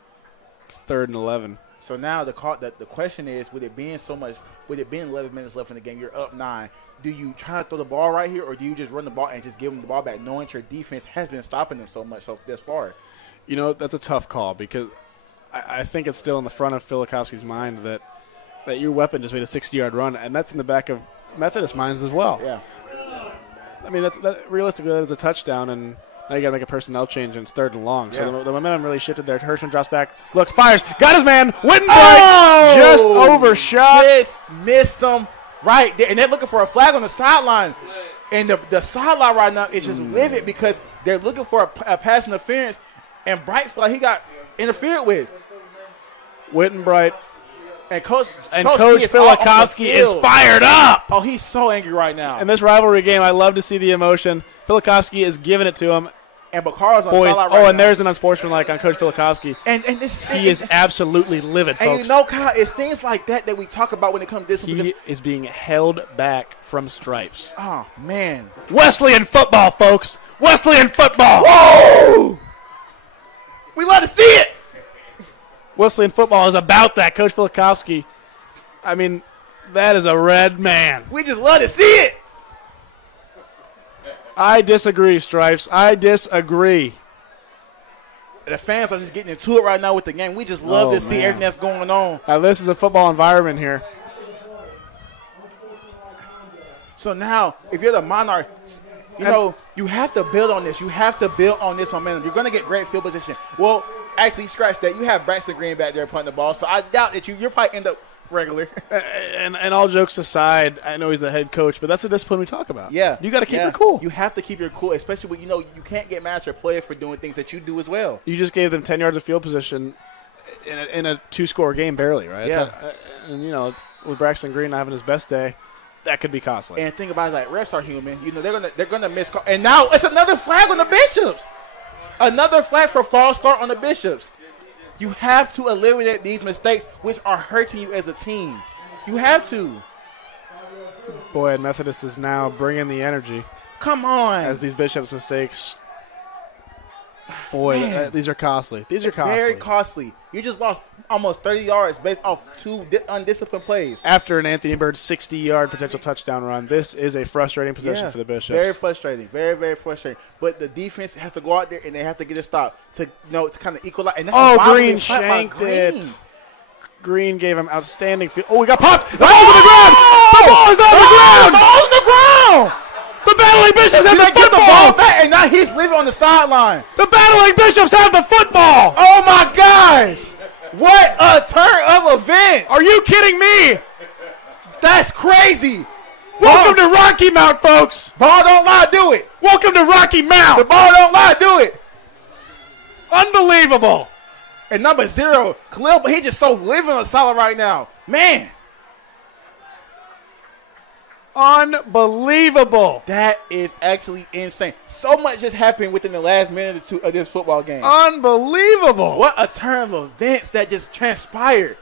3rd and 11. So now the question is, with it being 11 minutes left in the game, you're up 9. Do you try to throw the ball right here, or do you just run the ball and just give them the ball back, knowing your defense has been stopping them so much so this far? You know, that's a tough call because I think it's still in the front of Filikowski's mind that your weapon just made a 60-yard run, and that's in the back of Methodist minds as well. Yeah. I mean, realistically, that is a touchdown, and now you got to make a personnel change, and it's 3rd and long. So the momentum really shifted there. Hirschman drops back, looks, fires, got his man, Wittenbright, just overshot. Just missed him right there. And they're looking for a flag on the sideline. And the sideline right now is just livid because they're looking for a pass interference, and Bright felt like he got interfered with. Wittenbright. And Coach Filikowski is fired up. Oh, he's so angry right now. In this rivalry game, I love to see the emotion. Filikowski is giving it to him. And Bakaro's on the sideline right now. And there's an unsportsmanlike on Coach Filikowski. And he is absolutely livid, folks. And you know, Kyle, it's things like that we talk about when it comes to this. He is being held back from stripes. Oh, man. Wesleyan football, folks. Wesleyan football. Whoa! We love to see it. Wesleyan football is about that. Coach Filikowski, I mean, that is a red man. We just love to see it. I disagree, Stripes. I disagree. The fans are just getting into it right now with the game. We just love to see everything that's going on. Now, this is a football environment here. So now, if you're the Monarchs, you have to build on this. You have to build on this momentum. You're going to get great field position. Well, actually, scratch that. You have Braxton Green back there punting the ball, so I doubt that you'll probably end up regular. And all jokes aside, I know he's the head coach, but that's the discipline we talk about. Yeah. You got to keep your cool. You have to keep your cool, especially when you can't get mad at your player for doing things that you do as well. You just gave them 10 yards of field position in a 2-score game barely, right? Yeah. And, with Braxton Green not having his best day, that could be costly. And think about it, like, refs are human. They're gonna miss call. And now it's another flag on the Bishops. Another flag for false start on the Bishops. You have to eliminate these mistakes, which are hurting you as a team. You have to. Boy, and Methodist is now bringing the energy. Come on. As these Bishops mistakes. Boy, these are costly. These are costly. Very costly. You just lost almost 30 yards based off 2 undisciplined plays. After an Anthony Bird 60-yard potential touchdown run, this is a frustrating possession for the Bishops. Very frustrating. Very, very frustrating. But the defense has to go out there and they have to get a stop to kind of equalize. And that's Green shanked it. Green gave him outstanding field. Oh, we got popped. The ball's on the ground. The ball is on the ground. The ball's on the ground. The Battling Bishops have the Get the football. ball back, and now he's living on the sideline. The Battling Bishops have the football. Oh, my gosh. What a turn of events. Are you kidding me? That's crazy. Welcome to Rocky Mount, folks. Ball don't lie, do it. Welcome to Rocky Mount. The ball don't lie, do it. Unbelievable. And number 0, Khalil, but he just so living on solid right now. Man. Unbelievable. That is actually insane. So much just happened within the last minute or 2 of this football game. Unbelievable. What a turn of events that just transpired.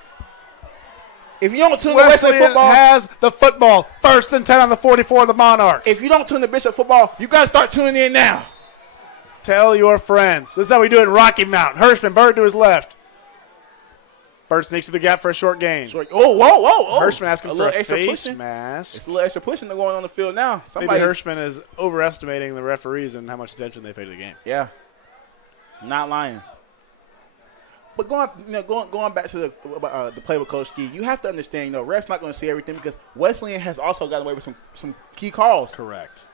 If you don't tune the Wesleyan football, has the football. 1st and 10 on the 44 of the Monarchs. If you don't tune the Bishop football, you got to start tuning in now. Tell your friends. This is how we do it in Rocky Mount. Hirschman, Bird to his left. Bird sneaks through the gap for a short gain. Whoa. Hirschman asking for a extra face pushing. mask. It's a little extra pushing going on the field now. Maybe Hirschman is overestimating the referees and how much attention they pay to the game. Yeah. Not lying. But going back to the play with Coach Ski, you have to understand, refs not going to see everything because Wesleyan has also gotten away with some key calls. Correct.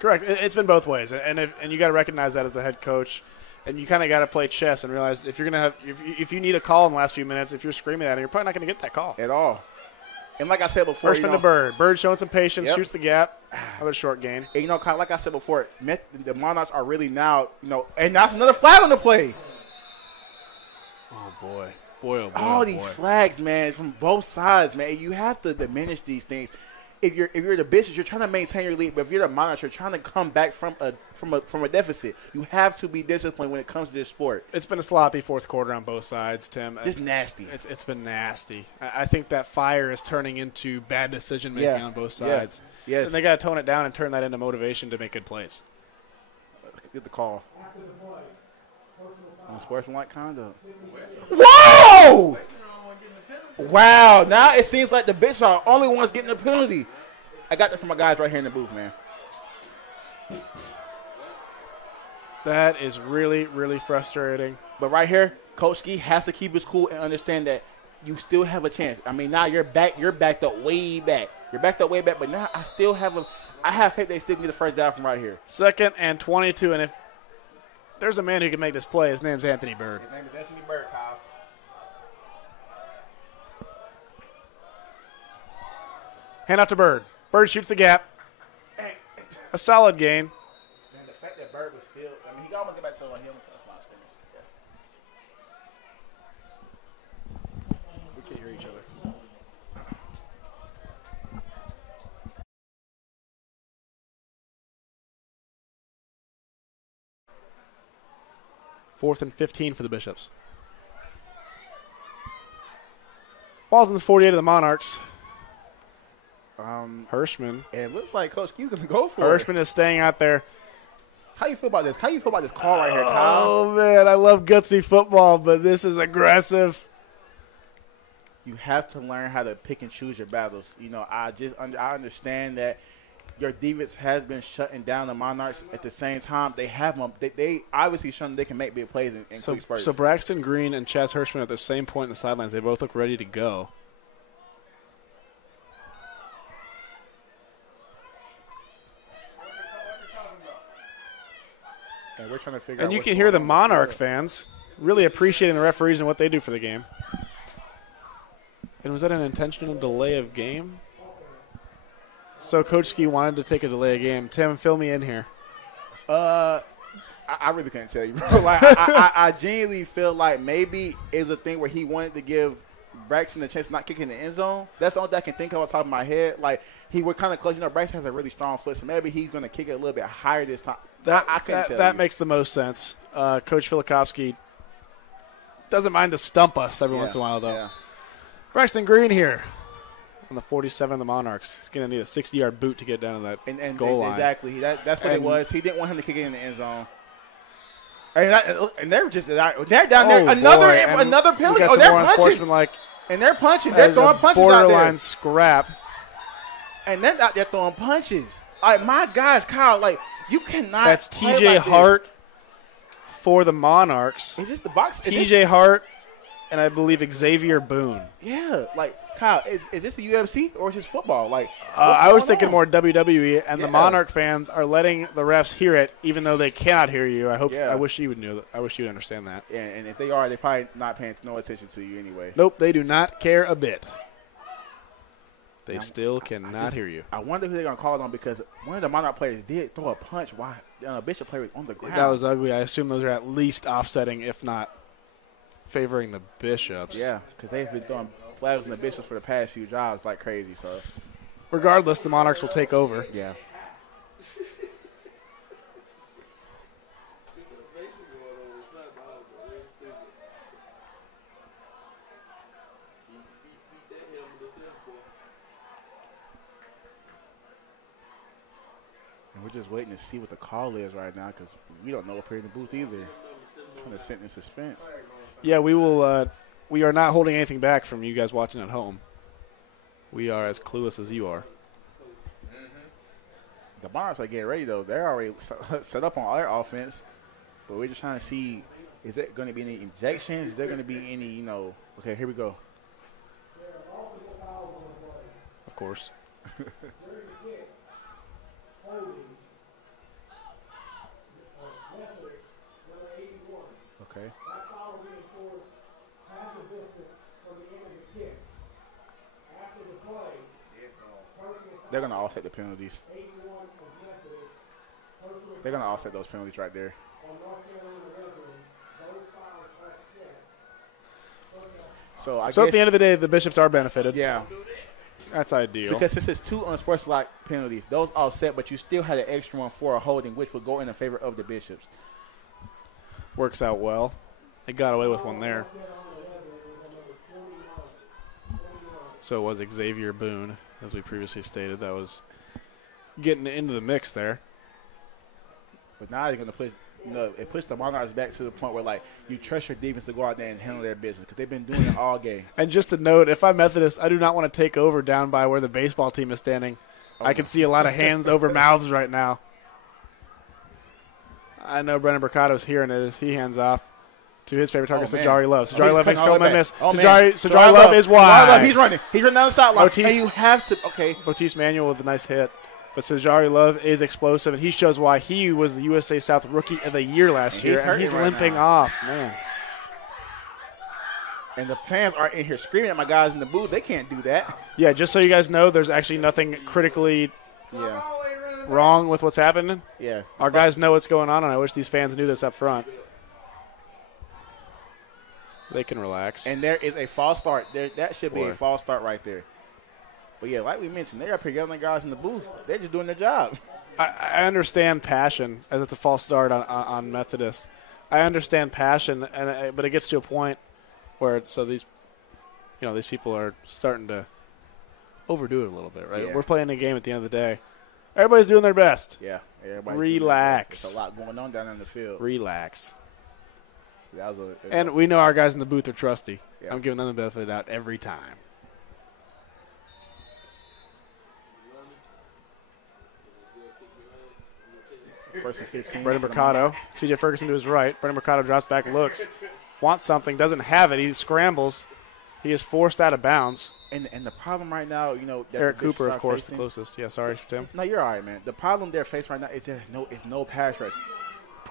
It's been both ways, and you got to recognize that as the head coach, and you kind of got to play chess and realize if you're gonna if you need a call in the last few minutes, if you're screaming at it, you're probably not going to get that call at all. And like I said before, Hirschman to Bird. Bird showing some patience, Yep. shoots the gap. Another short gain. And, kind of like I said before, the Monarchs are really now, and that's another flag on the play. Oh, boy. Boy. All these flags, man, from both sides, man. You have to diminish these things. If you're the Bishops, you're trying to maintain your lead. But if you're the Monarchs, you're trying to come back from a deficit. You have to be disciplined when it comes to this sport. It's been a sloppy fourth quarter on both sides, Tim. It's nasty. It's been nasty. I think that fire is turning into bad decision making on both sides. Yes. And they got to tone it down and turn that into motivation to make good plays. Get the call. Unsportsmanlike conduct. Whoa! Wow, now it seems like the Bishops are the only ones getting the penalty. I got that from my guys right here in the booth, man. That is really, really frustrating. But right here, Coach Ski has to keep his cool and understand that you still have a chance. I mean, now you're backed up way back. You're backed up way back, but now I have faith they still can get the first down from right here. 2nd and 22, and if there's a man who can make this play, his name's Anthony Bird. His name is Anthony Bird, Kyle. Hand off to Bird. Bird shoots the gap. A solid gain. Man, the fact that Bird was still, he got to get back to the line. That's not scrimmage. We can't hear each other. Fourth and 15 for the Bishops. Ball's in the 48 of the Monarchs. Hirschman. And it looks like Coach Ski's going to go for it. Hirschman is staying out there. How you feel about this? How you feel about this call right here, Kyle? Oh, man, I love gutsy football, but this is aggressive. You have to learn how to pick and choose your battles. I understand that your defense has been shutting down the Monarchs. At the same time, they have them. They obviously shown they can make big plays in quick spurts. So Braxton Green and Chaz Hirschman at the same point in the sidelines. They both look ready to go. And we're trying to figure out. And you can hear the Monarch fans really appreciating the referees and what they do for the game. And was that an intentional delay of game? So Coach Ski wanted to take a delay of game. Tim, fill me in here. I really can't tell you, bro. Like, I genuinely feel like maybe it's a thing where he wanted to give Braxton a chance of not kicking in the end zone. That's the only thing I can think of on top of my head. Like, he was kind of close. You know, Braxton has a really strong foot, so maybe he's going to kick it a little bit higher this time. I couldn't tell that you. makes the most sense. Coach Filikovsky doesn't mind to stump us every once in a while, though. Yeah. Braxton Green here on the 47 of the Monarchs. He's going to need a 60-yard boot to get down to that goal line. Exactly. That's what it was. He didn't want him to kick it in the end zone. And they're down there. Another penalty. Oh, they're punching. And they're punching. They're throwing punches out there. Borderline scrap. And they're out there throwing punches. Like, my guys, Kyle, like, you cannot. That's TJ Hart for the Monarchs. Is this the box? TJ Hart and I believe Xavier Boone. Yeah, like, Kyle, is this the UFC or is this football? Like, I was thinking more WWE, and the Monarch fans are letting the refs hear it, even though they cannot hear you. I wish you would know that. I wish you would understand that. Yeah, and if they are, they're probably not paying no attention to you anyway. Nope, they do not care a bit. They still cannot hear you. I wonder who they're going to call it on, because one of the Monarch players did throw a punch while Bishop player was on the ground. That was ugly. I assume those are at least offsetting, if not favoring the Bishops. Yeah, because they've been throwing flags in the Bishops for the past few drives like crazy. So, regardless, the Monarchs will take over. Yeah. And we're just waiting to see what the call is right now, because we don't know up here in the booth either. Kind of sitting in suspense. Yeah, we will. We are not holding anything back from you guys watching at home. We are as clueless as you are. The Monarchs are getting ready, though. They're already set up on our offense. But we're just trying to see, is there going to be any injections? Is there going to be any, okay, here we go. Of course. Okay. They're going to offset the penalties. They're going to offset those penalties right there. So at the end of the day, the Bishops are benefited. Yeah. That's ideal. Because this is 2 unsportsmanlike penalties. Those offset, but you still had an extra one for a holding, which would go in the favor of the Bishops. Works out well. They got away with one there. So it was Xavier Boone, as we previously stated. That was getting into the mix there. But now they're going to push, it pushed the Monarchs back to the point where, like, you trust your defense to go out there and handle their business, because they've been doing it all game. And just to note, if I'm Methodist, I do not want to take over down by where the baseball team is standing. I can see a lot of hands over mouths right now. I know Brennan Mercado's hearing it as he hands off to his favorite target, Sajari Love. Sajari Love makes a miss. Sajari Love is wide. Love, he's running. He's running down the sideline. And you have to, Batiste Manuel with a nice hit. But Sajari Love is explosive, and he shows why he was the USA South Rookie of the Year last year. And he's limping off, man. And the fans are in here screaming at my guys in the booth. They can't do that. Yeah, just so you guys know, there's actually nothing critically wrong with what's happening. Yeah. Our guys know what's going on, and I wish these fans knew this up front. They can relax. And there is a false start. That should be a false start right there. But, yeah, like we mentioned, they're up here yelling at guys in the booth. They're just doing their job. I understand passion, as it's a false start on Methodist. I understand passion, but it gets to a point where these people are starting to overdo it a little bit, right? Yeah. We're playing a game at the end of the day. Everybody's doing their best. Yeah. Relax. There's a lot going on down in the field. Relax. That was and we know our guys in the booth are trusty. Yeah. I'm giving them the benefit of the doubt every time. First and 15. Brendan Mercado. C.J. Ferguson to his right. Brendan Mercado drops back, looks, wants something, doesn't have it. He scrambles. He is forced out of bounds. And the problem right now, that Eric Cooper, of course, the closest. Yeah, sorry, Tim. No, you're all right, man. The problem they're facing right now is there's no pass rush.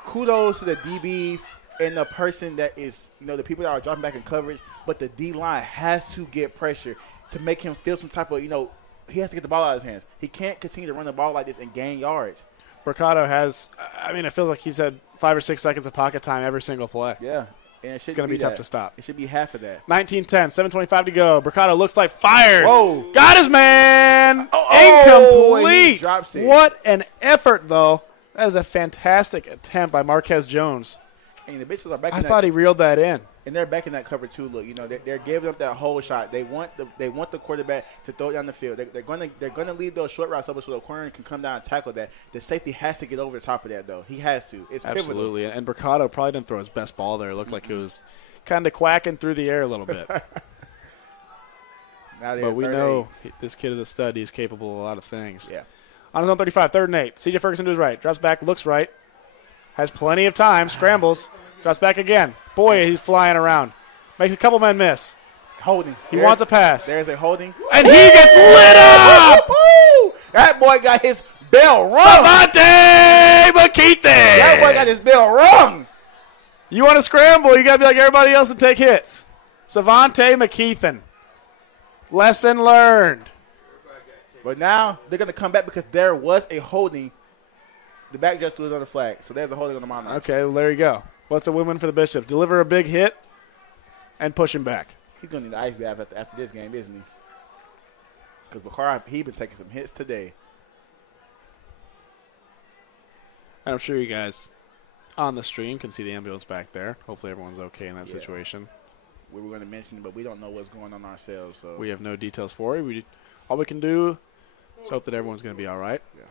Kudos to the DBs and the person that is, the people that are dropping back in coverage but the D-line has to get pressure to make him feel some type of, he has to get the ball out of his hands. He can't continue to run the ball like this and gain yards. Mercado has, it feels like he's had 5 or 6 seconds of pocket time every single play. Yeah. And it's going to be tough to stop. It should be half of that. 19-10, 7:25 to go. Mercado looks like fires. Whoa. Got his man. Incomplete. He drops it. What an effort, though. That is a fantastic attempt by Marquez Jones. And the bitches are back. I thought he reeled that in. And they're back in that cover too. Look, they're giving up that whole shot. They want the quarterback to throw it down the field. They're gonna leave those short routes open so the corner can come down and tackle that. The safety has to get over the top of that though. He has to. It's absolutely. Pivotal. And Mercado probably didn't throw his best ball there. It looked like it was kind of quacking through the air a little bit. But we know this kid is a stud. He's capable of a lot of things. Yeah. On his own 35, 3rd and 8. C.J. Ferguson to his right. Drops back, looks right. Has plenty of time. Scrambles. Drops back again. Boy, he's flying around. Makes a couple men miss. Holding. He wants a pass. There's a holding. And he gets lit up! That boy got his bell rung. Savante McKeithen! That boy got his bell rung. You want to scramble, you got to be like everybody else and take hits. Savante McKeithen. Lesson learned. But now they're going to come back because there was a holding. The back just threw it on the flag. So there's a holding on the Monarchs. Okay, well, there you go. What's a win-win for the Bishops? Deliver a big hit and push him back. He's going to need the ice bath after this game, isn't he? Because Bakar, he's been taking some hits today. And I'm sure you guys on the stream can see the ambulance back there. Hopefully everyone's okay in that situation. We were going to mention it, but we don't know what's going on ourselves. So we have no details for you. All we can do is hope that everyone's going to be all right. Yeah.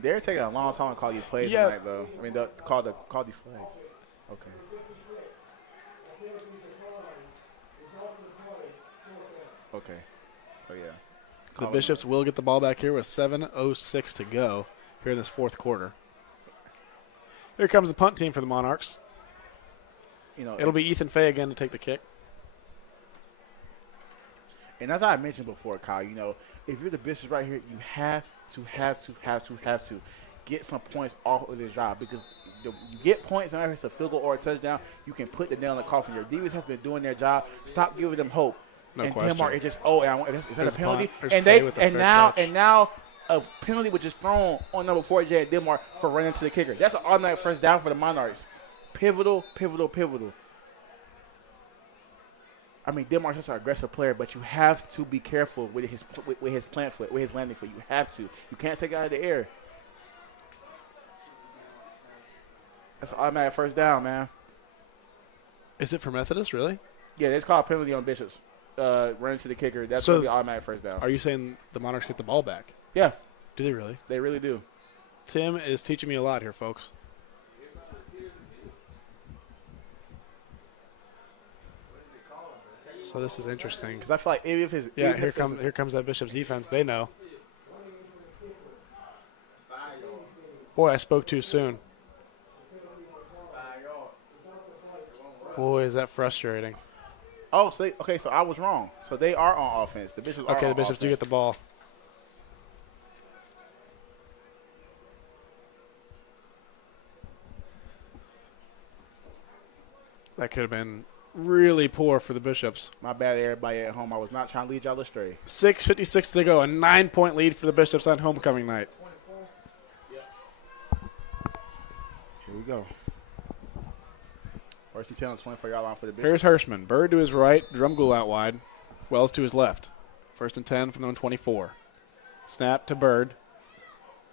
They're taking a long time to call these plays tonight, though. I mean, call these flags. Okay. Okay. So, yeah. The Bishops will get the ball back here with 7:06 to go here in this 4th quarter. Here comes the punt team for the Monarchs. It'll be Ethan Fay again to take the kick. And as I mentioned before, Kyle, if you're the Bishops right here, you have to get some points off of this drive because you get points, and if it's a field goal or a touchdown, you can put the nail in the coffin. Your defense has been doing their job. Stop giving them hope. No and question. Denmark, it just is that a penalty? And now a penalty was just thrown on number 4 Jay Denmark for running to the kicker. That's an automatic first down for the Monarchs. Pivotal. I mean, Denmark's just an aggressive player, but you have to be careful with his plant foot, with his landing foot. You have to. You can't take it out of the air. That's an automatic first down, man. Is it for Methodist, really? Yeah, it's called a penalty on Bishops. Running to the kicker. That's going to be automatic first down. Are you saying the Monarchs get the ball back? Yeah. Do they really? They really do. Tim is teaching me a lot here, folks. So this is interesting. Because I feel like if his here comes that Bishops defense. They know. Boy, I spoke too soon. Boy, is that frustrating. Oh, so I was wrong. So they are on offense. The Bishops are on offense. Okay, the Bishops do get the ball. That could have been really poor for the Bishops. My bad, everybody at home. I was not trying to lead y'all astray. 6:56 to go. A 9-point lead for the Bishops on homecoming night. Here we go. First and 10 on the 24-yard line for the Bishops. Here's Hirschman. Bird to his right. Drumgool out wide. Wells to his left. First and 10 from the 24. Snap to Bird.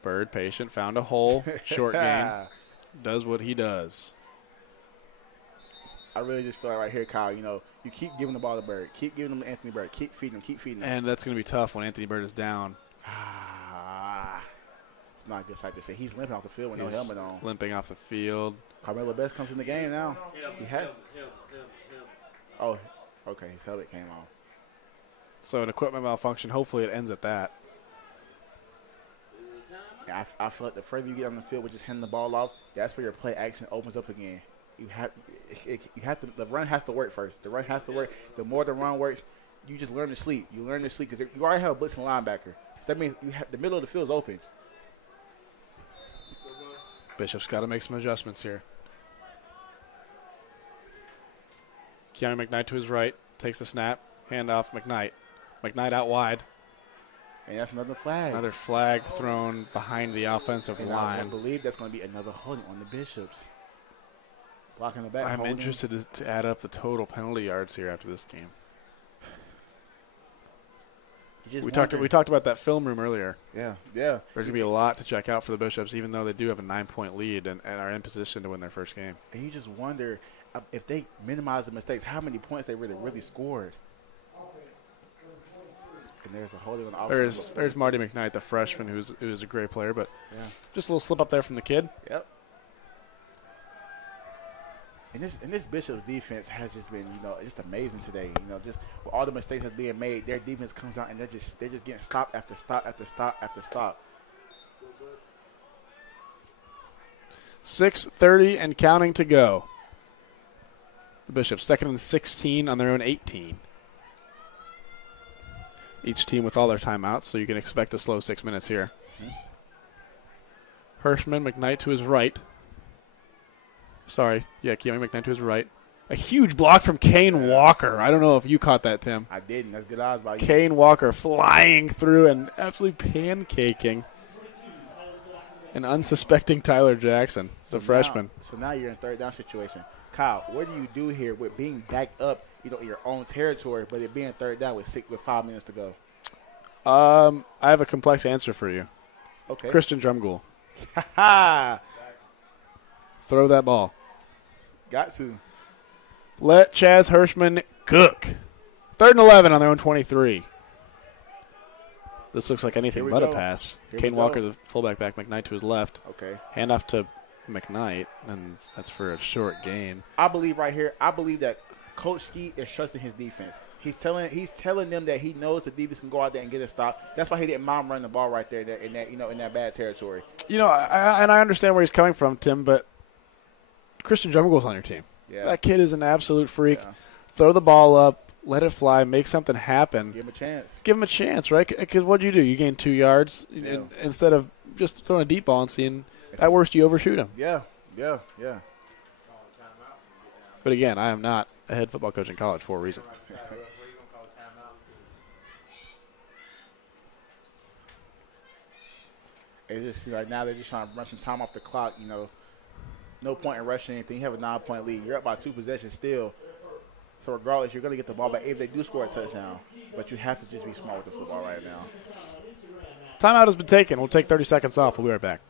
Bird, patient, found a hole. Short gain. Does what he does. I really just feel like right here, Kyle, you keep giving the ball to Bird. Keep giving him to Anthony Bird. Keep feeding him. And that's going to be tough when Anthony Bird is down. It's not a good sight to see. He's limping off the field with no helmet on. Limping off the field. Carmelo Best comes in the game now. He has. Oh, okay. His helmet came off. So an equipment malfunction. Hopefully it ends at that. Yeah, I feel like the further you get on the field with just handing the ball off, that's where your play action opens up again. You have to. The run has to work first. The run has to work. The more the run works, you just learn to sleep. You learn to sleep because you already have a blitzing linebacker. So that means you have the middle of the field is open. Bishop's got to make some adjustments here. Keanu McKnight to his right. Takes the snap. Hand off McKnight. McKnight out wide. And that's another flag. Another flag thrown behind the offensive and line. I believe that's going to be another holding on the Bishops. Blocking the back. I'm interested to add up the total penalty yards here after this game. We talked about that film room earlier. Yeah. There's going to be a lot to check out for the Bishops, even though they do have a 9-point lead and are in position to win their first game. And you just wonder if they minimize the mistakes, how many points they really scored. And there's a holding on the offense. There's Marty McKnight, the freshman, who's a great player, but just a little slip up there from the kid. Yep. And this Bishop's defense has just been, just amazing today. Just with all the mistakes that's being made, their defense comes out and they're just getting stop after stop after stop after stop. 6:30 and counting to go. The Bishops second and 16 on their own 18. Each team with all their timeouts, so you can expect a slow 6 minutes here. Hirschman, McKnight to his right. Keanu McKnight to his right. A huge block from Kane Walker. I don't know if you caught that, Tim. I didn't. That's good odds by you. Kane Walker flying through and absolutely pancaking an unsuspecting Tyler Jackson, the freshman. So now you're in third down situation. Kyle, what do you do here with being backed up, in your own territory, but it being third down with 5 minutes to go? I have a complex answer for you. Okay. Christian Drumgoole. Ha! Throw that ball. Got to. Let Chaz Hirschman cook. 3rd and 11 on their own 23. This looks like anything but a pass. Kane Walker, the fullback back, McKnight to his left. Okay. Hand off to McKnight, and that's for a short gain. I believe that Coach Ski is trusting his defense. He's telling them that he knows the defense can go out there and get a stop. That's why he didn't mind running the ball right there in that bad territory. I understand where he's coming from, Tim, but Christian Drumgoole's on your team. Yeah. That kid is an absolute freak. Yeah. Throw the ball up, let it fly, make something happen. Give him a chance. Right? Because what'd you do? You gained 2 yards instead of just throwing a deep ball and seeing at worst you overshoot him. Yeah. But again, I am not a head football coach in college for a reason. It's just like now they're just trying to run some time off the clock. No point in rushing anything. You have a 9-point lead. You're up by 2 possessions still. So regardless, you're going to get the ball back if they do score a touchdown. But you have to just be smart with the football right now. Timeout has been taken. We'll take 30 seconds off. We'll be right back.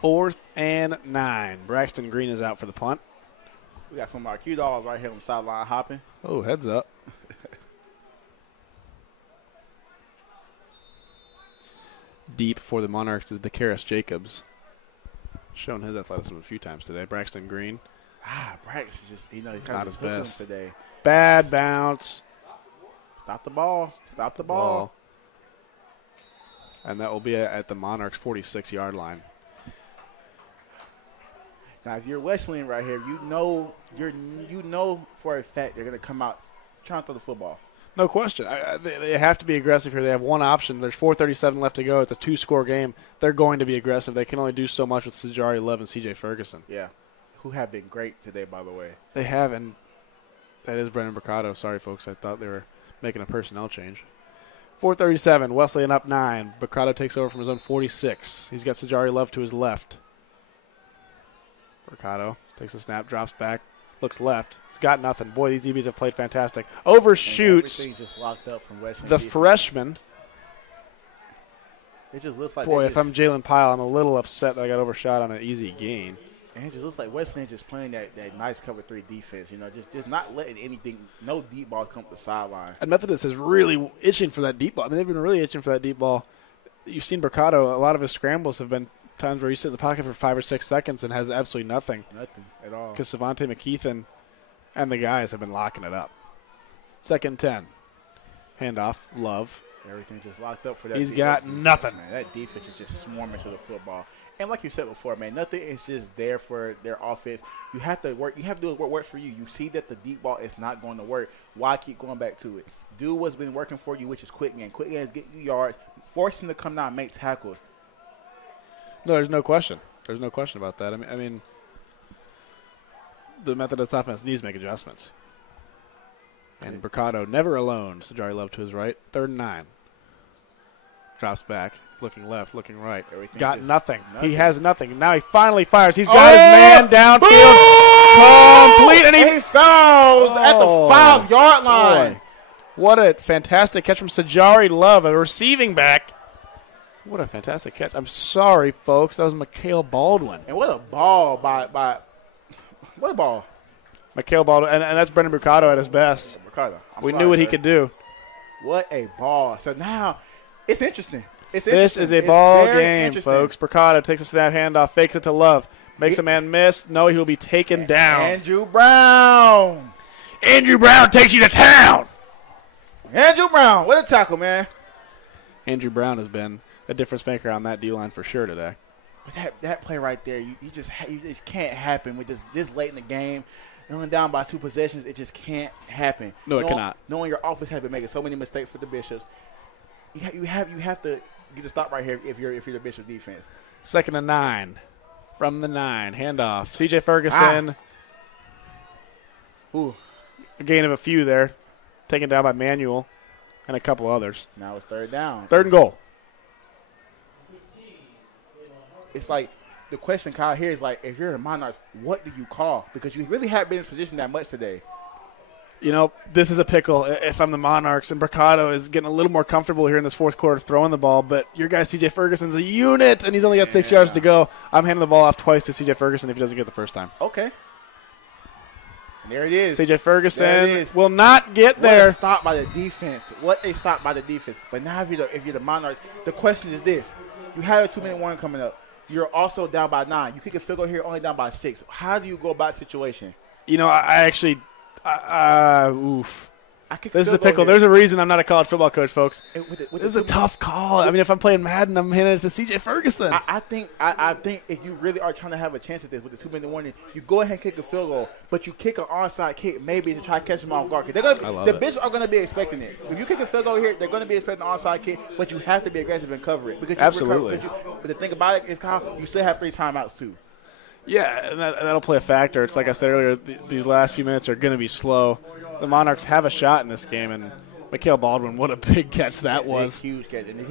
Fourth and 9. Braxton Green is out for the punt. We got some of our cue dogs right here on the sideline hopping. Oh, heads up. Deep for the Monarchs is DeCaris Jacobs. Shown his athleticism a few times today. Braxton Green. Brax is just, he kind not of his best today. Bad bounce. Stop the ball. And that will be at the Monarchs' 46-yard line. Now, if you're Wesleyan right here, you know for a fact they're going to come out trying to throw the football. No question. They have to be aggressive here. They have one option. There's 4:37 left to go. It's a 2-score game. They're going to be aggressive. They can only do so much with Sajari Love and C.J. Ferguson. Yeah, who have been great today, by the way. They have, and that is Brendan Mercado. Sorry, folks. I thought they were making a personnel change. 4:37, Wesleyan up 9. Mercado takes over from his own 46. He's got Sajari Love to his left. Mercado takes a snap, drops back, looks left. It's got nothing. Boy, these DBs have played fantastic. Overshoots just locked up from Wesleyan the defense. freshman. It just looks like Boy, if I'm Jalen Pyle, I'm a little upset that I got overshot on an easy gain. And it just looks like Wesleyan just playing that nice cover 3 defense, just not letting anything, no deep balls come up the sideline. And Methodist is really itching for that deep ball. I mean, they've been really itching for that deep ball. You've seen Mercado, a lot of his scrambles have been times where you sit in the pocket for 5 or 6 seconds and has absolutely nothing. Nothing at all. Because Savante McKeithen and the guys have been locking it up. 2nd and 10. Handoff, Love. Everything's just locked up for that. He's got nothing. Man, that defense is just swarming to the football. And like you said before, man, nothing is just there for their offense. You have to work. You have to do what works for you. You see that the deep ball is not going to work. Why keep going back to it? Do what's been working for you, which is quick game. Quick game is getting you yards, force him to come down and make tackles. No, there's no question. There's no question about that. I mean, the Methodist offense needs to make adjustments. And Mercado never alone. Sajari Love to his right. 3rd and 9. Drops back. Looking left, looking right. Got nothing. He has nothing. Now he finally fires. He's got his man downfield. Complete. And he fouls at the 5-yard line. Boy. What a fantastic catch from Sajari Love, a receiving back. What a fantastic catch. I'm sorry, folks. That was Mikhail Baldwin. And what a ball by what a ball. Mikhail Baldwin. And that's Brendan Mercado at his best. Mercado. We knew what he could do. What a ball. So now it's interesting. This is a ball game, folks. Mercado takes a snap, handoff, fakes it to Love. Makes a man miss. No, he will be taken down. Andrew Brown. Andrew Brown takes you to town. Andrew Brown. What a tackle, man. Andrew Brown has been a difference maker on that D-line for sure today. But that play right there, you just can't happen with this late in the game. Only down by 2 possessions, it just can't happen. No, it cannot. Knowing your offense has been making so many mistakes for the Bishops, you have to get a stop right here if you're the Bishop defense. 2nd and 9 from the 9. Handoff. C.J. Ferguson. Ooh. A gain of a few there. Taken down by Manuel and a couple others. Now it's 3rd down. 3rd and goal. It's like the question, Kyle, here is like, if you're the Monarchs, what do you call? Because you really haven't been in this position that much today. You know, this is a pickle if I'm the Monarchs, and Mercado is getting a little more comfortable here in this 4th quarter throwing the ball, but your guy C.J. Ferguson's a unit, and he's only got 6 yards to go. I'm handing the ball off twice to C.J. Ferguson if he doesn't get the first time. Okay. And there it is. C.J. Ferguson will not get there. What a stop by the defense. What a stop by the defense. But now if you're the Monarchs, the question is this. You have a 2-minute warning coming up. You're also down by 9. You kick a field goal here, only down by 6. How do you go about the situation? You know, I actually This is a pickle. There's a reason I'm not a college football coach, folks. This is a tough call. I mean, if I'm playing Madden, I'm handing it to C.J. Ferguson. I think if you really are trying to have a chance at this with the 2-minute warning, you go ahead and kick a field goal, but you kick an onside kick maybe to try to catch them off guard. The Bishops are going to be expecting it. If you kick a field goal here, they're going to be expecting an onside kick, but you have to be aggressive and cover it. Absolutely. But the thing about it is, Kyle, you still have 3 timeouts too. Yeah, and that'll play a factor. It's like I said earlier, these last few minutes are going to be slow. The Monarchs have a shot in this game, and Mikhail Baldwin, what a big catch that was. Huge catch. And if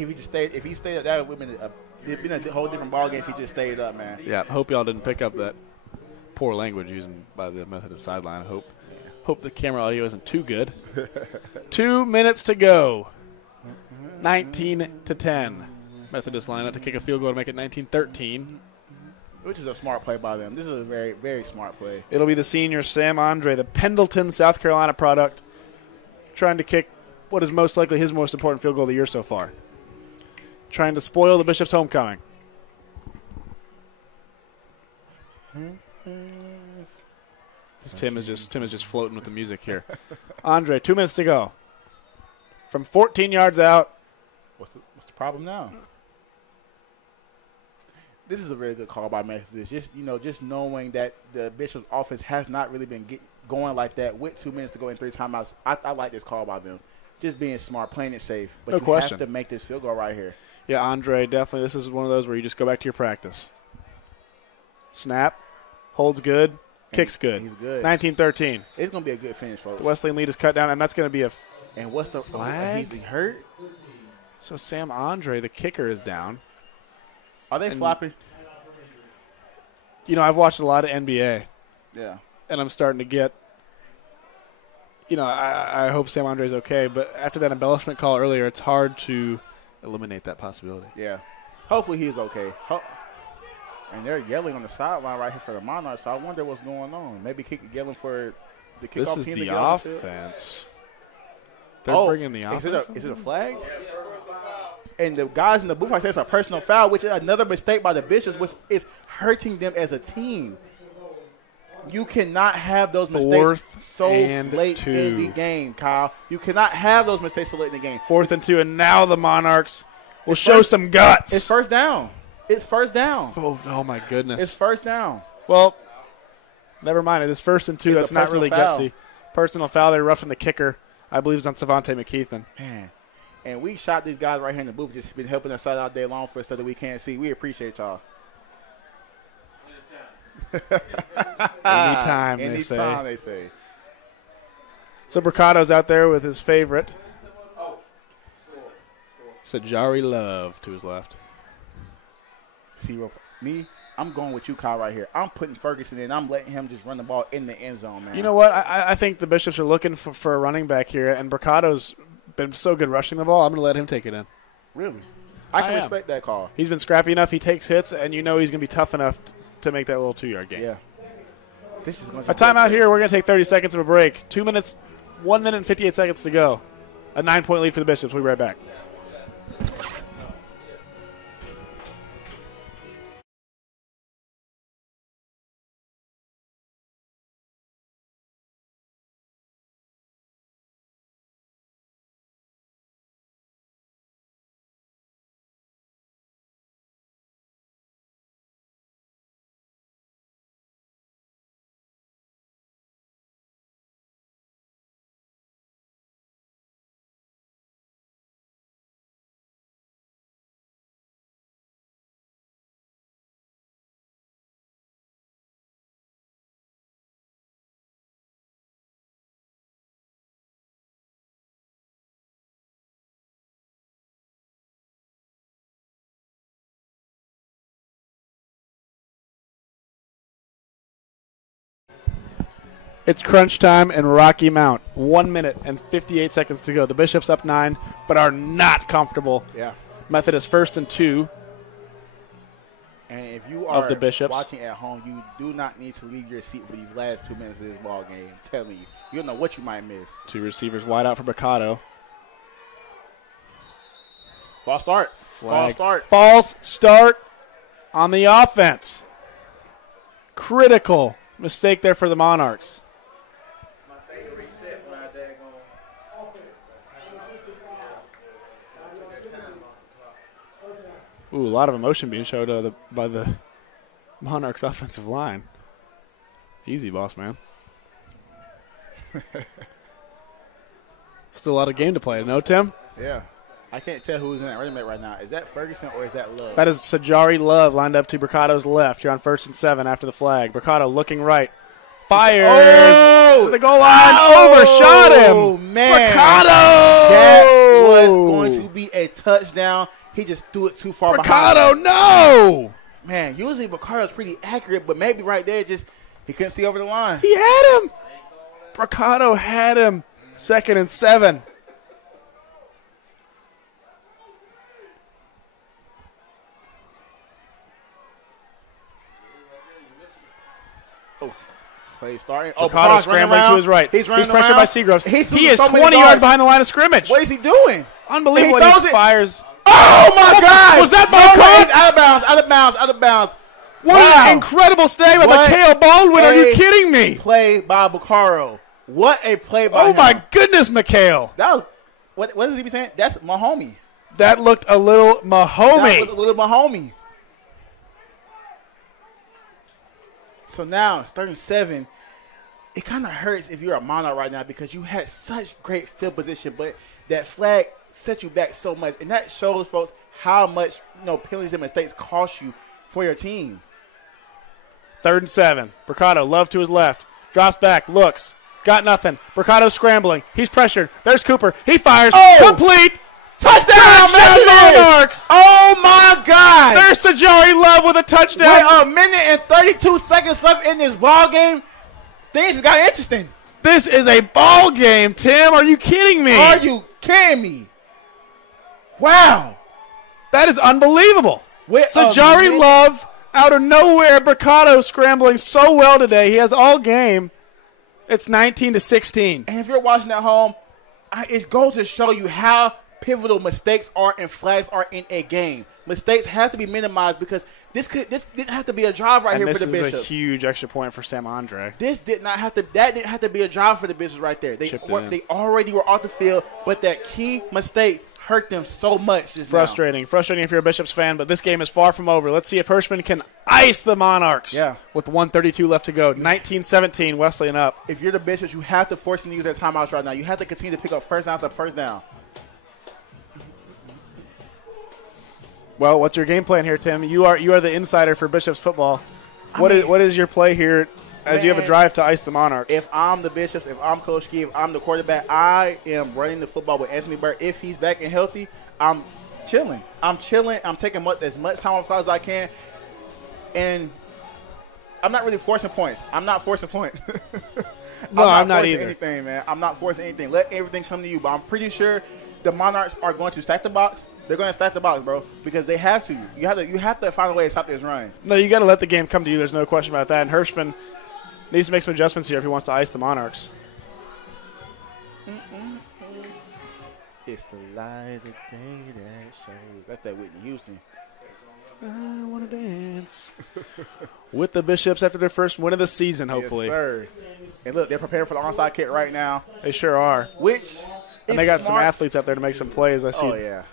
he stayed up, that would have been a whole different ballgame if he just stayed up, man. Yeah, hope y'all didn't pick up that poor language used by the Methodist sideline. Hope the camera audio isn't too good. 2 minutes to go. 19-10. Methodist line up to kick a field goal to make it 19-13. Which is a smart play by them. This is a very, very smart play. It'll be the senior Sam Andre, the Pendleton, South Carolina product, trying to kick what is most likely his most important field goal of the year so far. Trying to spoil the Bishop's homecoming. Tim is just floating with the music here. Andre, 2 minutes to go. From 14 yards out. What's the problem now? This is a really good call by Methodist. Just knowing that the Bishop's offense has not really been going like that with 2 minutes to go in 3 timeouts. I like this call by them. Just being smart, playing it safe. But no question. Have to make this field goal right here. Yeah, Andre, definitely. This is one of those where you just go back to your practice. Snap, holds good, kicks good. He's good. 19-13. It's going to be a good finish, folks. The Wesleyan lead is cut down, and that's going to be a And what's the flag? He's hurt? So Sam Andre, the kicker, is down. Are they flopping? You know, I've watched a lot of NBA. Yeah. And I'm starting to get, I hope Sam Andre's okay. But after that embellishment call earlier, it's hard to eliminate that possibility. Yeah. Hopefully he's okay. And they're yelling on the sideline right here for the Monarchs, so I wonder what's going on. Maybe yelling for the kickoff This is team. the to yell offense. They're bringing the offense. Is it a flag? And the guys in the booth, I say it's a personal foul, which is another mistake by the Bishops, which is hurting them as a team. You cannot have those mistakes so late in the game, Kyle. You cannot have those mistakes so late in the game. 4th and 2, and now the Monarchs will show some guts. It's first down. It's first down. Oh, my goodness. It's first down. Well, never mind. It is 1st and 2. That's not really gutsy. Personal foul. They're roughing the kicker. I believe it's on Savante McKeithen. Man. And we shot these guys right here in the booth, just been helping us out all day long for us so that we can't see. We appreciate y'all. Anytime, they say. So Bricato's out there with his favorite. Sajari Love to his left. See, me, I'm going with you, Kyle, right here. I'm putting Ferguson in. I'm letting him just run the ball in the end zone, man. You know what? I think the Bishops are looking for a running back here, and Bricato's been so good rushing the ball. I'm going to let him take it in. Really? I can respect that call. He's been scrappy enough. He takes hits, and you know he's going to be tough enough to make that little 2-yard gain. Yeah. This is going a timeout here. We're going to take 30 seconds of a break. 1 minute and 58 seconds to go. A 9-point lead for the Bishops. We'll be right back. It's crunch time in Rocky Mount. 1 minute and 58 seconds to go. The Bishops up 9, but are not comfortable. Yeah. Methodist 1st and 2. And if you are of the Bishops watching at home, you do not need to leave your seat for these last 2 minutes of this ball game. I'm telling you. You don't know what you might miss. 2 receivers wide out for Bricato. False start. False start. False start on the offense. Critical mistake there for the Monarchs. Ooh, a lot of emotion being showed by the Monarchs' offensive line. Easy, boss man. Still a lot of game to play, no, Tim? Yeah. I can't tell who's in that running back right now. Is that Ferguson or is that Love? That is Sajari Love lined up to Bricato's left. You're on 1st and 7 after the flag. Bricato looking right. Fires to the goal line. Overshot him. Oh, man. Bricato! That was going to be a touchdown. He just threw it too far behind. Bricato, no! Man, usually Bricato's pretty accurate, but maybe right there he couldn't see over the line. He had him. Bricato had him. 2nd and 7. Play starting. Bricato scrambling to his right. He's pressured around by Seagroves. He is so 20 yards behind the line of scrimmage. What is he doing? Unbelievable. He fires. Oh, my God. Was that ball caught? Out of bounds. What an incredible stay by Mikhail Baldwin. Are you kidding me? Play by Buccaro. What a play by him. Oh, my goodness, Mikhail. That was, what does he be saying? That's my homie. That looked a little Mahomey. That was a little Mahomey. So now it's 37. It kind of hurts if you're a Monarch right now because you had such great field position, but that flag set you back so much. And that shows, folks, how much penalties and mistakes cost you for your team. 3rd and 7. Bricato, Love to his left. Drops back, looks. Got nothing. Bricato scrambling. He's pressured. There's Cooper. He fires. Complete. Touchdown, Monarchs! Oh, my God. There's Sajari Love with a touchdown. With 1 minute and 32 seconds left in this ball game, things just got interesting. This is a ball game, Tim. Are you kidding me? Are you kidding me? Wow. That is unbelievable. With Sajari Love Out of nowhere, Bricado scrambling so well today. He has all game. It's 19-16. And if you're watching at home, it goes to show you how pivotal mistakes are and flags are in a game. Mistakes have to be minimized because this didn't have to be a drive right here for the Bishops. This is a huge extra point for Sam Andre. That didn't have to be a drive for the Bishops right there. They already were off the field, but that key mistake hurt them so much just Frustrating if you're a Bishops fan, but this game is far from over. Let's see if Hirschman can ice the Monarchs. Yeah. With 1:32 left to go. 19-17, Wesleyan up. If you're the Bishops, you have to force them to use their timeouts right now. You have to continue to pick up first down after first down. Well, what's your game plan here, Tim? You are the insider for Bishops football. What is your play here as you have a drive to ice the Monarchs? If I'm the Bishops, if I'm Coach Key, if I'm the quarterback, I am running the football with Anthony Byrd. If he's back and healthy, I'm chilling. I'm taking as much time on the clock as I can. And I'm not really forcing points. I'm not forcing points. No, I'm not forcing either. Anything, man. I'm not forcing anything. Let everything come to you. But I'm pretty sure the Monarchs are going to stack the box. They're going to stack the box, bro, because they have to. You have to find a way to stop this run. No, you got to let the game come to you. There's no question about that. And Hirschman needs to make some adjustments here if he wants to ice the Monarchs. It's the light of day that shows. That's that Whitney Houston. I want to dance with the Bishops after their first win of the season, hopefully. Yes, sir. And look, they're preparing for the onside kick right now. They sure are. And they got some athletes out there to make some plays. I see. Oh, yeah.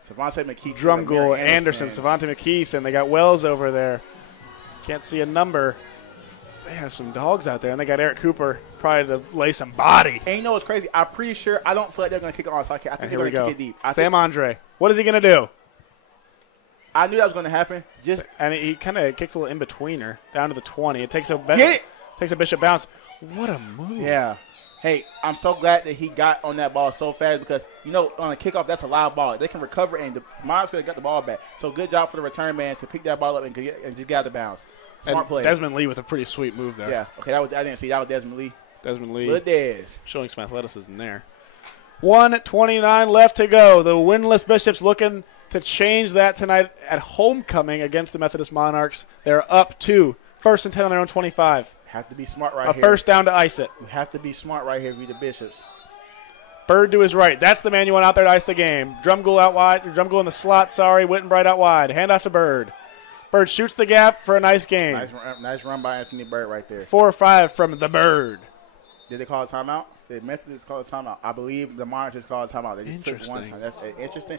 Savante McKeith. Drumgoole, Anderson, Savante McKeith, and they got Wells over there. Can't see a number. They have some dogs out there, and they got Eric Cooper probably to lay some body. And you know what's crazy? I'm pretty sure I don't feel like they're going to kick it onside kick. I think they're going to kick it deep. Sam Andre. What is he going to do? I knew that was going to happen. And he kind of kicks a little in-betweener down to the 20. It takes a Bishop bounce. What a move. Yeah. Hey, I'm so glad that he got on that ball so fast because, on a kickoff, that's a live ball. They can recover, and the Monarchs could have got the ball back. So good job for the return man to pick that ball up and just get out of bounds. Smart play. Desmond Lee with a pretty sweet move there. Yeah. Okay, I didn't see. That was Desmond Lee. Good Des. Showing some athleticism there. 1:29 left to go. The winless Bishops looking to change that tonight at homecoming against the Methodist Monarchs. They're up 2. 1st and 10 on their own 25. Have to be smart right here. A first down to ice it. You have to be smart right here, be the Bishops. Byrd to his right. That's the man you want out there to ice the game. Drumgoole out wide. Drumgoole in the slot, Wittenbright out wide. Hand off to Byrd. Byrd shoots the gap for a nice game. Nice run by Anthony Byrd right there. 4 or 5 from the Bird. Did they call a timeout? Did Methodist call a timeout? I believe the Monarchs just called a timeout. They just took one time. That's interesting.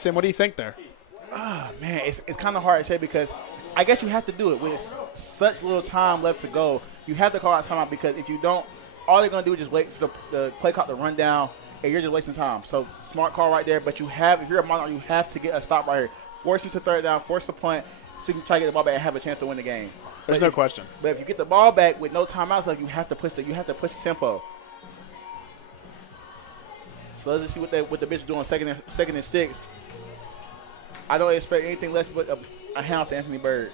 Tim, what do you think there? Oh, man, it's kind of hard to say because I guess you have to do it with such little time left to go. You have to call out timeout because if you don't, all they're going to do is just wait for the play clock to run down, and you're just wasting time. So smart call right there. But if you're a Monarch, you have to get a stop right here. Force him to third down, force the punt, so you can try to get the ball back and have a chance to win the game. There's no question. But if you get the ball back with no timeouts left, you have to push the tempo. So let's just see what the Bishops do on second and 6. I don't expect anything less but a hound to Anthony Byrd.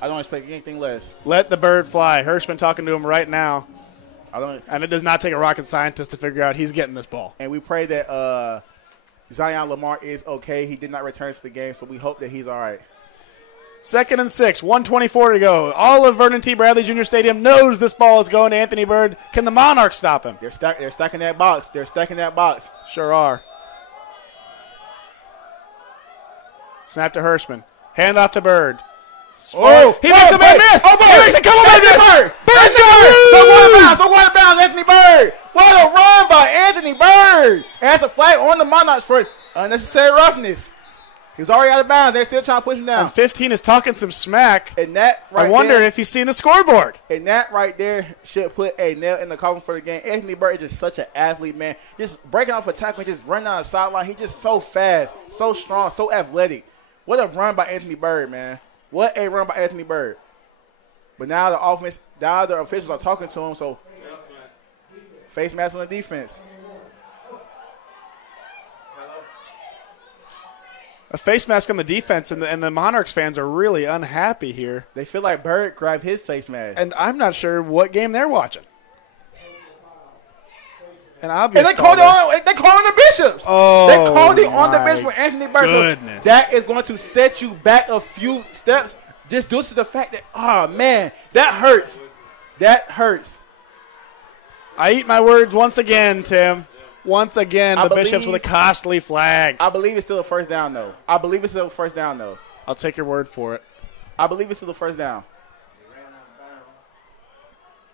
I don't expect anything less. Let the bird fly. Hirschman talking to him right now. And it does not take a rocket scientist to figure out he's getting this ball. And we pray that Zion Lamar is okay. He did not return to the game, so we hope that he's all right. 2nd and 6, 1:24 to go. All of Vernon T. Bradley Jr. Stadium knows this ball is going to Anthony Byrd. Can the Monarchs stop him? They're stacking that box. Sure are. Snap to Hirschman. Hand off to Byrd. He makes a big miss. He makes a couple big misses. Bird's Don't go out of bounds, Anthony Byrd. What a run by Anthony Byrd. And that's a flag on the Monarchs for unnecessary roughness. He was already out of bounds. They're still trying to push him down. And 15 is talking some smack. And that I wonder if he's seen the scoreboard. And that right there should put a nail in the coffin for the game. Anthony Byrd is just such an athlete, man. Just breaking off a tackle and just running down the sideline. He's just so fast, so strong, so athletic. What a run by Anthony Byrd, man. What a run by Anthony Byrd. But now the officials are talking to him, so face mask on the defense. A face mask on the defense, and the Monarchs fans are really unhappy here. They feel like Byrd grabbed his face mask. And I'm not sure what game they're watching. And they called it on the Bishops. Oh, they called it on on the bench for Anthony Bird. Goodness. So that is going to set you back a few steps just due to the fact that, oh, man, that hurts. That hurts. I eat my words once again, Tim. Once again, the Bishops with a costly flag. I believe it's still a first down, though. I'll take your word for it. I believe it's still a first down.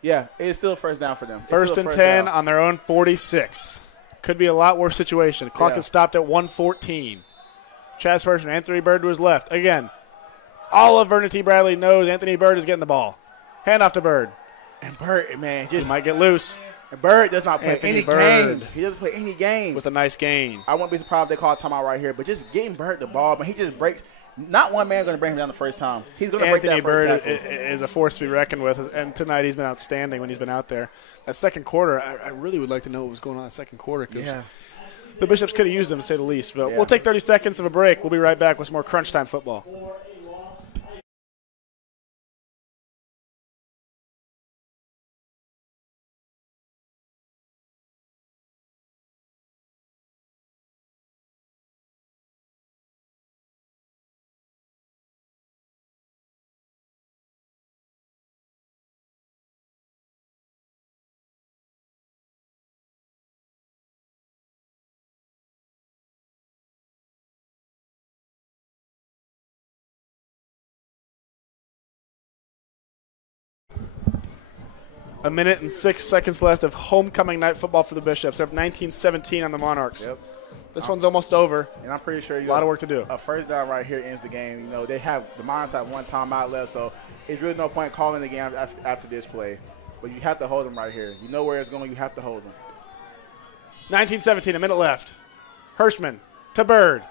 Yeah, it's still a first down for them. First and 10 on their own 46. Could be a lot worse situation. Clock is stopped at 1:14. Chaz Hirschman, Anthony Bird to his left. Again, all of Vernon T. Bradley knows Anthony Bird is getting the ball. Hand off to Bird. And Bird, man, He might get loose. And Bird does not play Anthony any Bird. games. He doesn't play any games. With a nice gain. I wouldn't be surprised if they call a timeout right here, but just getting Bird the ball, but he just breaks. Not one man going to bring him down the first time. He's going to break that first Anthony tackle. Bird is a force to be reckoned with, and tonight he's been outstanding when he's been out there. That second quarter, I really would like to know what was going on in the second quarter. Yeah. The Bishops could have used them, to say the least. But we'll take 30 seconds of a break. We'll be right back with some more crunch time football. A minute and 6 seconds left of homecoming night football for the Bishops. They have 19-17 on the Monarchs. Yep. This one's almost over. And I'm pretty sure a lot of work to do. A first down right here ends the game. You know, the Monarchs have one timeout left, so it's really no point calling the game after this play. But you have to hold them right here. You know where it's going. You have to hold them. 19-17, a minute left. Hirschman to Bird.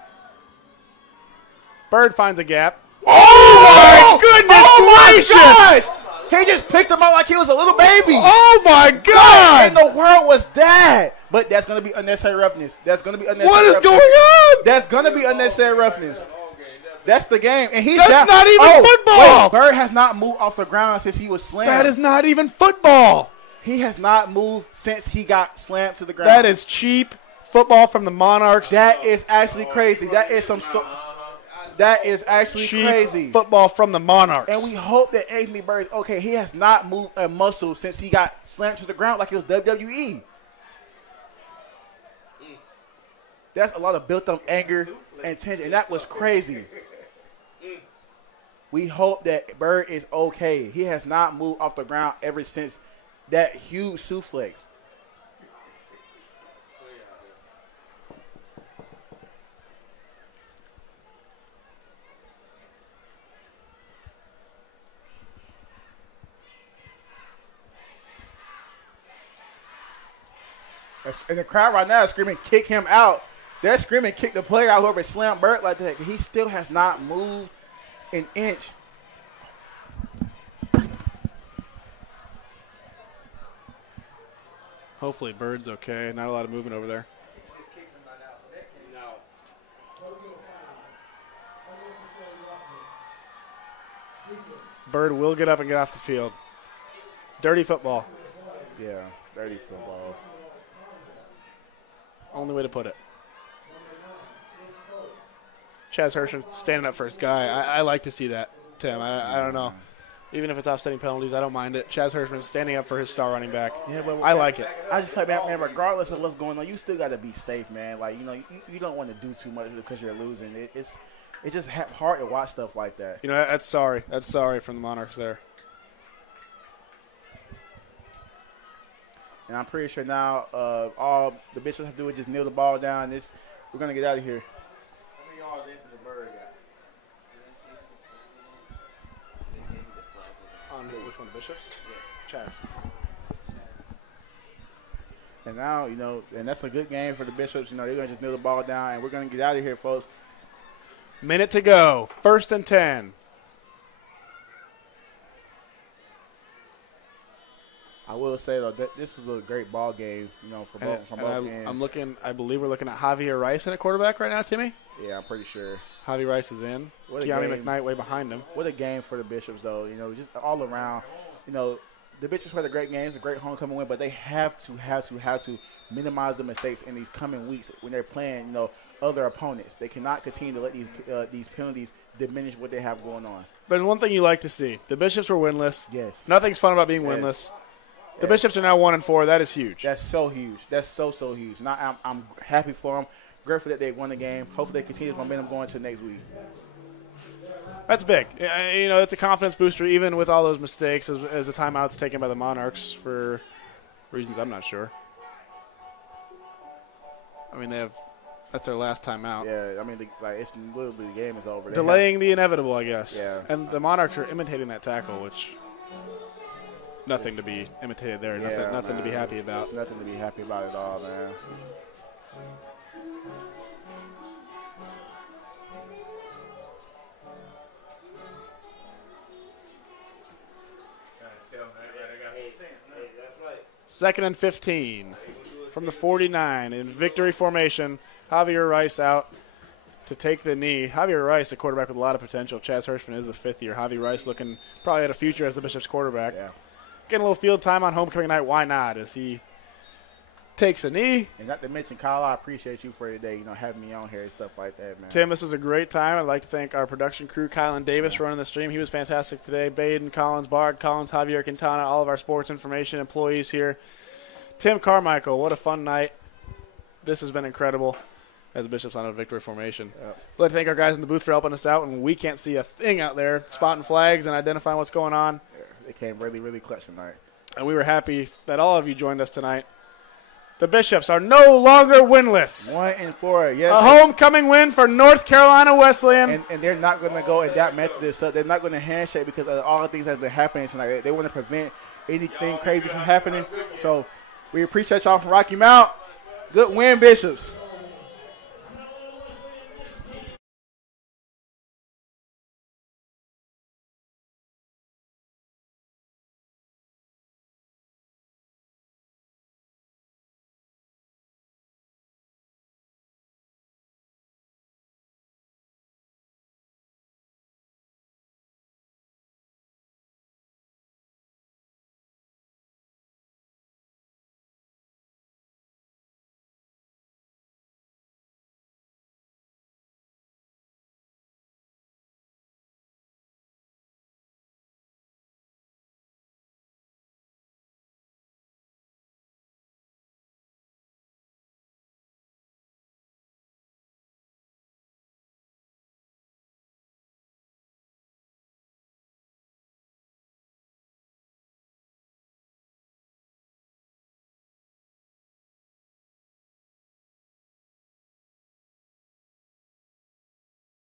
Bird finds a gap. Oh, my goodness gracious! Gosh! He just picked him up like he was a little baby. Oh, my God! What in the world was that? But that's going to be unnecessary roughness. That's going to be unnecessary What is roughness. going on? That's going to be unnecessary roughness. That's the game. And he's That's not even football. Wait, Bird has not moved off the ground since he was slammed. That is not even football. He has not moved since he got slammed to the ground. That is cheap football from the Monarchs. That is actually crazy. That is actually cheap crazy. Football from the Monarchs. And we hope that Anthony Bird is okay. He has not moved a muscle since he got slammed to the ground like it was WWE. That's a lot of built-up anger and tension, and that was crazy. We hope that Bird is okay. He has not moved off the ground ever since that huge suplex. And the crowd right now is screaming, kick him out. They're screaming, kick the player out, whoever slammed Bird like that. He still has not moved an inch. Hopefully Bird's okay. Not a lot of movement over there. Bird will get up and get off the field. Dirty football. Yeah, dirty football. Only way to put it. Chaz Hirschman standing up for his guy. I like to see that, Tim. I don't know. Even if it's offsetting penalties, I don't mind it. Chaz Hirschman standing up for his star running back. Yeah, but I like it. I just feel like, man, regardless of what's going on, you still got to be safe, man. Like, you know, you don't want to do too much because you're losing. It's just hard to watch stuff like that. You know, that's sorry. That's sorry from the Monarchs there. And I'm pretty sure now all the Bishops have to do is just kneel the ball down. We're going to get out of here. How many yards into the Bird got? On which one, the Bishops? Yeah. Chaz. And now, you know, and that's a good game for the Bishops. You know, they're going to just kneel the ball down, and we're going to get out of here, folks. Minute to go. 1st and 10. I will say, though, that this was a great ball game, you know, for both ends. I believe we're looking at Javier Rice in at quarterback right now, Timmy? Yeah, I'm pretty sure. Javi Rice is in. Keanu McKnight way behind him. What a game for the Bishops, though. You know, just all around. You know, the Bishops had a great game, a great homecoming win, but they have to minimize the mistakes in these coming weeks when they're playing, you know, other opponents. They cannot continue to let these penalties diminish what they have going on. There's one thing you like to see. The Bishops were winless. Yes. Nothing's fun about being winless. The Bishops are now 1-4. That is huge. That's so huge. That's so huge. Now I'm happy for them. Grateful that they won the game. Hopefully they continue the momentum going to next week. That's big. You know, it's a confidence booster, even with all those mistakes, as the timeouts taken by the Monarchs for reasons I'm not sure. I mean, that's their last timeout. Yeah, I mean, it's literally the game is over. Delaying the inevitable, I guess. Yeah. And the Monarchs are imitating that tackle, which nothing to be imitated there. Nothing to be happy about. There's nothing to be happy about at all, man. Second and 15 from the 49 in victory formation. Javier Rice out to take the knee. Javier Rice, a quarterback with a lot of potential. Chaz Hirschman is the fifth year. Javier Rice looking probably at a future as the Bishops quarterback. Yeah. Getting a little field time on homecoming night. Why not? As he takes a knee. And not to mention, Kyle, I appreciate you for today, you know, having me on here and stuff like that, man. Tim, this was a great time. I'd like to thank our production crew, Kyle and Davis, for running the stream. He was fantastic today. Baden, Collins, Bard, Collins, Javier Quintana, all of our sports information employees here. Tim Carmichael, what a fun night. This has been incredible as the Bishops on a victory formation. Yep. I'd like to thank our guys in the booth for helping us out, and we can't see a thing out there, spotting flags and identifying what's going on. Yeah, they came really clutch tonight. And we were happy that all of you joined us tonight. The Bishops are no longer winless. 1-4, yes. A homecoming win for North Carolina Wesleyan. And they're not going to go and that Methodist up. They're not going to handshake because of all the things that have been happening tonight. They want to prevent anything crazy from happening. So we appreciate y'all from Rocky Mount. Good win, Bishops.